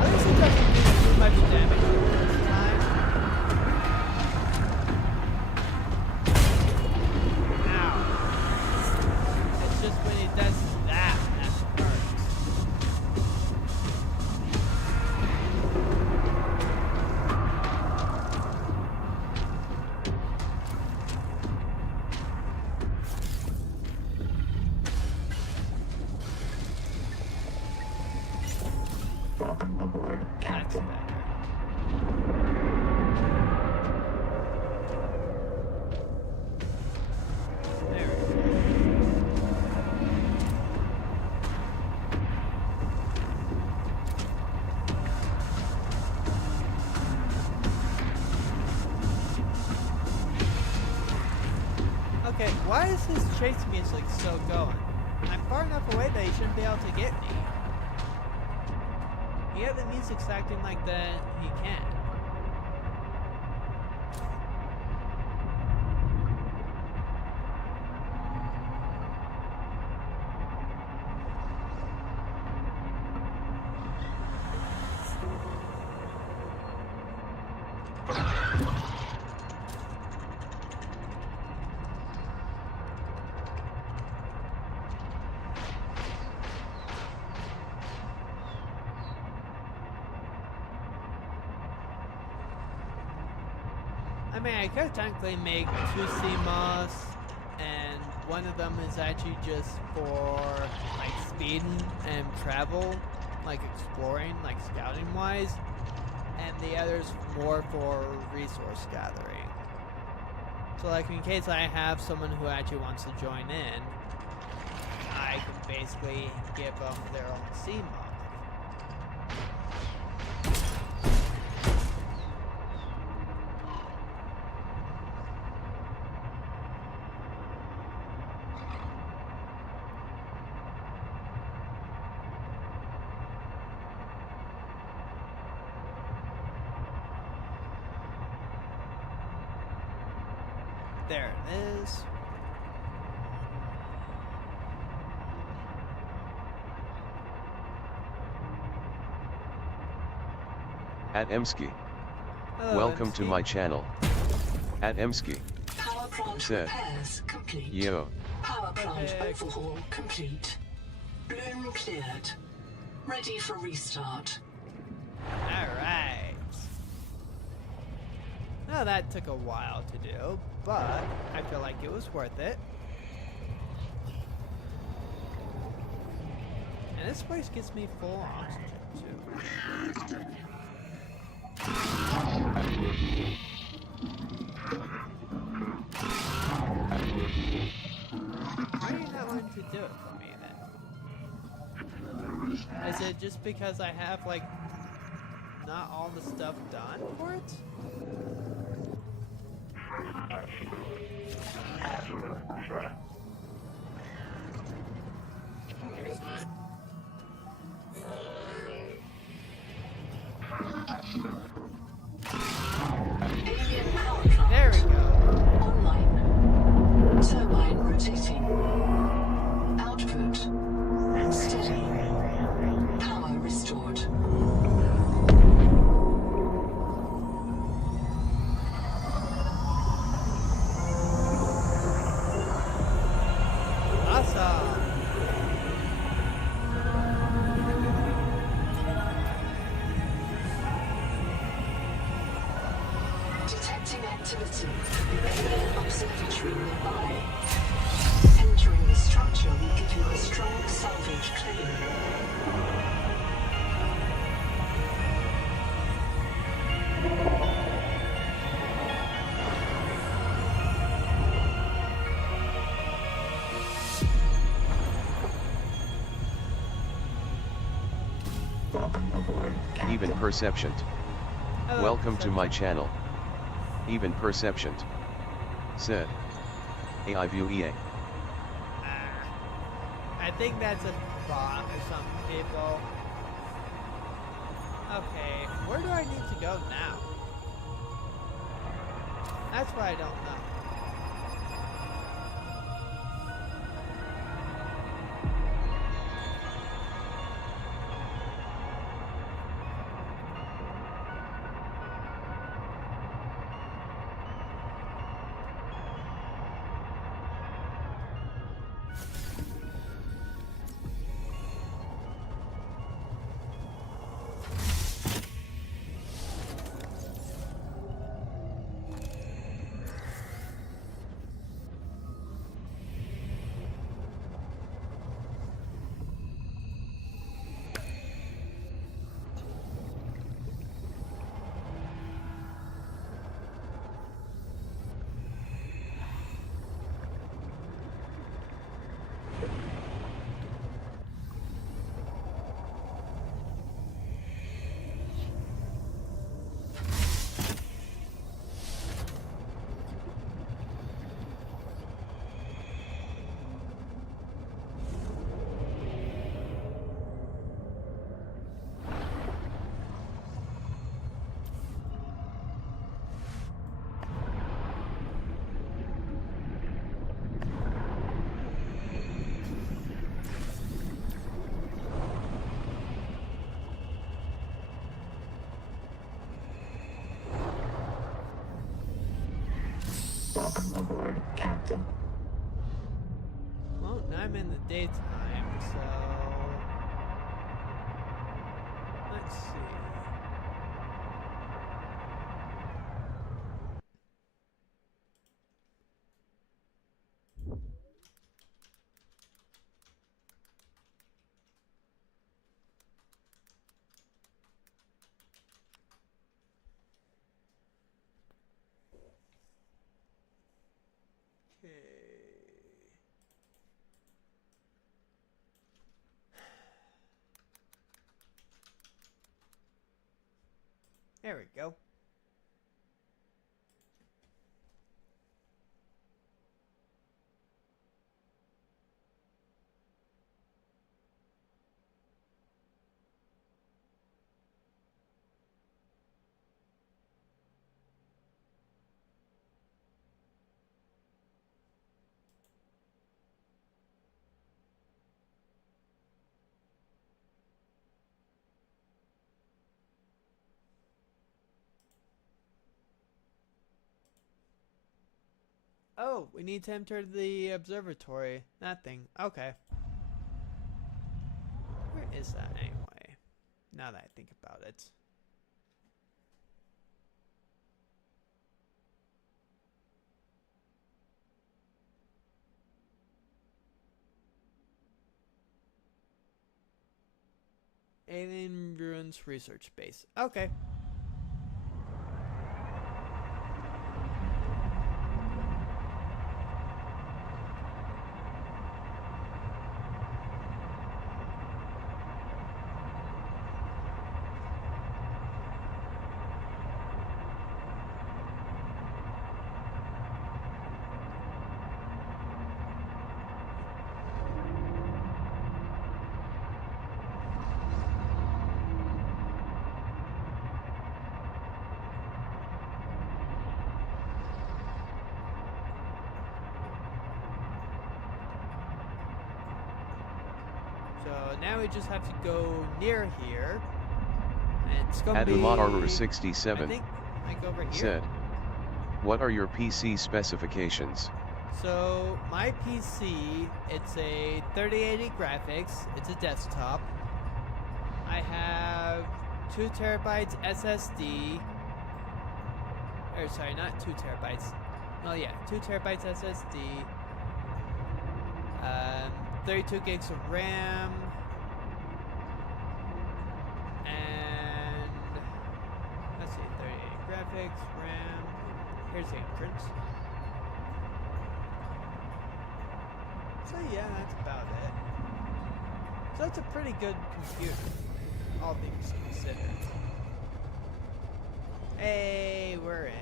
At least it doesn't do too much damage this time. Ow. It's just when he does that hurts. That's better. There we go. Okay, why is his chase music still going? I'm far enough away that he shouldn't be able to get me. Yeah, the music's acting like that he can. I mean, I could technically make 2 sea moths, and one of them is actually just for, like, speeding and travel, like, exploring, like, scouting-wise, and the other's more for resource gathering. So, like, in case I have someone who actually wants to join in, I can basically give them their own sea moth. There it is. At Emsky. Hello, Welcome to Emsky. my channel. At Emsky. Power plant Said. repairs complete. Yo. Power plant Perfect. overhaul complete. Bloom cleared. Ready for restart. Alright. Now that took a while to do, but I feel like it was worth it. And this place gives me full oxygen too. going to do it for me then? Is it just because I have like not all the stuff done for it? There we go. Online. Turbine rotating. Output. Steady. Power restored. Awesome. Detecting activity in the observatory nearby. Entering the structure will give you a strong salvage claim. Even perception. Hello, Welcome to my Perception. channel. Even perception. Said. AI view EA. I think that's a bot or some people. Okay, where do I need to go now? That's what I don't know. Well, now I'm in the daytime, so let's see. Okay. There we go. Oh, we need to enter the observatory. That thing. Okay. Where is that anyway? Now that I think about it. Alien Ruins Research Base. Okay. So now we just have to go near here. And it's gonna be... Adumar67 I think, like over here. said, "What are your PC specifications?" So my PC, it's a 3080 graphics. It's a desktop. I have 2 terabytes SSD. Or sorry, not 2 terabytes. Oh yeah, 2 terabytes SSD. 32 gigs of RAM. And let's see, 38 graphics, RAM. Here's the entrance. So yeah, that's about it. So it's a pretty good computer, all things considered. Hey, we're in.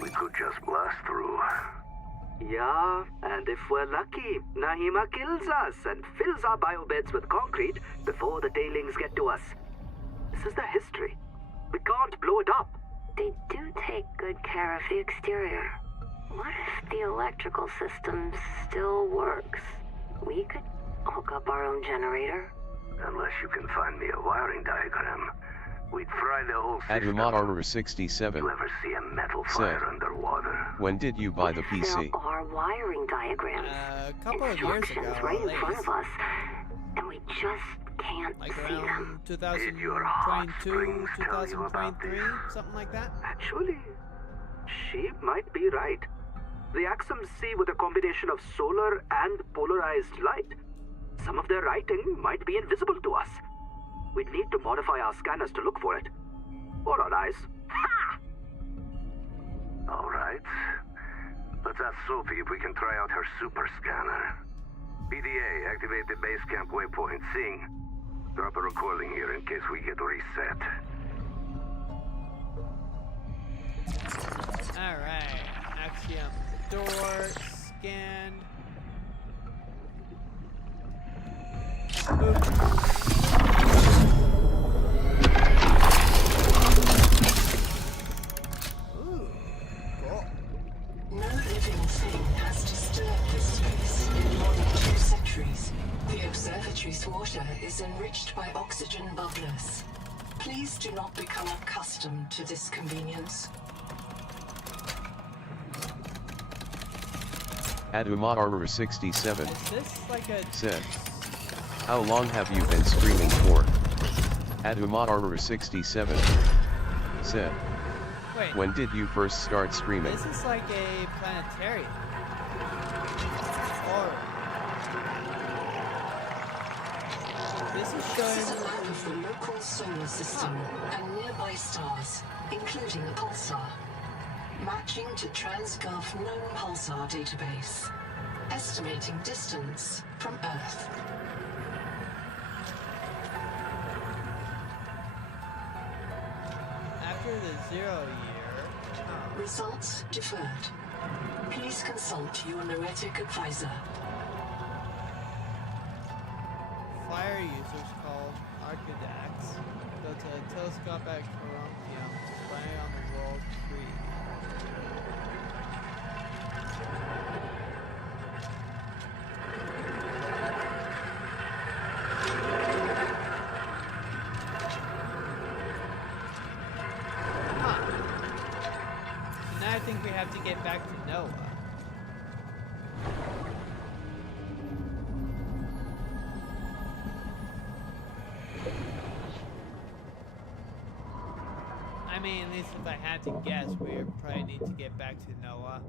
We could just blast through. Yeah, and if we're lucky, Nahima kills us and fills our biobeds with concrete before the tailings get to us. This is the history. We can't blow it up. They do take good care of the exterior. What if the electrical system still works? We could hook up our own generator. Unless you can find me a wiring diagram, we'd fry the whole system. Adumar67 You ever see a metal fire underwater? "When did you buy the PC?" There are wiring diagrams. A couple of years ago, Instructions right in at front least. of us, and we just can't Like see them. around Did your hot 2022, springs tell you about 2023, this? something like that. Actually, she might be right. The Axums see with a combination of solar and polarized light. Some of their writing might be invisible to us. We'd need to modify our scanners to look for it. Or our eyes. Ha! All right. Let's ask Sophie if we can try out her super scanner. PDA, activate the base camp waypoint. Sing. Drop a recording here in case we get reset. Alright, Axiom door, scanned. Ooh, cool. No living thing has disturbed this space in more than 2 centuries. The observatory's water is enriched by oxygen bubblers. Please do not become accustomed to this convenience. Adumar67 Is this like a... said, "How long have you been streaming for?" Adumar67 said, Wait, "When did you first start streaming?" this is like a planetarium. Or... This is This is showing... a map of the local solar system and nearby stars, including a pulsar. Matching to TransGov known pulsar database. Estimating distance from Earth. After the 0 year... Oh. Results deferred. Please consult your noetic advisor. Flyer users called Archidax go to a telescope at Corompium to spy on the world tree. Huh. Now I think we have to get back to Noah. I mean, at least if I had to guess, we would probably need to get back to Noah.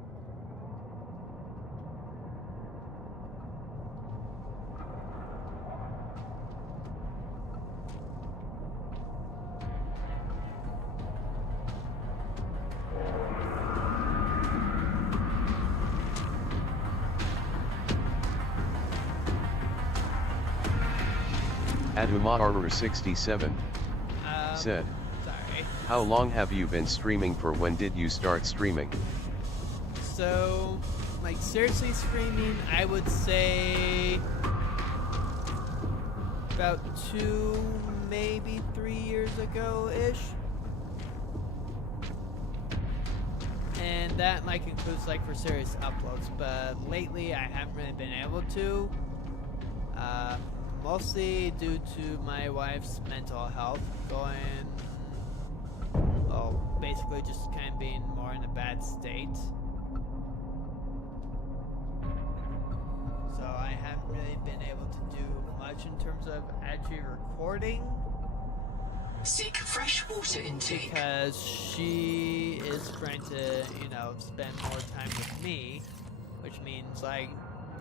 Adumar67 said, Sorry. "How long have you been streaming for? When did you start streaming?" So, like, seriously streaming, I would say about 2, maybe 3 years ago-ish. and that like includes like for serious uploads, but lately I haven't really been able to, mostly due to my wife's mental health going, well, basically just kind of being more in a bad state. So I haven't really been able to do much in terms of actually recording. Seek fresh water intake. Because she is trying to, you know, spend more time with me, which means I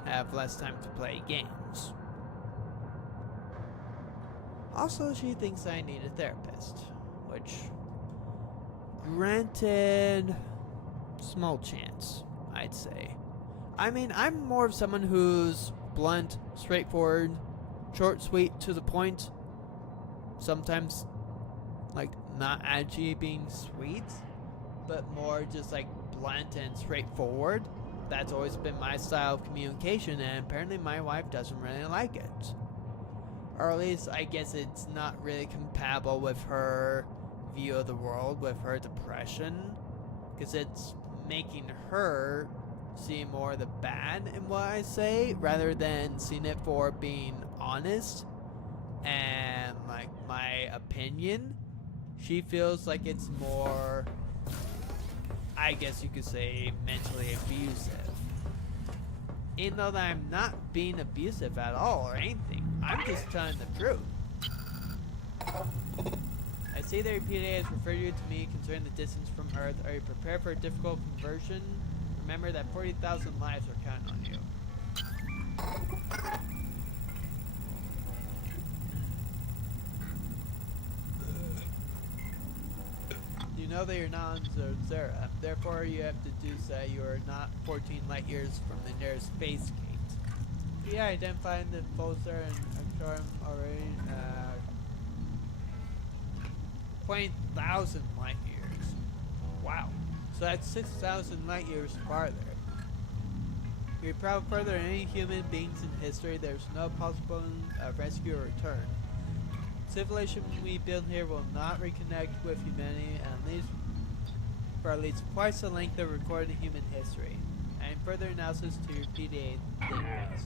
have less time to play games. Also, she thinks I need a therapist, which, granted, small chance, I'd say. I mean, I'm more of someone who's blunt, straightforward, short, sweet, to the point. Sometimes, like, not actually being sweet, but more just, like, blunt and straightforward. That's always been my style of communication, and apparently my wife doesn't really like it. Or at least, I guess it's not really compatible with her view of the world, with her depression, because it's making her see more of the bad in what I say, rather than seeing it for being honest and, like, my opinion. She feels like it's more, I guess you could say, mentally abusive. Even though that I'm not being abusive at all or anything, I'm just telling the truth. I see that your PDA has referred you to me concerning the distance from Earth. Are you prepared for a difficult conversion? Remember that 40,000 lives are counting on you. You know that you're not on Zera, therefore you have deduced that you are not 14 light years from the nearest space gate. Yeah, identifying the Pulsar and Arcturus already, 20,000 light years. Wow. So that's 6,000 light years farther. You're traveled further than any human beings in history. There's no possible rescue or return. Civilization we build here will not reconnect with humanity for at least twice the length of recorded human history. And further analysis to your PDA database.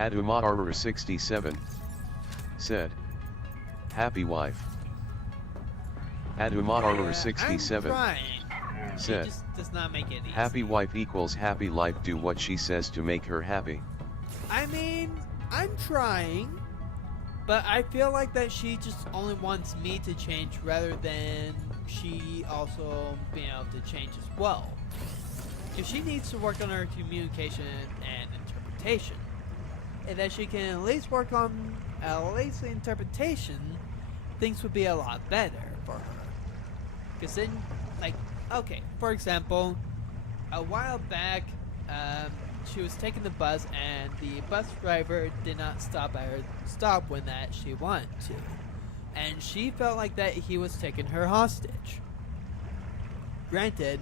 Aduma 67 said, "Happy wife." Aduma 67 said, just does not make it easy. "Happy wife equals happy life. Do what she says to make her happy." I mean, I'm trying, but I feel like that she just only wants me to change rather than she also being able to change as well. If she needs to work on her communication and interpretation, and that she can at least work on at least the interpretation, things would be a lot better for her. Because then, like, okay, for example, a while back, she was taking the bus and the bus driver did not stop at her stop when that she wanted to. And she felt like that he was taking her hostage. Granted,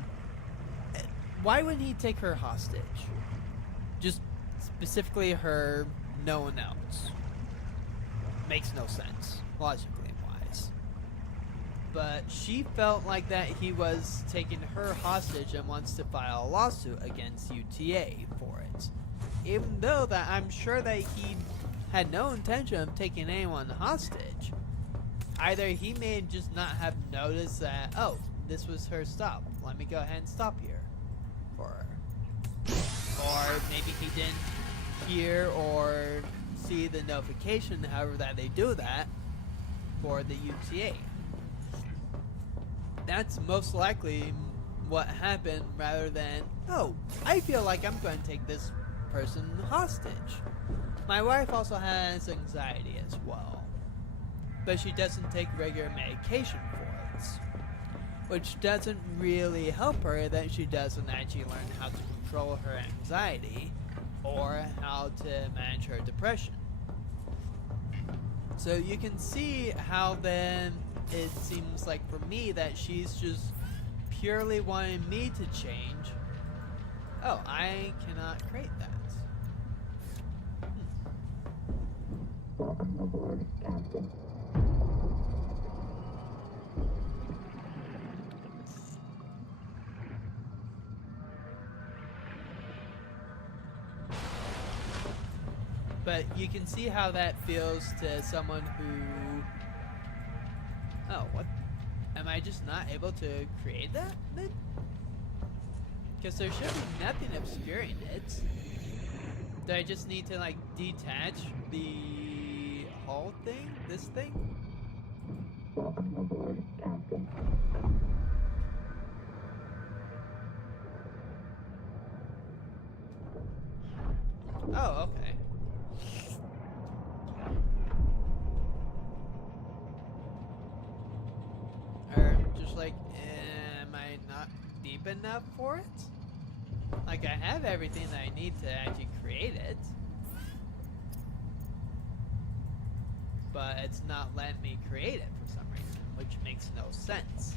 why wouldn't he take her hostage? Just specifically her, no one else. Makes no sense, logically wise. But she felt like that he was taking her hostage and wants to file a lawsuit against UTA for it. Even though that I'm sure that he had no intention of taking anyone hostage. Either he may just not have noticed that, oh, this was her stop. Let me go ahead and stop here for her. Or maybe he didn't hear or see the notification, however that they do that, for the UTA. That's most likely what happened, rather than, oh, I feel like I'm going to take this person hostage. My wife also has anxiety as well, but she doesn't take regular medication for it, which doesn't really help her, that she doesn't actually learn how to control her anxiety or how to manage her depression. So you can see how then it seems like for me that she's just purely wanting me to change, Oh, I cannot create that. But you can see how that feels to someone who... Oh, what? Am I just not able to create that then? Because there should be nothing obscuring it. Do I just need to, like, detach the hull thing? This thing? Oh, okay. Or just like, am I not deep enough for it? Like, I have everything that I need to actually create it. But it's not letting me create it for some reason, which makes no sense.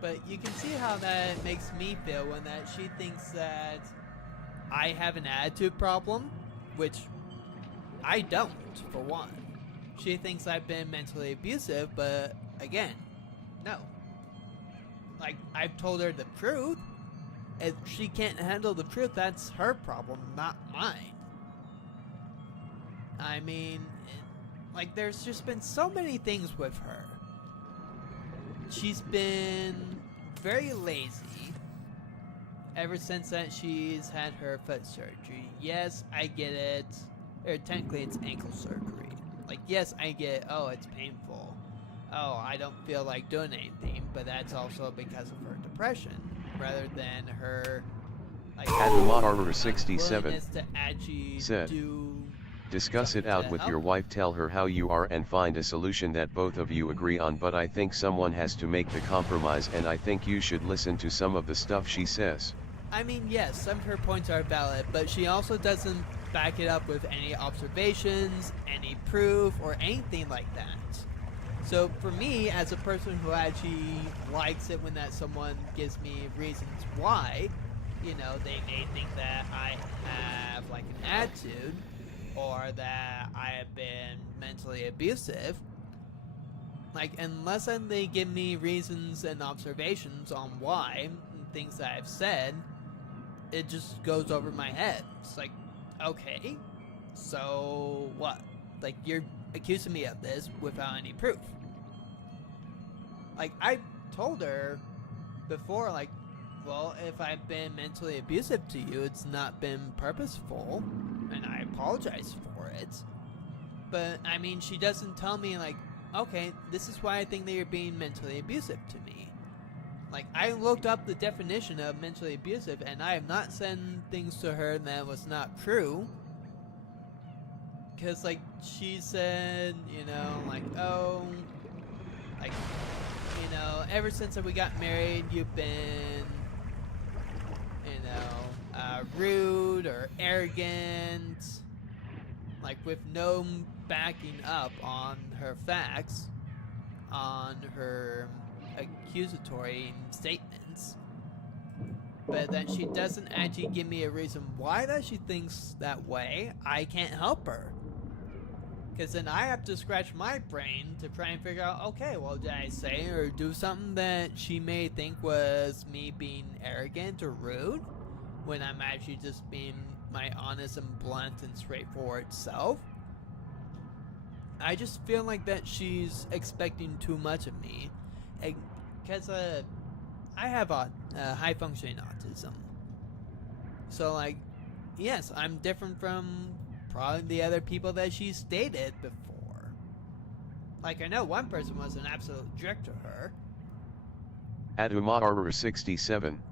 But you can see how that makes me feel when that she thinks that I have an attitude problem, which I don't, for one. She thinks I've been mentally abusive, but again, no. Like, I've told her the truth. If she can't handle the truth, that's her problem, not mine. I mean, like, there's just been so many things with her. She's been very lazy ever since that she's had her foot surgery. Yes, I get it. Or technically it's ankle surgery. Like, yes, I get, oh, it's painful. Oh, I don't feel like doing anything, but that's also because of her depression, rather than her, like, Adumar 67 willingness to actually said, do discuss it something out to with help your her. wife, tell her how you are and find a solution that both of you agree on, but I think someone has to make the compromise, and I think you should listen to some of the stuff she says. I mean, yes, some of her points are valid, but she also doesn't back it up with any observations, any proof, or anything like that. So for me, as a person who actually likes it when that someone gives me reasons why, you know, they may think that I have like an attitude, or that I have been mentally abusive. Like, unless they give me reasons and observations on why, and things that I've said, it just goes over my head. It's like, okay, so what? Like, you're accusing me of this without any proof. Like, I told her before, like, well, if I've been mentally abusive to you, it's not been purposeful, and I apologize for it. But, I mean, she doesn't tell me, like, okay, this is why I think that you're being mentally abusive to me. Like, I looked up the definition of mentally abusive, and I have not said things to her that was not true. Because, like, she said, you know, like, oh, like, you know, ever since we got married, you've been, you know, rude or arrogant, like, with no backing up on her facts, on her accusatory statements, but that she doesn't actually give me a reason why that she thinks that way. I can't help her, because then I have to scratch my brain to try and figure out, okay, well, did I say or do something that she may think was me being arrogant or rude, when I'm actually just being my honest and blunt and straightforward self? I just feel like that she's expecting too much of me, because I have high functioning autism. So, like, yes, I'm different from probably the other people that she's dated before. Like, I know one person was an absolute jerk to her. Adumar 67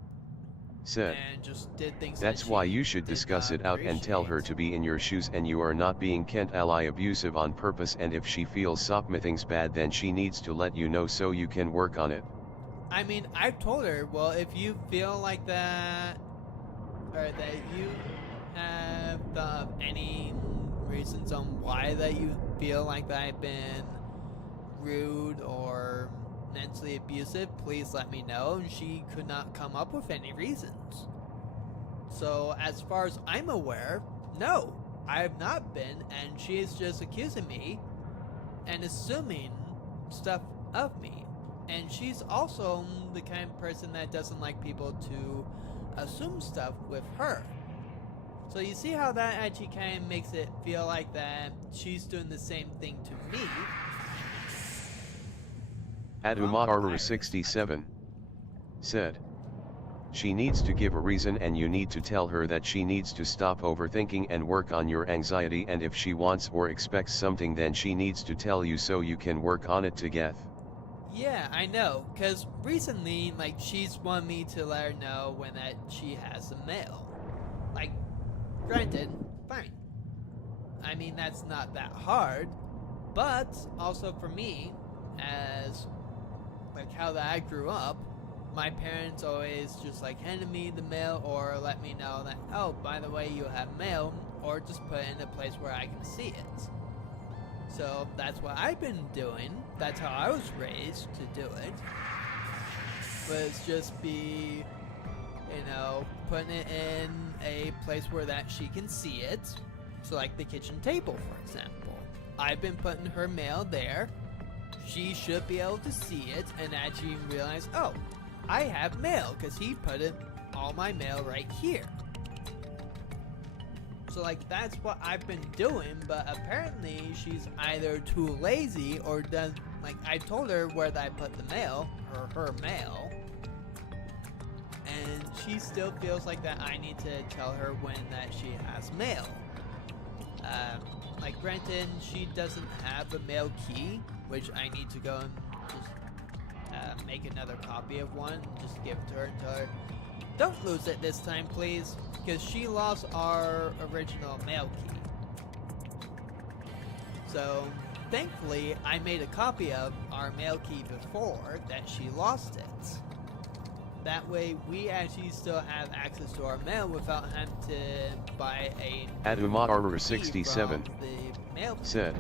said, And just did things that's that why she you should did discuss not it out and tell her appreciate. to be in your shoes and you are not being Kent ally abusive on purpose, and if she feels something's bad then she needs to let you know so you can work on it. I mean, I've told her, well, if you feel like that, or that you have thought of any reasons on why that you feel like that I've been rude or mentally abusive, please let me know. And she could not come up with any reasons. So as far as I'm aware, no, I have not been, and she is just accusing me and assuming stuff of me. And she's also the kind of person that doesn't like people to assume stuff with her. So you see how that actually kind of makes it feel like that she's doing the same thing to me. Adumar67 said, she needs to give a reason and you need to tell her that she needs to stop overthinking and work on your anxiety, and if she wants or expects something then she needs to tell you so you can work on it together. Yeah, I know, because recently, like, she's wanted me to let her know when that she has a mail. Like, granted, fine. I mean, that's not that hard, but also for me, as, like, how that I grew up, my parents always just, like, handed me the mail or let me know that, oh, by the way, you have mail, or just put it in a place where I can see it. So that's what I've been doing. That's how I was raised to do it. Was just be, you know, putting it in a place where that she can see it. So like the kitchen table, for example. I've been putting her mail there. She should be able to see it and actually realize, oh, I have mail, because he put all my mail right here. So, like, that's what I've been doing, but apparently she's either too lazy or does, like, I told her where I put the mail, or her mail, and she still feels like that I need to tell her when that she has mail. Like, granted, she doesn't have a mail key, which I need to go and just make another copy of one, and just give it to her and tell her, don't lose it this time, please, because she lost our original mail key. So, thankfully, I made a copy of our mail key before that she lost it. That way, we actually still have access to our mail without having to buy a Adumar67 said,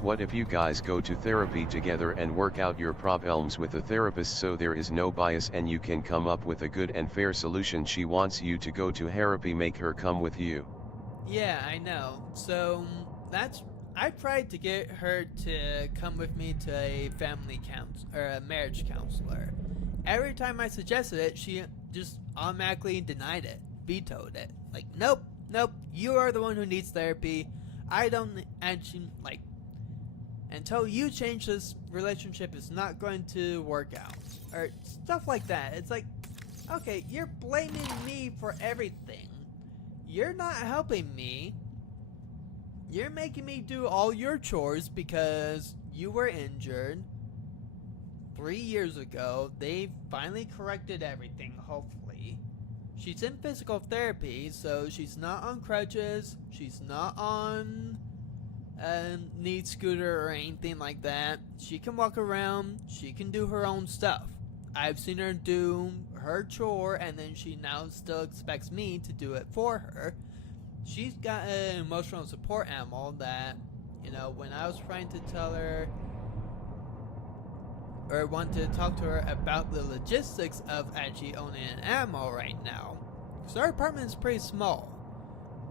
what if you guys go to therapy together and work out your problems with a therapist so there is no bias and you can come up with a good and fair solution? She wants you to go to therapy, make her come with you. Yeah, I know. So, I tried to get her to come with me to a family counselor, or a marriage counselor. Every time I suggested it, she just automatically denied it, vetoed it. Like, nope, you are the one who needs therapy. I don't actually, like, until you change this relationship, it's not going to work out. Or stuff like that. It's like, okay, you're blaming me for everything. You're not helping me. You're making me do all your chores because you were injured 3 years ago. They finally corrected everything, hopefully. She's in physical therapy, so she's not on crutches. She's not on need scooter or anything like that. She can walk around. She can do her own stuff. I've seen her do her chore, and then she now still expects me to do it for her. She's got an emotional support animal that, you know, when I was trying to tell her or want to talk to her about the logistics of actually owning an animal right now, because our apartment is pretty small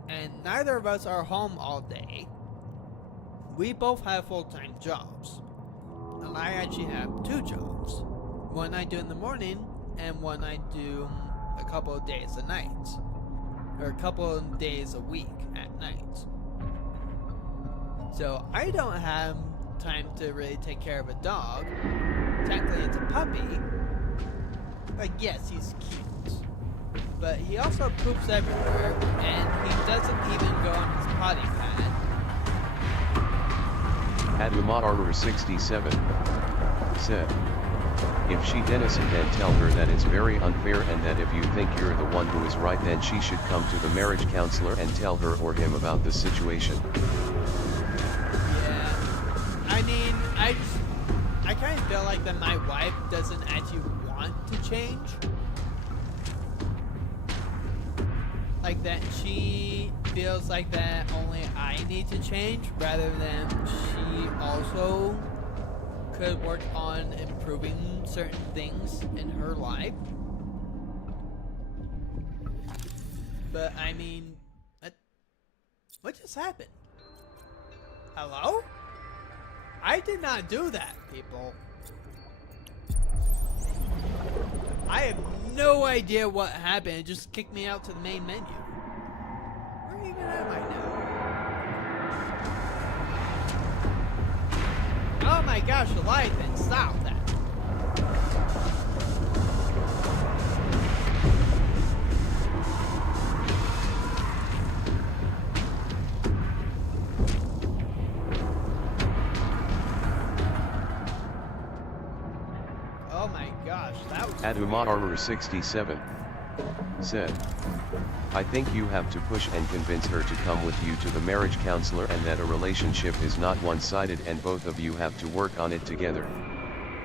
and neither of us are home all day. We both have full-time jobs, and I actually have 2 jobs. One I do in the morning, and one I do a couple of days a night, or a couple of days a week at night. So I don't have time to really take care of a dog. Technically it's a puppy. Like, yes, he's cute, but he also poops everywhere, and he doesn't even go on his potty pad. Adumar67 said, if she Denison, then tell her that it's very unfair, and that if you think you're the one who is right, then she should come to the marriage counselor and tell her or him about the situation. Yeah, I mean, I kind of feel like that my wife doesn't actually want to change. Like, like that she feels like that only I need to change rather than she also could work on improving certain things in her life. But I mean, what just happened? Hello? I did not do that, people. I have no idea what happened. It just kicked me out to the main menu. Where even am I now? Oh my gosh, the light then stop that. Oh my gosh, that was Aduma Armor 67 said, I think you have to push and convince her to come with you to the marriage counselor, and that a relationship is not one-sided and both of you have to work on it together.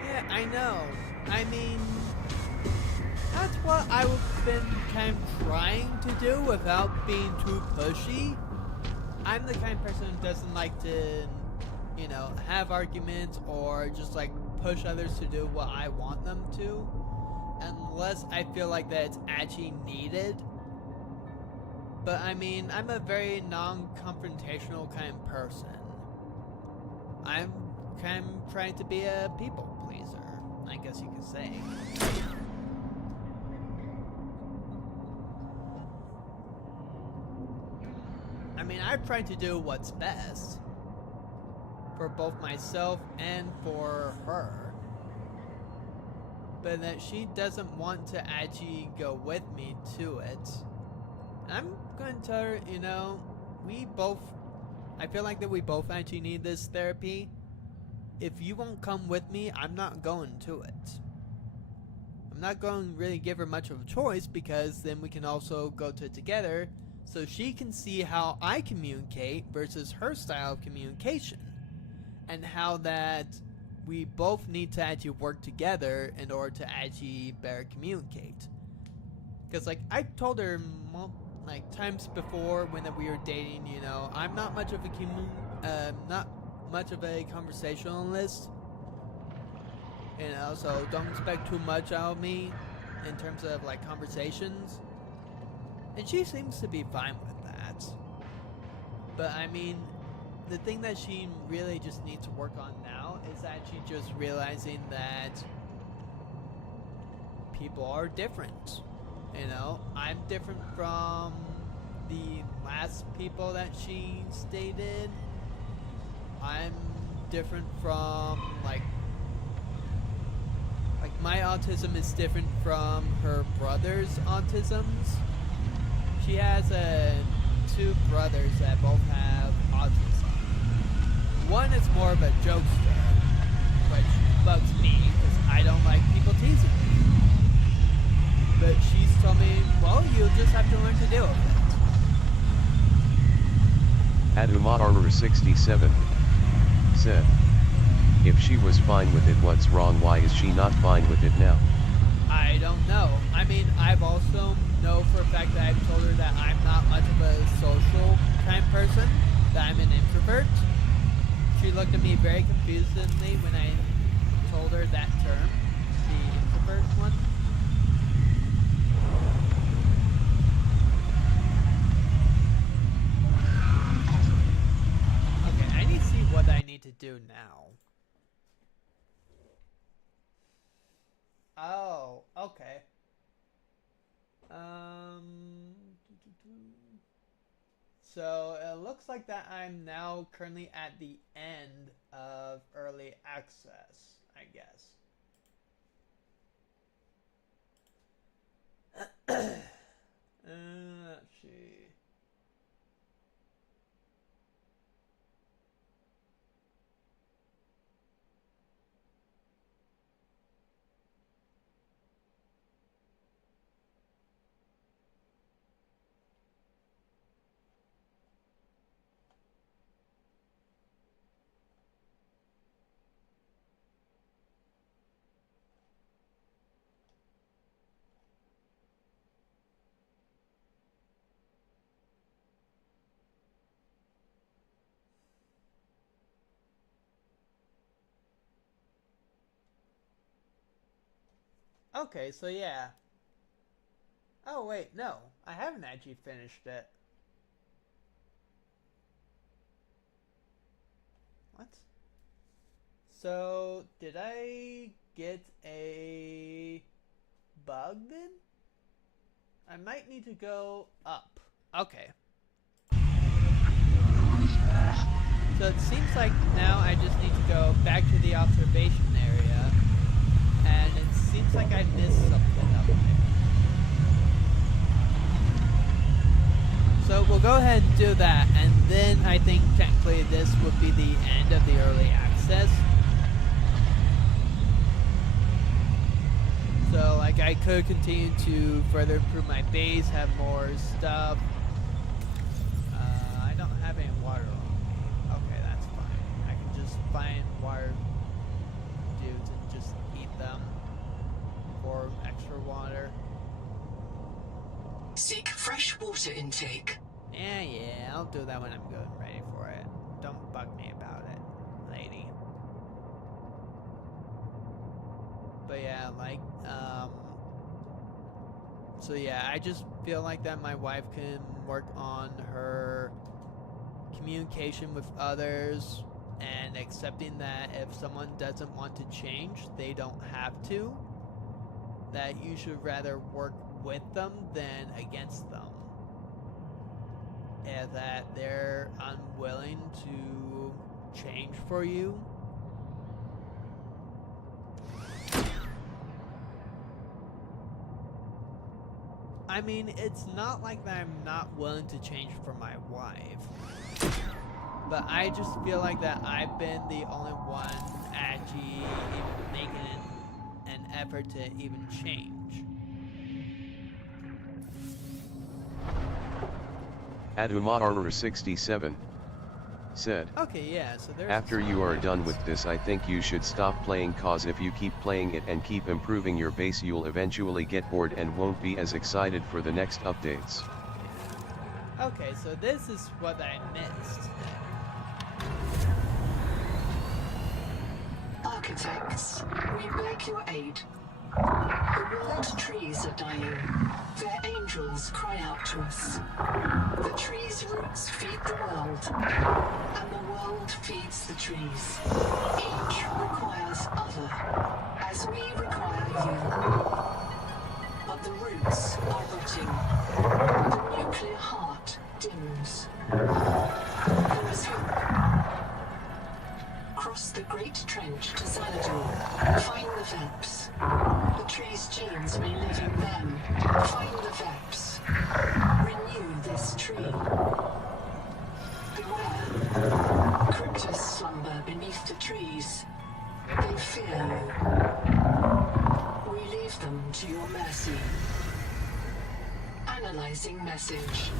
Yeah, I know. I mean, that's what I've been kind of trying to do without being too pushy. I'm the kind of person who doesn't like to, you know, have arguments or just like push others to do what I want them to, unless I feel like that it's actually needed. But I mean, I'm a very non-confrontational kind of person. I'm kind of trying to be a people pleaser, I guess you could say. I mean, I've tried to do what's best for both myself and for her. But that she doesn't want to actually go with me to it. I'm going to tell her, you know, I feel like that we both actually need this therapy. If you won't come with me, I'm not going to it. I'm not going to really give her much of a choice, because then we can also go to it together so she can see how I communicate versus her style of communication. And how that we both need to actually work together in order to actually better communicate. Because like I told her like times before when we were dating, you know, I'm not much of a conversationalist, you know, so don't expect too much out of me in terms of like conversations. And she seems to be fine with that. But I mean, the thing that she really just needs to work on now is actually just realizing that people are different. You know, I'm different from the last people that she dated. I'm different from like my autism is different from her brother's autisms. She has two brothers that both have autism. One is more of a jokester, which bugs me because I don't like people teasing me. But she's told me, well, you'll just have to learn to deal with it. Aduma Armor 67 said, if she was fine with it, what's wrong? Why is she not fine with it now? I don't know. I mean, I've also know for a fact that I've told her that I'm not much of a social kind of person, that I'm an introvert. She looked at me very confusedly when I told her that term, the introvert one. Okay, I need to see what I need to do now. Oh, okay. So it looks like that I'm now currently at the end of early access, I guess. Let's see. Okay, so yeah. Oh, wait, no. I haven't actually finished it. What? So, did I get a bug then? I might need to go up. Okay. So it seems like now I just need to go back to the observation area. And it seems like I missed something up there. So we'll go ahead and do that, and then I think technically this would be the end of the early access. So like I could continue to further improve my base, have more stuff. I don't have any water on. Okay, that's fine. I can just find water dudes and just eat them for extra water. Seek fresh water intake. Yeah, I'll do that when I'm good and ready for it. Don't bug me about it, lady. But yeah, like, so yeah, I just feel like that my wife can work on her communication with others and accepting that if someone doesn't want to change, they don't have to. That you should rather work with them than against them. And that they're unwilling to change for you. I mean, it's not like that I'm not willing to change for my wife. But I just feel like that I've been the only one actually even making an effort to even change. Adumar67 said, okay, yeah, so there's after you are done with this, I think you should stop playing, cause if you keep playing it and keep improving your base, you'll eventually get bored and won't be as excited for the next updates. Okay, so this is what I missed. Architects, we beg your aid. The world trees are dying. Their angels cry out to us. The trees' roots feed the world, and the world feeds the trees. Each requires other, as we require you. But the roots are rotting. The nuclear heart dims. There is hope. Cross the great trench to Xanadu. Find the Veps. The tree's genes may live in them. Find the Veps. Renew this tree. Beware. Cryptos slumber beneath the trees. They fear you. We leave them to your mercy. Analyzing message.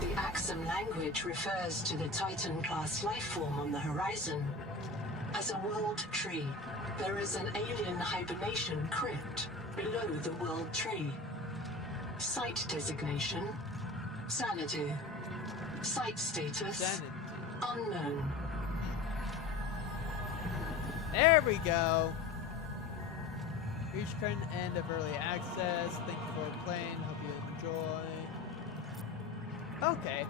The Axum language refers to the Titan-class lifeform on the horizon. As a world tree, there is an alien hibernation crypt below the world tree. Site designation, Xanadu. Site status, unknown. There we go. Reach current end of early access. Thank you for playing. Hope you enjoy. Okay.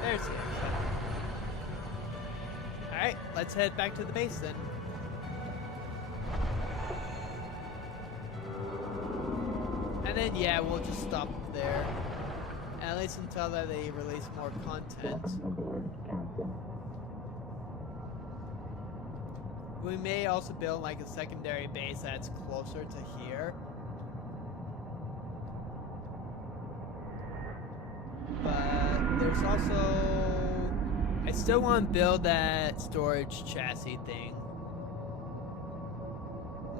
There's it. Alright, let's head back to the base then. And then, yeah, we'll just stop there. At least until that they release more content. We may also build like a secondary base that's closer to here. But there's also... I still want to build that storage chassis thing.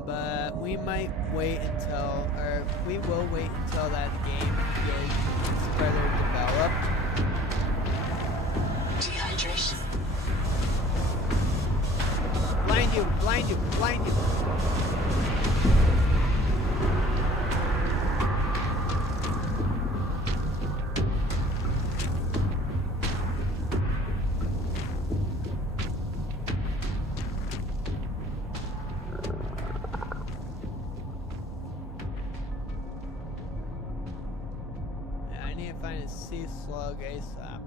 But we might wait until, or we will wait until that game gets further developed. Dehydration. Blind you, blind you, blind you. and find a sea slug ASAP.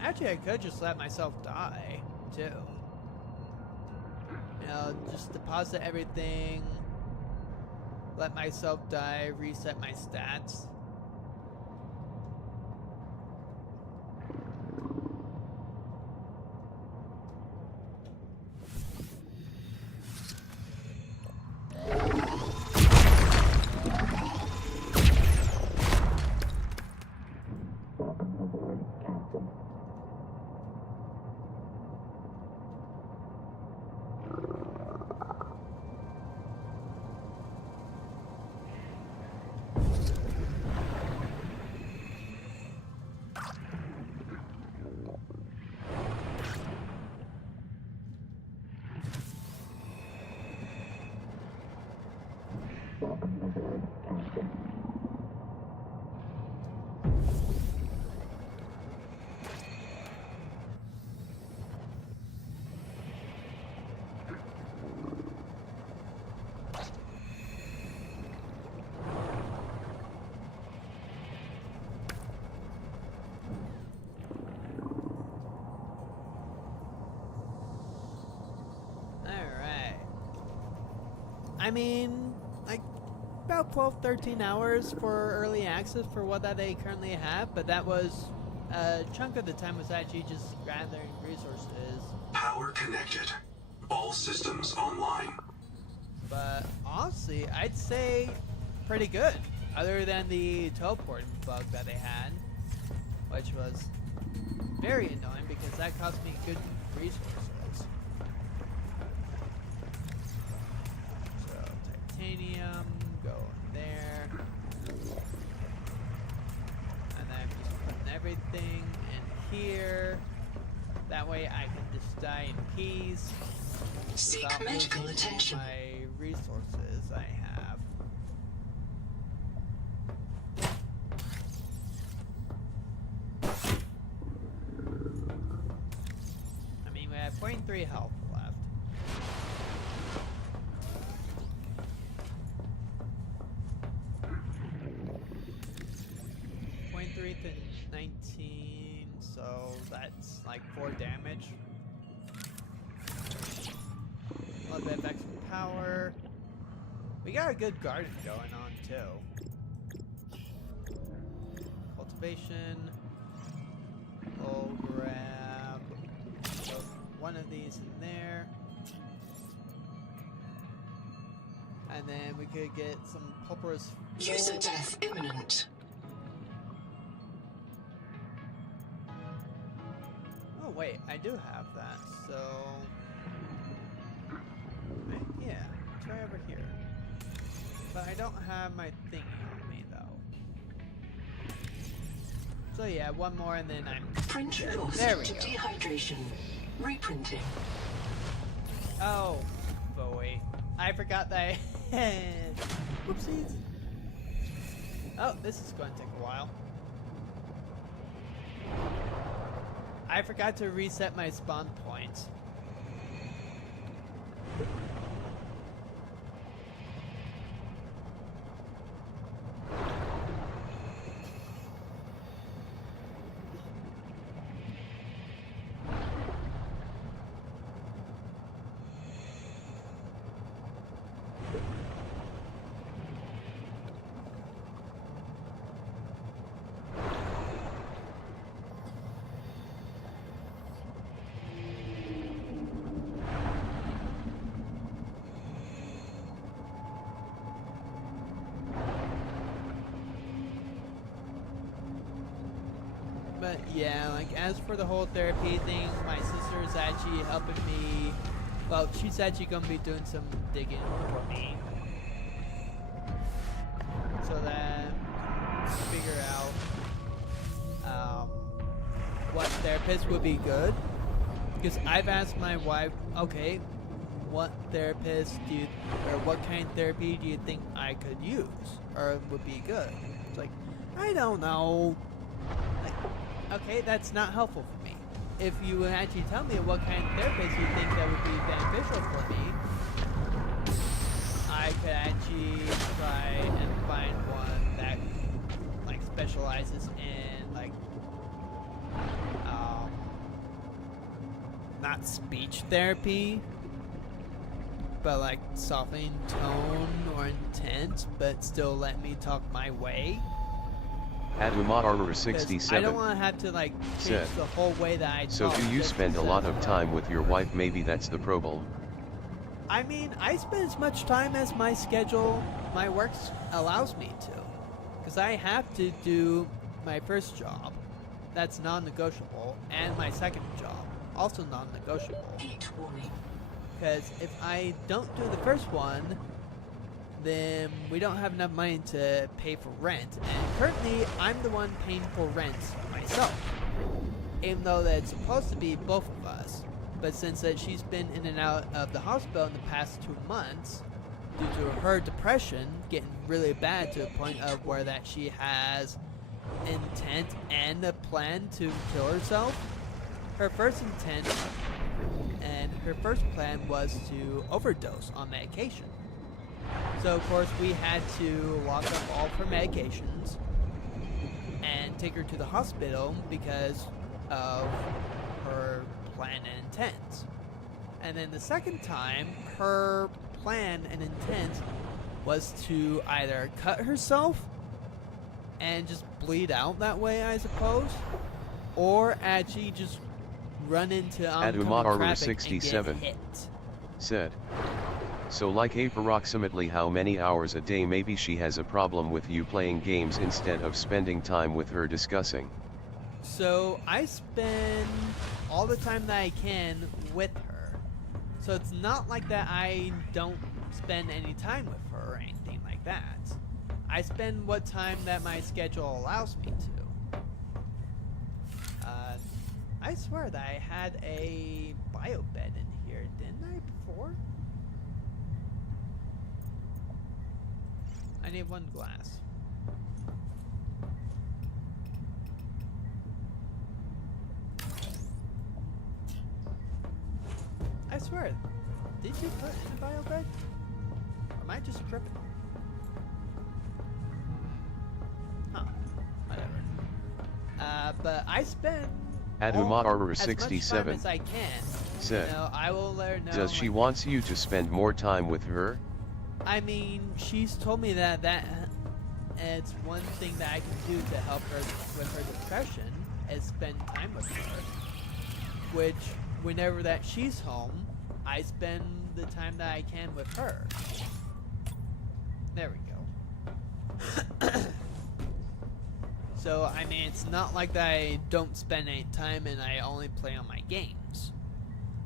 Actually, I could just let myself die, too. You know, just deposit everything, let myself die, reset my stats. I mean, like, about 12-13 hours for early access for what that they currently have, but that was, a chunk of the time was actually just gathering resources. Power connected. All systems online. But honestly, I'd say pretty good, other than the teleporting bug that they had, which was very annoying because that cost me good resources. Titanium, go in there, and then I'm just putting everything in here. That way I can just die in peace. Seek medical attention. My resources I have. I mean, we have 0.3 health left. 0.3 to 19, so that's like 4 damage. A little bit of extra power. We got a good garden going on too. Cultivation. We'll grab one of these in there. And then we could get some pulperous. User death imminent. Oh wait, I do have that, so yeah, it's right over here. But I don't have my thingy on me though. So yeah, one more and then I'm Print dead. lost There we to go. dehydration. Reprinting. Oh boy, I forgot that. Whoopsies. Oh, this is going to take a while. I forgot to reset my spawn point. But yeah, like as for the whole therapy thing, my sister is actually helping me. Well, she's actually gonna be doing some digging for me, so that figure out what therapist would be good. Because I've asked my wife, okay, what therapist do you, or what kind of therapy do you think I could use or would be good? It's like, I don't know. Like, okay, that's not helpful for me. If you would actually tell me what kind of therapist you think that would be beneficial for me, I could actually try and find one that like specializes in like not speech therapy, but like softening tone or intent, but still let me talk my way. Adumar 67 I don't want to have to like change the whole way that I talk. So do you spend a lot of time with your wife? Maybe that's the problem. I mean, I spend as much time as my schedule, my work allows me to. Because I have to do my first job, that's non-negotiable, and my second job, also non-negotiable. Because if I don't do the first one, then we don't have enough money to pay for rent. And currently, I'm the one paying for rent myself. Even though that's supposed to be both of us. But since that she's been in and out of the hospital in the past 2 months, due to her depression getting really bad to a point of where that she has intent and a plan to kill herself. Her first intent and her first plan was to overdose on medication. So of course we had to lock up all of her medications and take her to the hospital because of her plan and intent. And then the second time, her plan and intent was to either cut herself and just bleed out that way, I suppose, or actually just run into oncoming traffic 67 and get hit. Said. So like approximately how many hours a day maybe she has a problem with you playing games instead of spending time with her discussing? So I spend all the time that I can with her. So it's not like that I don't spend any time with her or anything like that. I spend what time that my schedule allows me to. I swear that I had a bio bed in here, didn't I, before? I need 1 glass. I swear, did you put in a bio bed? Or am I just tripping? Huh. Whatever. But I spend Adumar as 67 much time as I can. Said. You know, I will let her know. Does she want you to spend more time with her? I mean, she's told me that it's one thing that I can do to help her with her depression is spend time with her. Which, whenever that she's home, I spend the time that I can with her. There we go. So, I mean, it's not like that I don't spend any time and I only play on my games.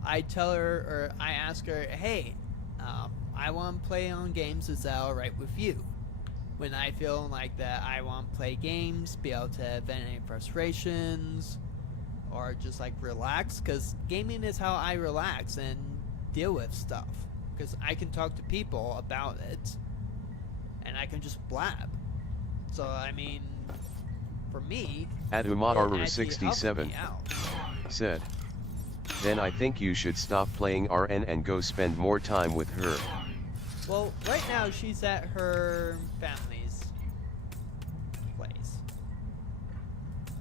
I tell her, or I ask her, hey, I want to play on games, is that alright with you? When I feel like that I want to play games, be able to vent any frustrations, or just like relax, because gaming is how I relax and deal with stuff. Because I can talk to people about it, and I can just blab. So, I mean, for me, Adumar 67 said. Then I think you should stop playing RN and go spend more time with her. Well, right now she's at her family's place.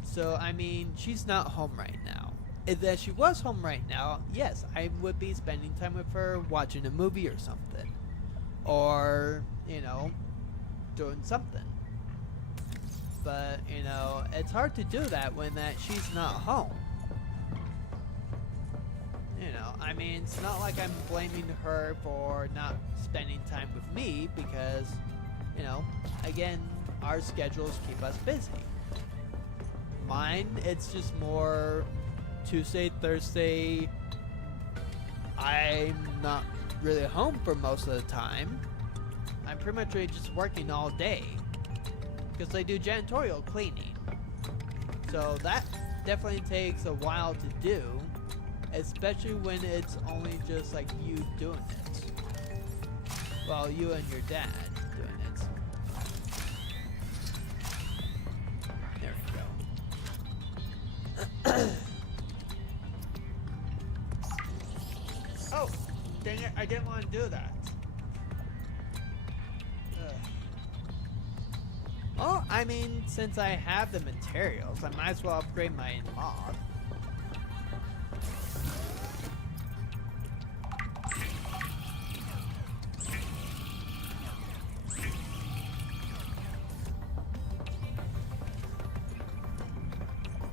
So, I mean, she's not home right now. If she was home right now, yes, I would be spending time with her, watching a movie or something. Or, you know, doing something. But, you know, it's hard to do that when she's not home. You know, I mean, it's not like I'm blaming her for not spending time with me because, you know, again, our schedules keep us busy. Mine, it's just more Tuesday, Thursday, I'm not really home for most of the time. I'm pretty much just working all day because I do janitorial cleaning. So that definitely takes a while to do. especially when it's only just like you doing it. Well, you and your dad doing it. There we go. Oh, dang it, I didn't want to do that. Well, I mean, since I have the materials, I might as well upgrade my mod.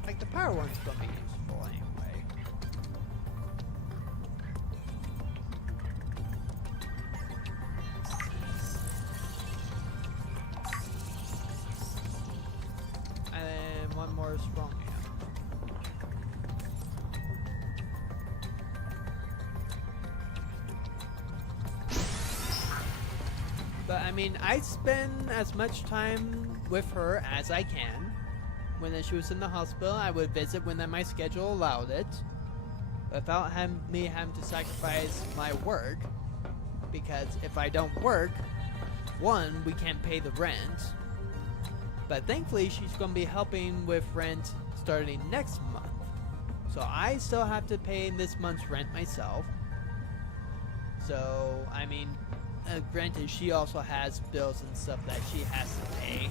Like, the power one's gonna be useful anyway. And one more strong amp. But I mean, I spend as much time with her as I can. When she was in the hospital, I would visit when my schedule allowed it, without me having to sacrifice my work. Because if I don't work, one, we can't pay the rent. But thankfully, she's going to be helping with rent starting next month. So I still have to pay this month's rent myself. So, I mean, granted, she also has bills and stuff that she has to pay.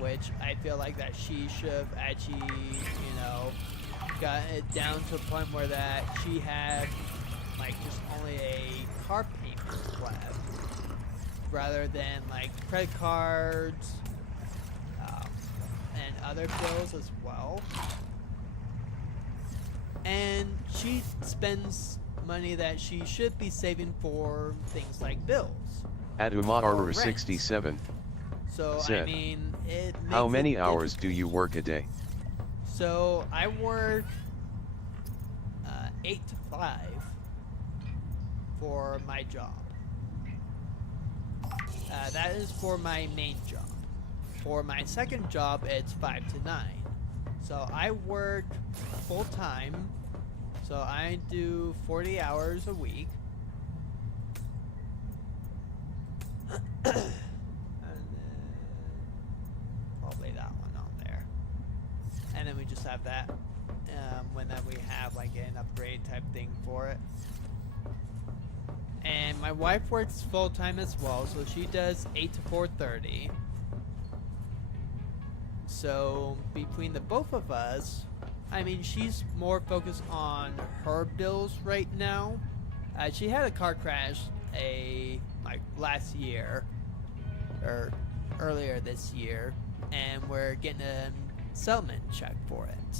Which I feel like that she should have actually, you know, got it down to a point where that she had, like, just only a car payment left. Rather than like credit cards and other bills as well. And she spends money that she should be saving for things like bills. Adumar 67 So said, I mean, it makes how many it hours do you work a day? So I work 8 to 5 for my job. That is for my main job. For my second job, it's 5 to 9. So I work full time. So I do 40 hours a week. And then probably that one on there. And then we just have that when we have like an upgrade type thing for it. And my wife works full-time as well, so she does 8 to 4:30. So between the both of us, I mean, she's more focused on her bills right now. She had a car crash like last year, or earlier this year, and we're getting a settlement check for it.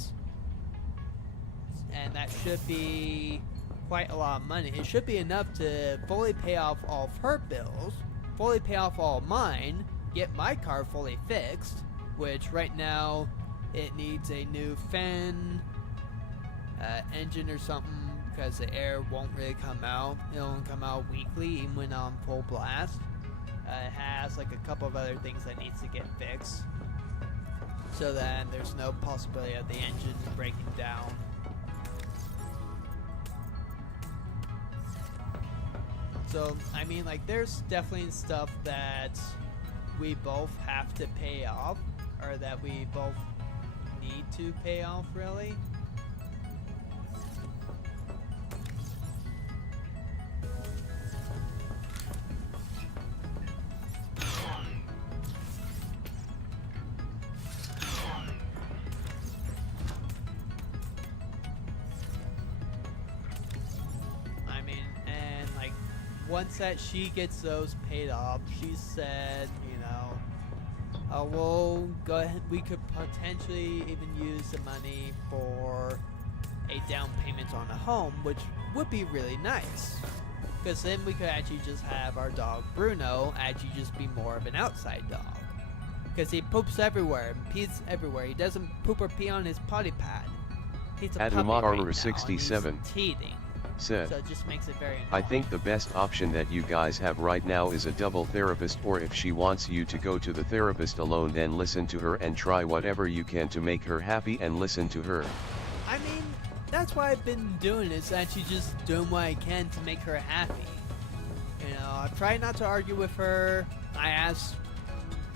And that should be quite a lot of money. It should be enough to fully pay off all of her bills, fully pay off all of mine, get my car fully fixed, which right now it needs a new fan, engine or something, because the air won't really come out. It'll only come out weekly, even when on full blast. It has like a couple of other things that needs to get fixed, so that there's no possibility of the engine breaking down. So, I mean, like, there's definitely stuff that we both have to pay off, or that we both need to pay off, really. Once that she gets those paid off, she said, you know, we'll go ahead, we could potentially even use the money for a down payment on a home, which would be really nice. Because then we could actually just have our dog Bruno actually just be more of an outside dog. Because he poops everywhere and pees everywhere. He doesn't poop or pee on his potty pad. He's a puppy right now, 67 and he's teething. Said, So it just makes it very annoying. I think the best option that you guys have right now is a double therapist, or if she wants you to go to the therapist alone, then listen to her and try whatever you can to make her happy and listen to her. I mean, that's why I've been doing, is actually just doing what I can to make her happy. You know, I try not to argue with her. I ask,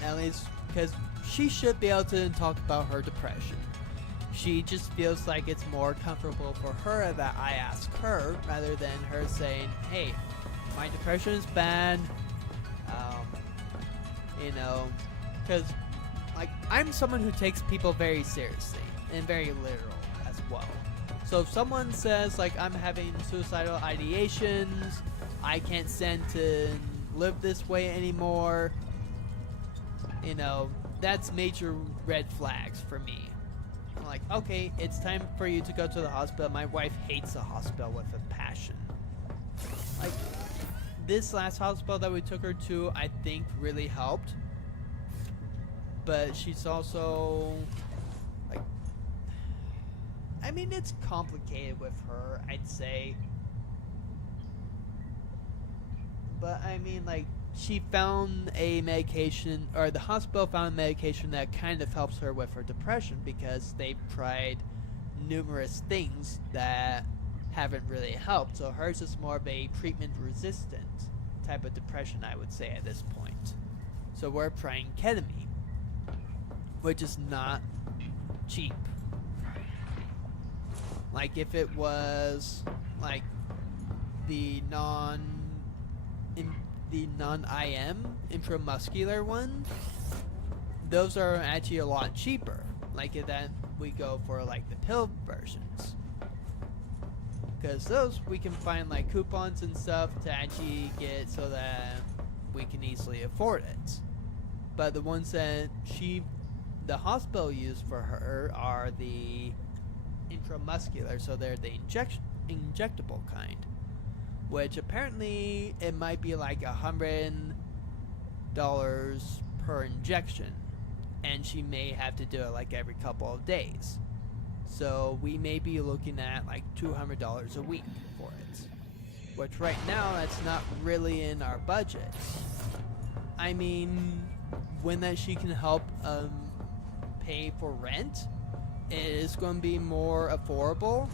at least, because she should be able to talk about her depression. She just feels like it's more comfortable for her that I ask her, rather than her saying, hey, my depression is bad. You know, because, like, I'm someone who takes people very seriously and very literal as well. So if someone says, like, I'm having suicidal ideations, I can't stand to live this way anymore, you know, that's major red flags for me. I'm like, okay, it's time for you to go to the hospital. My wife hates the hospital with a passion. Like, this last hospital that we took her to, I think, really helped. But she's also, like, I mean, it's complicated with her, I'd say. But, I mean, like, she found a medication, or the hospital found a medication that kind of helps her with her depression, because they've tried numerous things that haven't really helped. So hers is more of a treatment-resistant type of depression, I would say, at this point. So we're trying ketamine, which is not cheap. Like, if it was, like, the non-IM intramuscular one, those are actually a lot cheaper. Like, if then we go for, like, the pill versions, because those we can find, like, coupons and stuff to actually get so that we can easily afford it. But the ones that the hospital used for her are the intramuscular, so they're the injectable kind, which apparently it might be like $100 per injection, and she may have to do it like every couple of days. So we may be looking at like $200 a week for it, which right now that's not really in our budget. I mean, when that she can help pay for rent, it is going to be more affordable,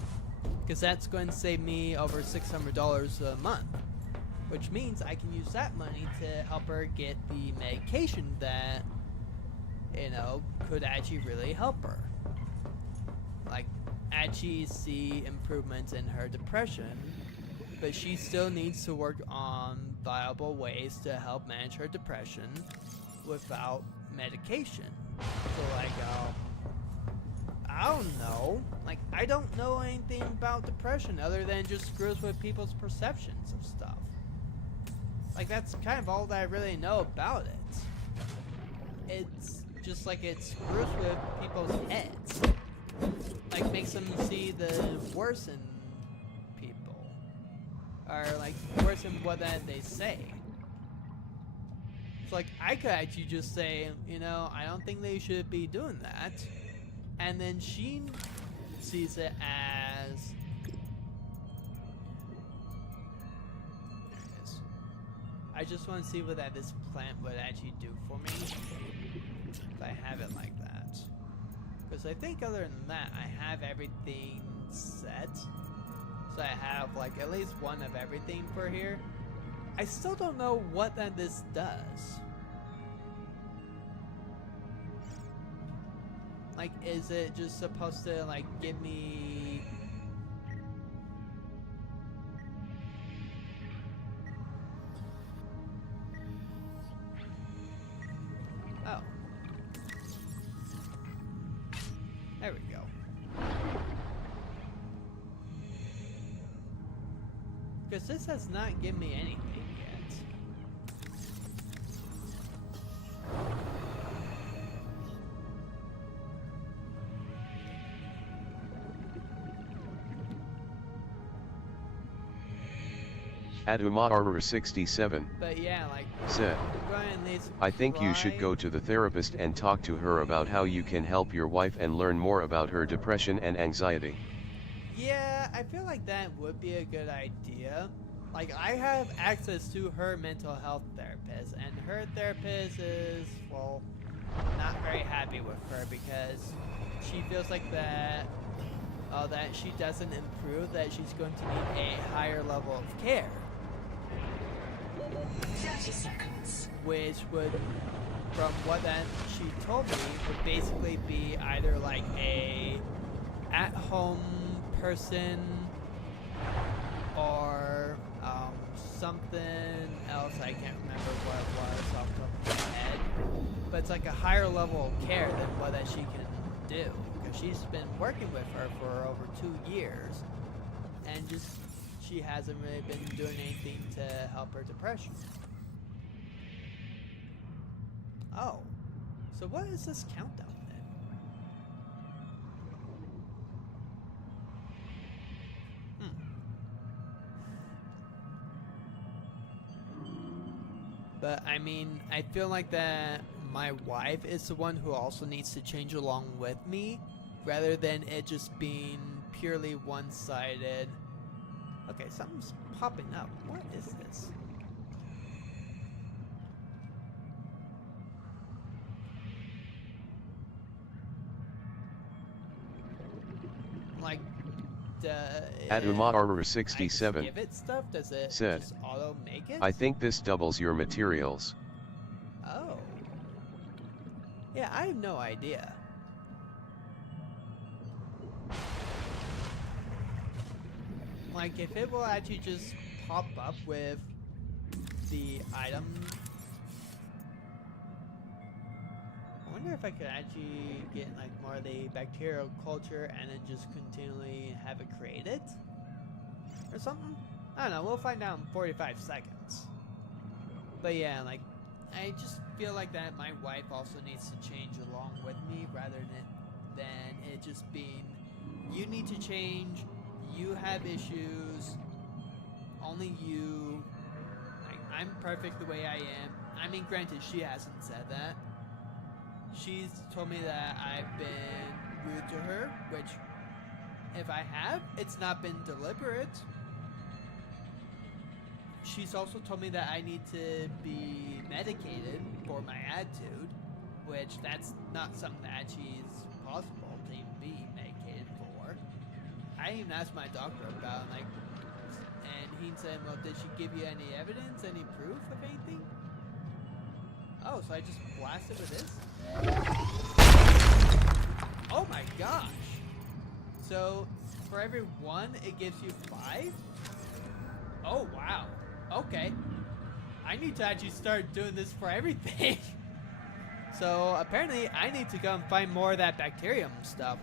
because that's going to save me over $600 a month, which means I can use that money to help her get the medication that, you know, could actually really help her. Like, actually see improvements in her depression, but she still needs to work on viable ways to help manage her depression without medication. So, like, I don't know. Like, I don't know anything about depression other than just screws with people's perceptions of stuff. Like, that's kind of all that I really know about it. It's just like it screws with people's heads. Like, makes them see the worst in people. Or, like, worse in what that they say. So, like, I could actually just say, you know, I don't think they should be doing that. And then she sees it as... There it is. I just want to see what this plant would actually do for me if I have it like that. Because I think other than that, I have everything set. So I have, like, at least one of everything for here. I still don't know what this does. Like, is it just supposed to, like, give me... Oh. There we go. Because this has not given me anything yet. Adumar67 But yeah, like, said, I think you should go to the therapist and talk to her about how you can help your wife and learn more about her depression and anxiety. Yeah, I feel like that would be a good idea. Like, I have access to her mental health therapist, and her therapist is, well, not very happy with her because she feels like that that she doesn't improve, that she's going to need a higher level of care. 30 seconds. Which would, from what then she told me, would basically be either like a at-home person or something else. I can't remember what it was off the top of my head. But it's like a higher level of care than what that she can do. Because she's been working with her for over 2 years. And just, she hasn't really been doing anything to help her depression. Oh. So what is this countdown then? But I mean, I feel like that my wife is the one who also needs to change along with me, rather than it just being purely one-sided. Okay, something's popping up. What is this? Like, Aduma Armor 67 give it stuff? Does it said, just auto make it? I think this doubles your materials. Oh. Yeah, I have no idea. Like, if it will actually just pop up with the item. I wonder if I could actually get like more of the bacterial culture and then just continually have it created or something. I don't know, we'll find out in 45 seconds. But yeah, like, I just feel like that my wife also needs to change along with me, rather than it just being, you need to change, you have issues, only you, like, I'm perfect the way I am. I mean, granted, she hasn't said that. She's told me that I've been rude to her, which, if I have, it's not been deliberate. She's also told me that I need to be medicated for my attitude, which that's not something that she's possible to even be medicated for. I even asked my doctor about it, like, and he said, well, did she give you any evidence, any proof of anything? Oh, so I just blasted with this? Oh my gosh! So, for every 1, it gives you 5? Oh wow. Okay. I need to actually start doing this for everything. So, apparently, I need to go and find more of that bacterium stuff.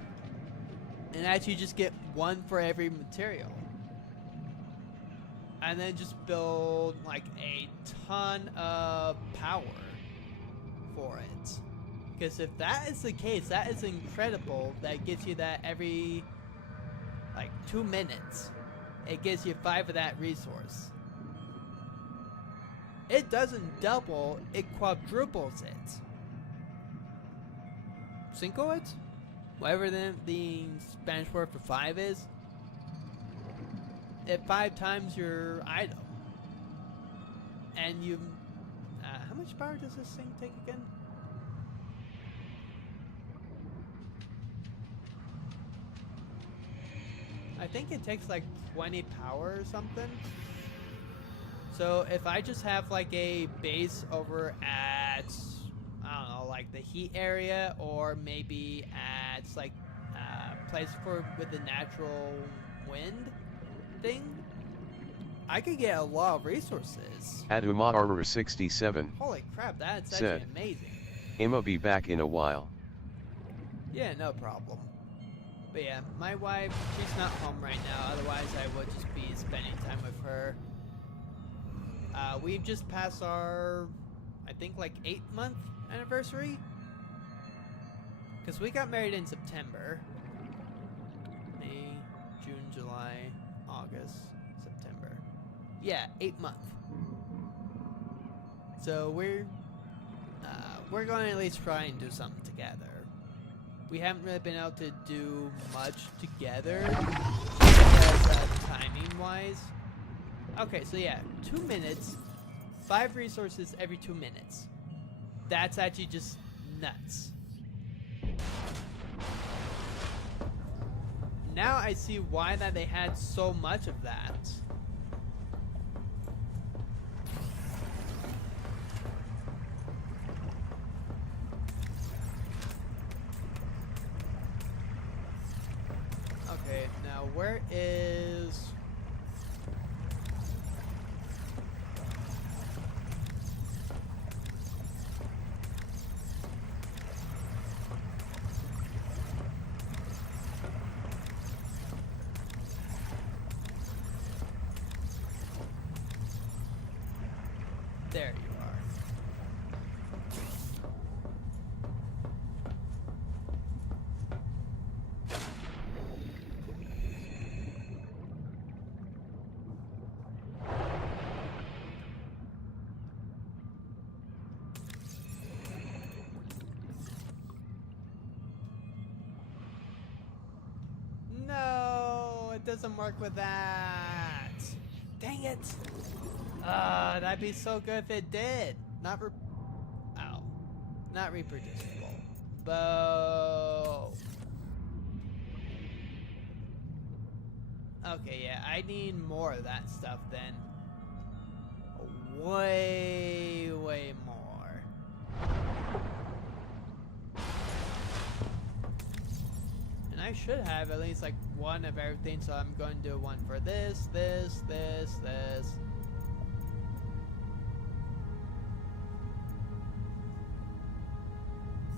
And actually just get 1 for every material. And then just build, like, a ton of power for it. Because if that is the case, that is incredible. That gives you that every, like, 2 minutes. It gives you 5 of that resource. It doesn't double, it quadruples it. Cinco it? Whatever the Spanish word for 5 is. It 5 times your item. And you... how much power does this thing take again? I think it takes like 20 power or something. So if I just have like a base over at, I don't know, like the heat area, or maybe at like a place with the natural wind thing, I could get a lot of resources. Aduma Armor 67 Holy crap, that's said, actually amazing. I'ma be back in a while. Yeah, no problem. But yeah, my wife, she's not home right now, otherwise I would just be spending time with her. We've just passed our, I think, like 8-month anniversary. Because we got married in September. May, June, July, August, September. Yeah, 8 months. So we're going to at least try and do something together. We haven't really been able to do much together, because timing-wise. Okay, so yeah, 2 minutes, 5 resources every 2 minutes. That's actually just nuts. now I see why that they had so much of that. Okay, now where is... There you are. No, it doesn't work with that. Dang it. That'd be so good if it did. Not reproducible. Boo. Okay, yeah, I need more of that stuff then. Way more. And I should have at least like one of everything, so I'm going to do one for this.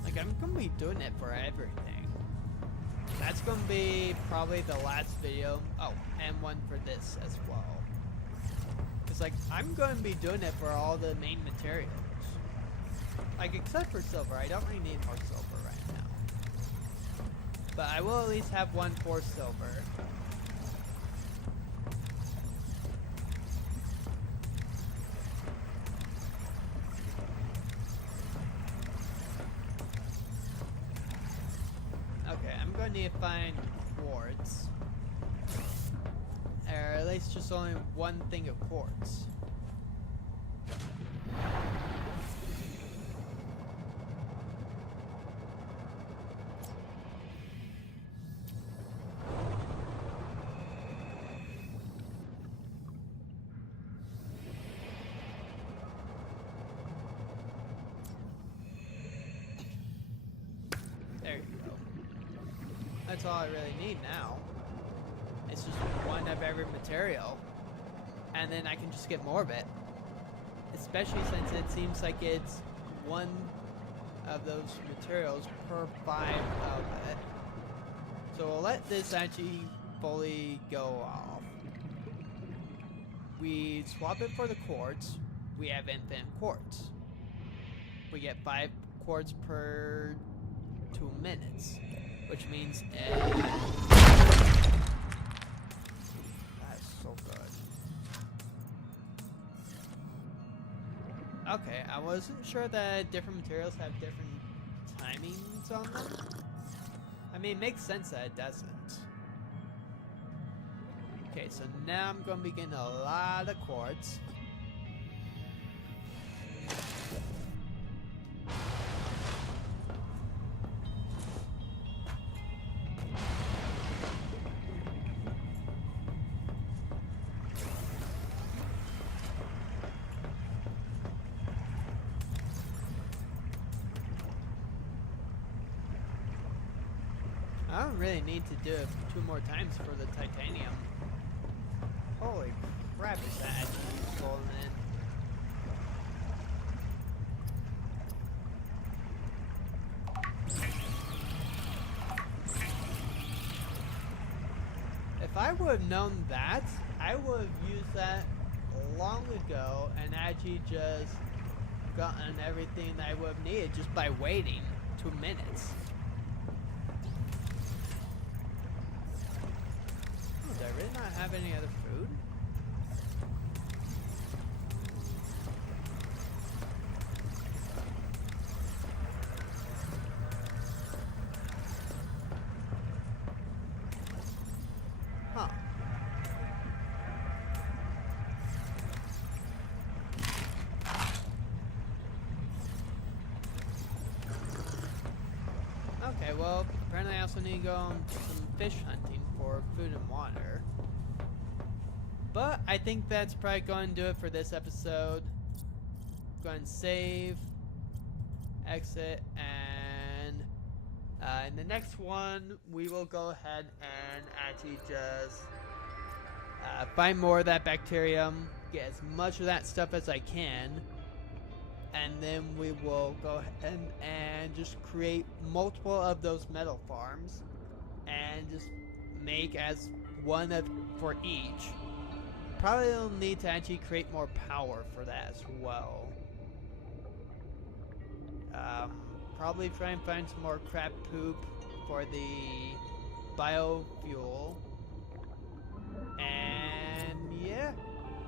Like, I'm gonna be doing it for everything. That's gonna be probably the last video. Oh, and one for this as well. Cause like, I'm gonna be doing it for all the main materials. Like, except for silver. I don't really need more silver right now. But I will at least have one for silver. Okay, I'm going to need to find quartz. Or at least just only one thing of quartz. There you go. That's all I really need now. It's just one of every material. And then I can just get more of it. Especially since it seems like it's one of those materials per 5 of it. So we'll let this actually fully go off. We swap it for the quartz. We have infinite quartz. We get 5 quartz per 2 minutes. Which means that's so good. Okay, I wasn't sure that different materials have different timings on them. I mean, it makes sense that it doesn't. Okay, so now I'm going to be getting a lot of quartz. I don't really need to do it 2 more times for the titanium. Holy crap, is that actually falling in. If I would have known that, I would have used that long ago and actually just gotten everything that I would have needed just by waiting 2 minutes. Do I really not have any other food? Huh. Okay, well, apparently I also need to go on some fish hunting for food and water. But I think that's probably going to do it for this episode. Go ahead and save, exit, and in the next one, we will go ahead and actually just find more of that bacterium, get as much of that stuff as I can, and then we will go ahead and just create multiple of those metal farms, and just make as one of for each. Probably will need to actually create more power for that as well. Probably try and find some more crab poop for the biofuel. And yeah,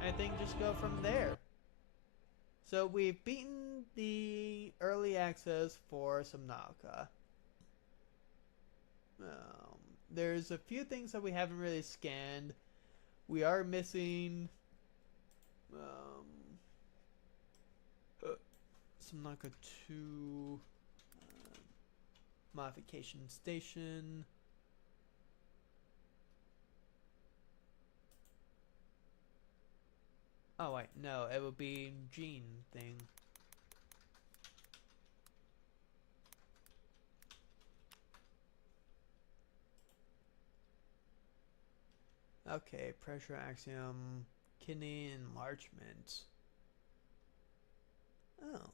I think just go from there. So we've beaten the early access for subnautica. There's a few things that we haven't really scanned. We are missing subnautica 2 modification station. Oh wait, no, it would be gene thing. Okay, pressure axiom, kidney enlargement. Oh.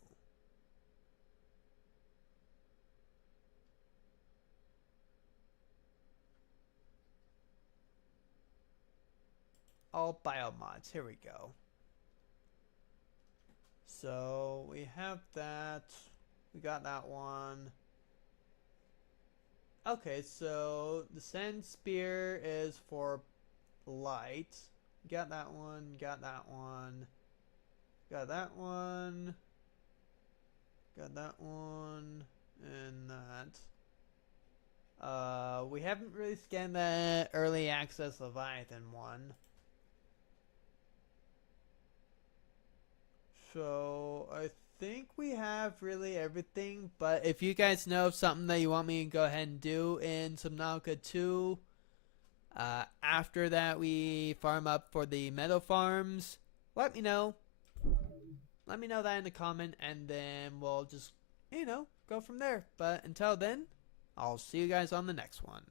All biomods, here we go. So we have that. We got that one. Okay, so the sand spear is for light. Got that one, got that one. Got that one. Got that one. And that. We haven't really scanned the early access Leviathan one. So I think we have really everything, but if you guys know of something that you want me to go ahead and do in Subnautica 2, after that we farm up for the meadow farms, let me know. Let me know that in the comment, and then we'll just, go from there. But until then, I'll see you guys on the next one.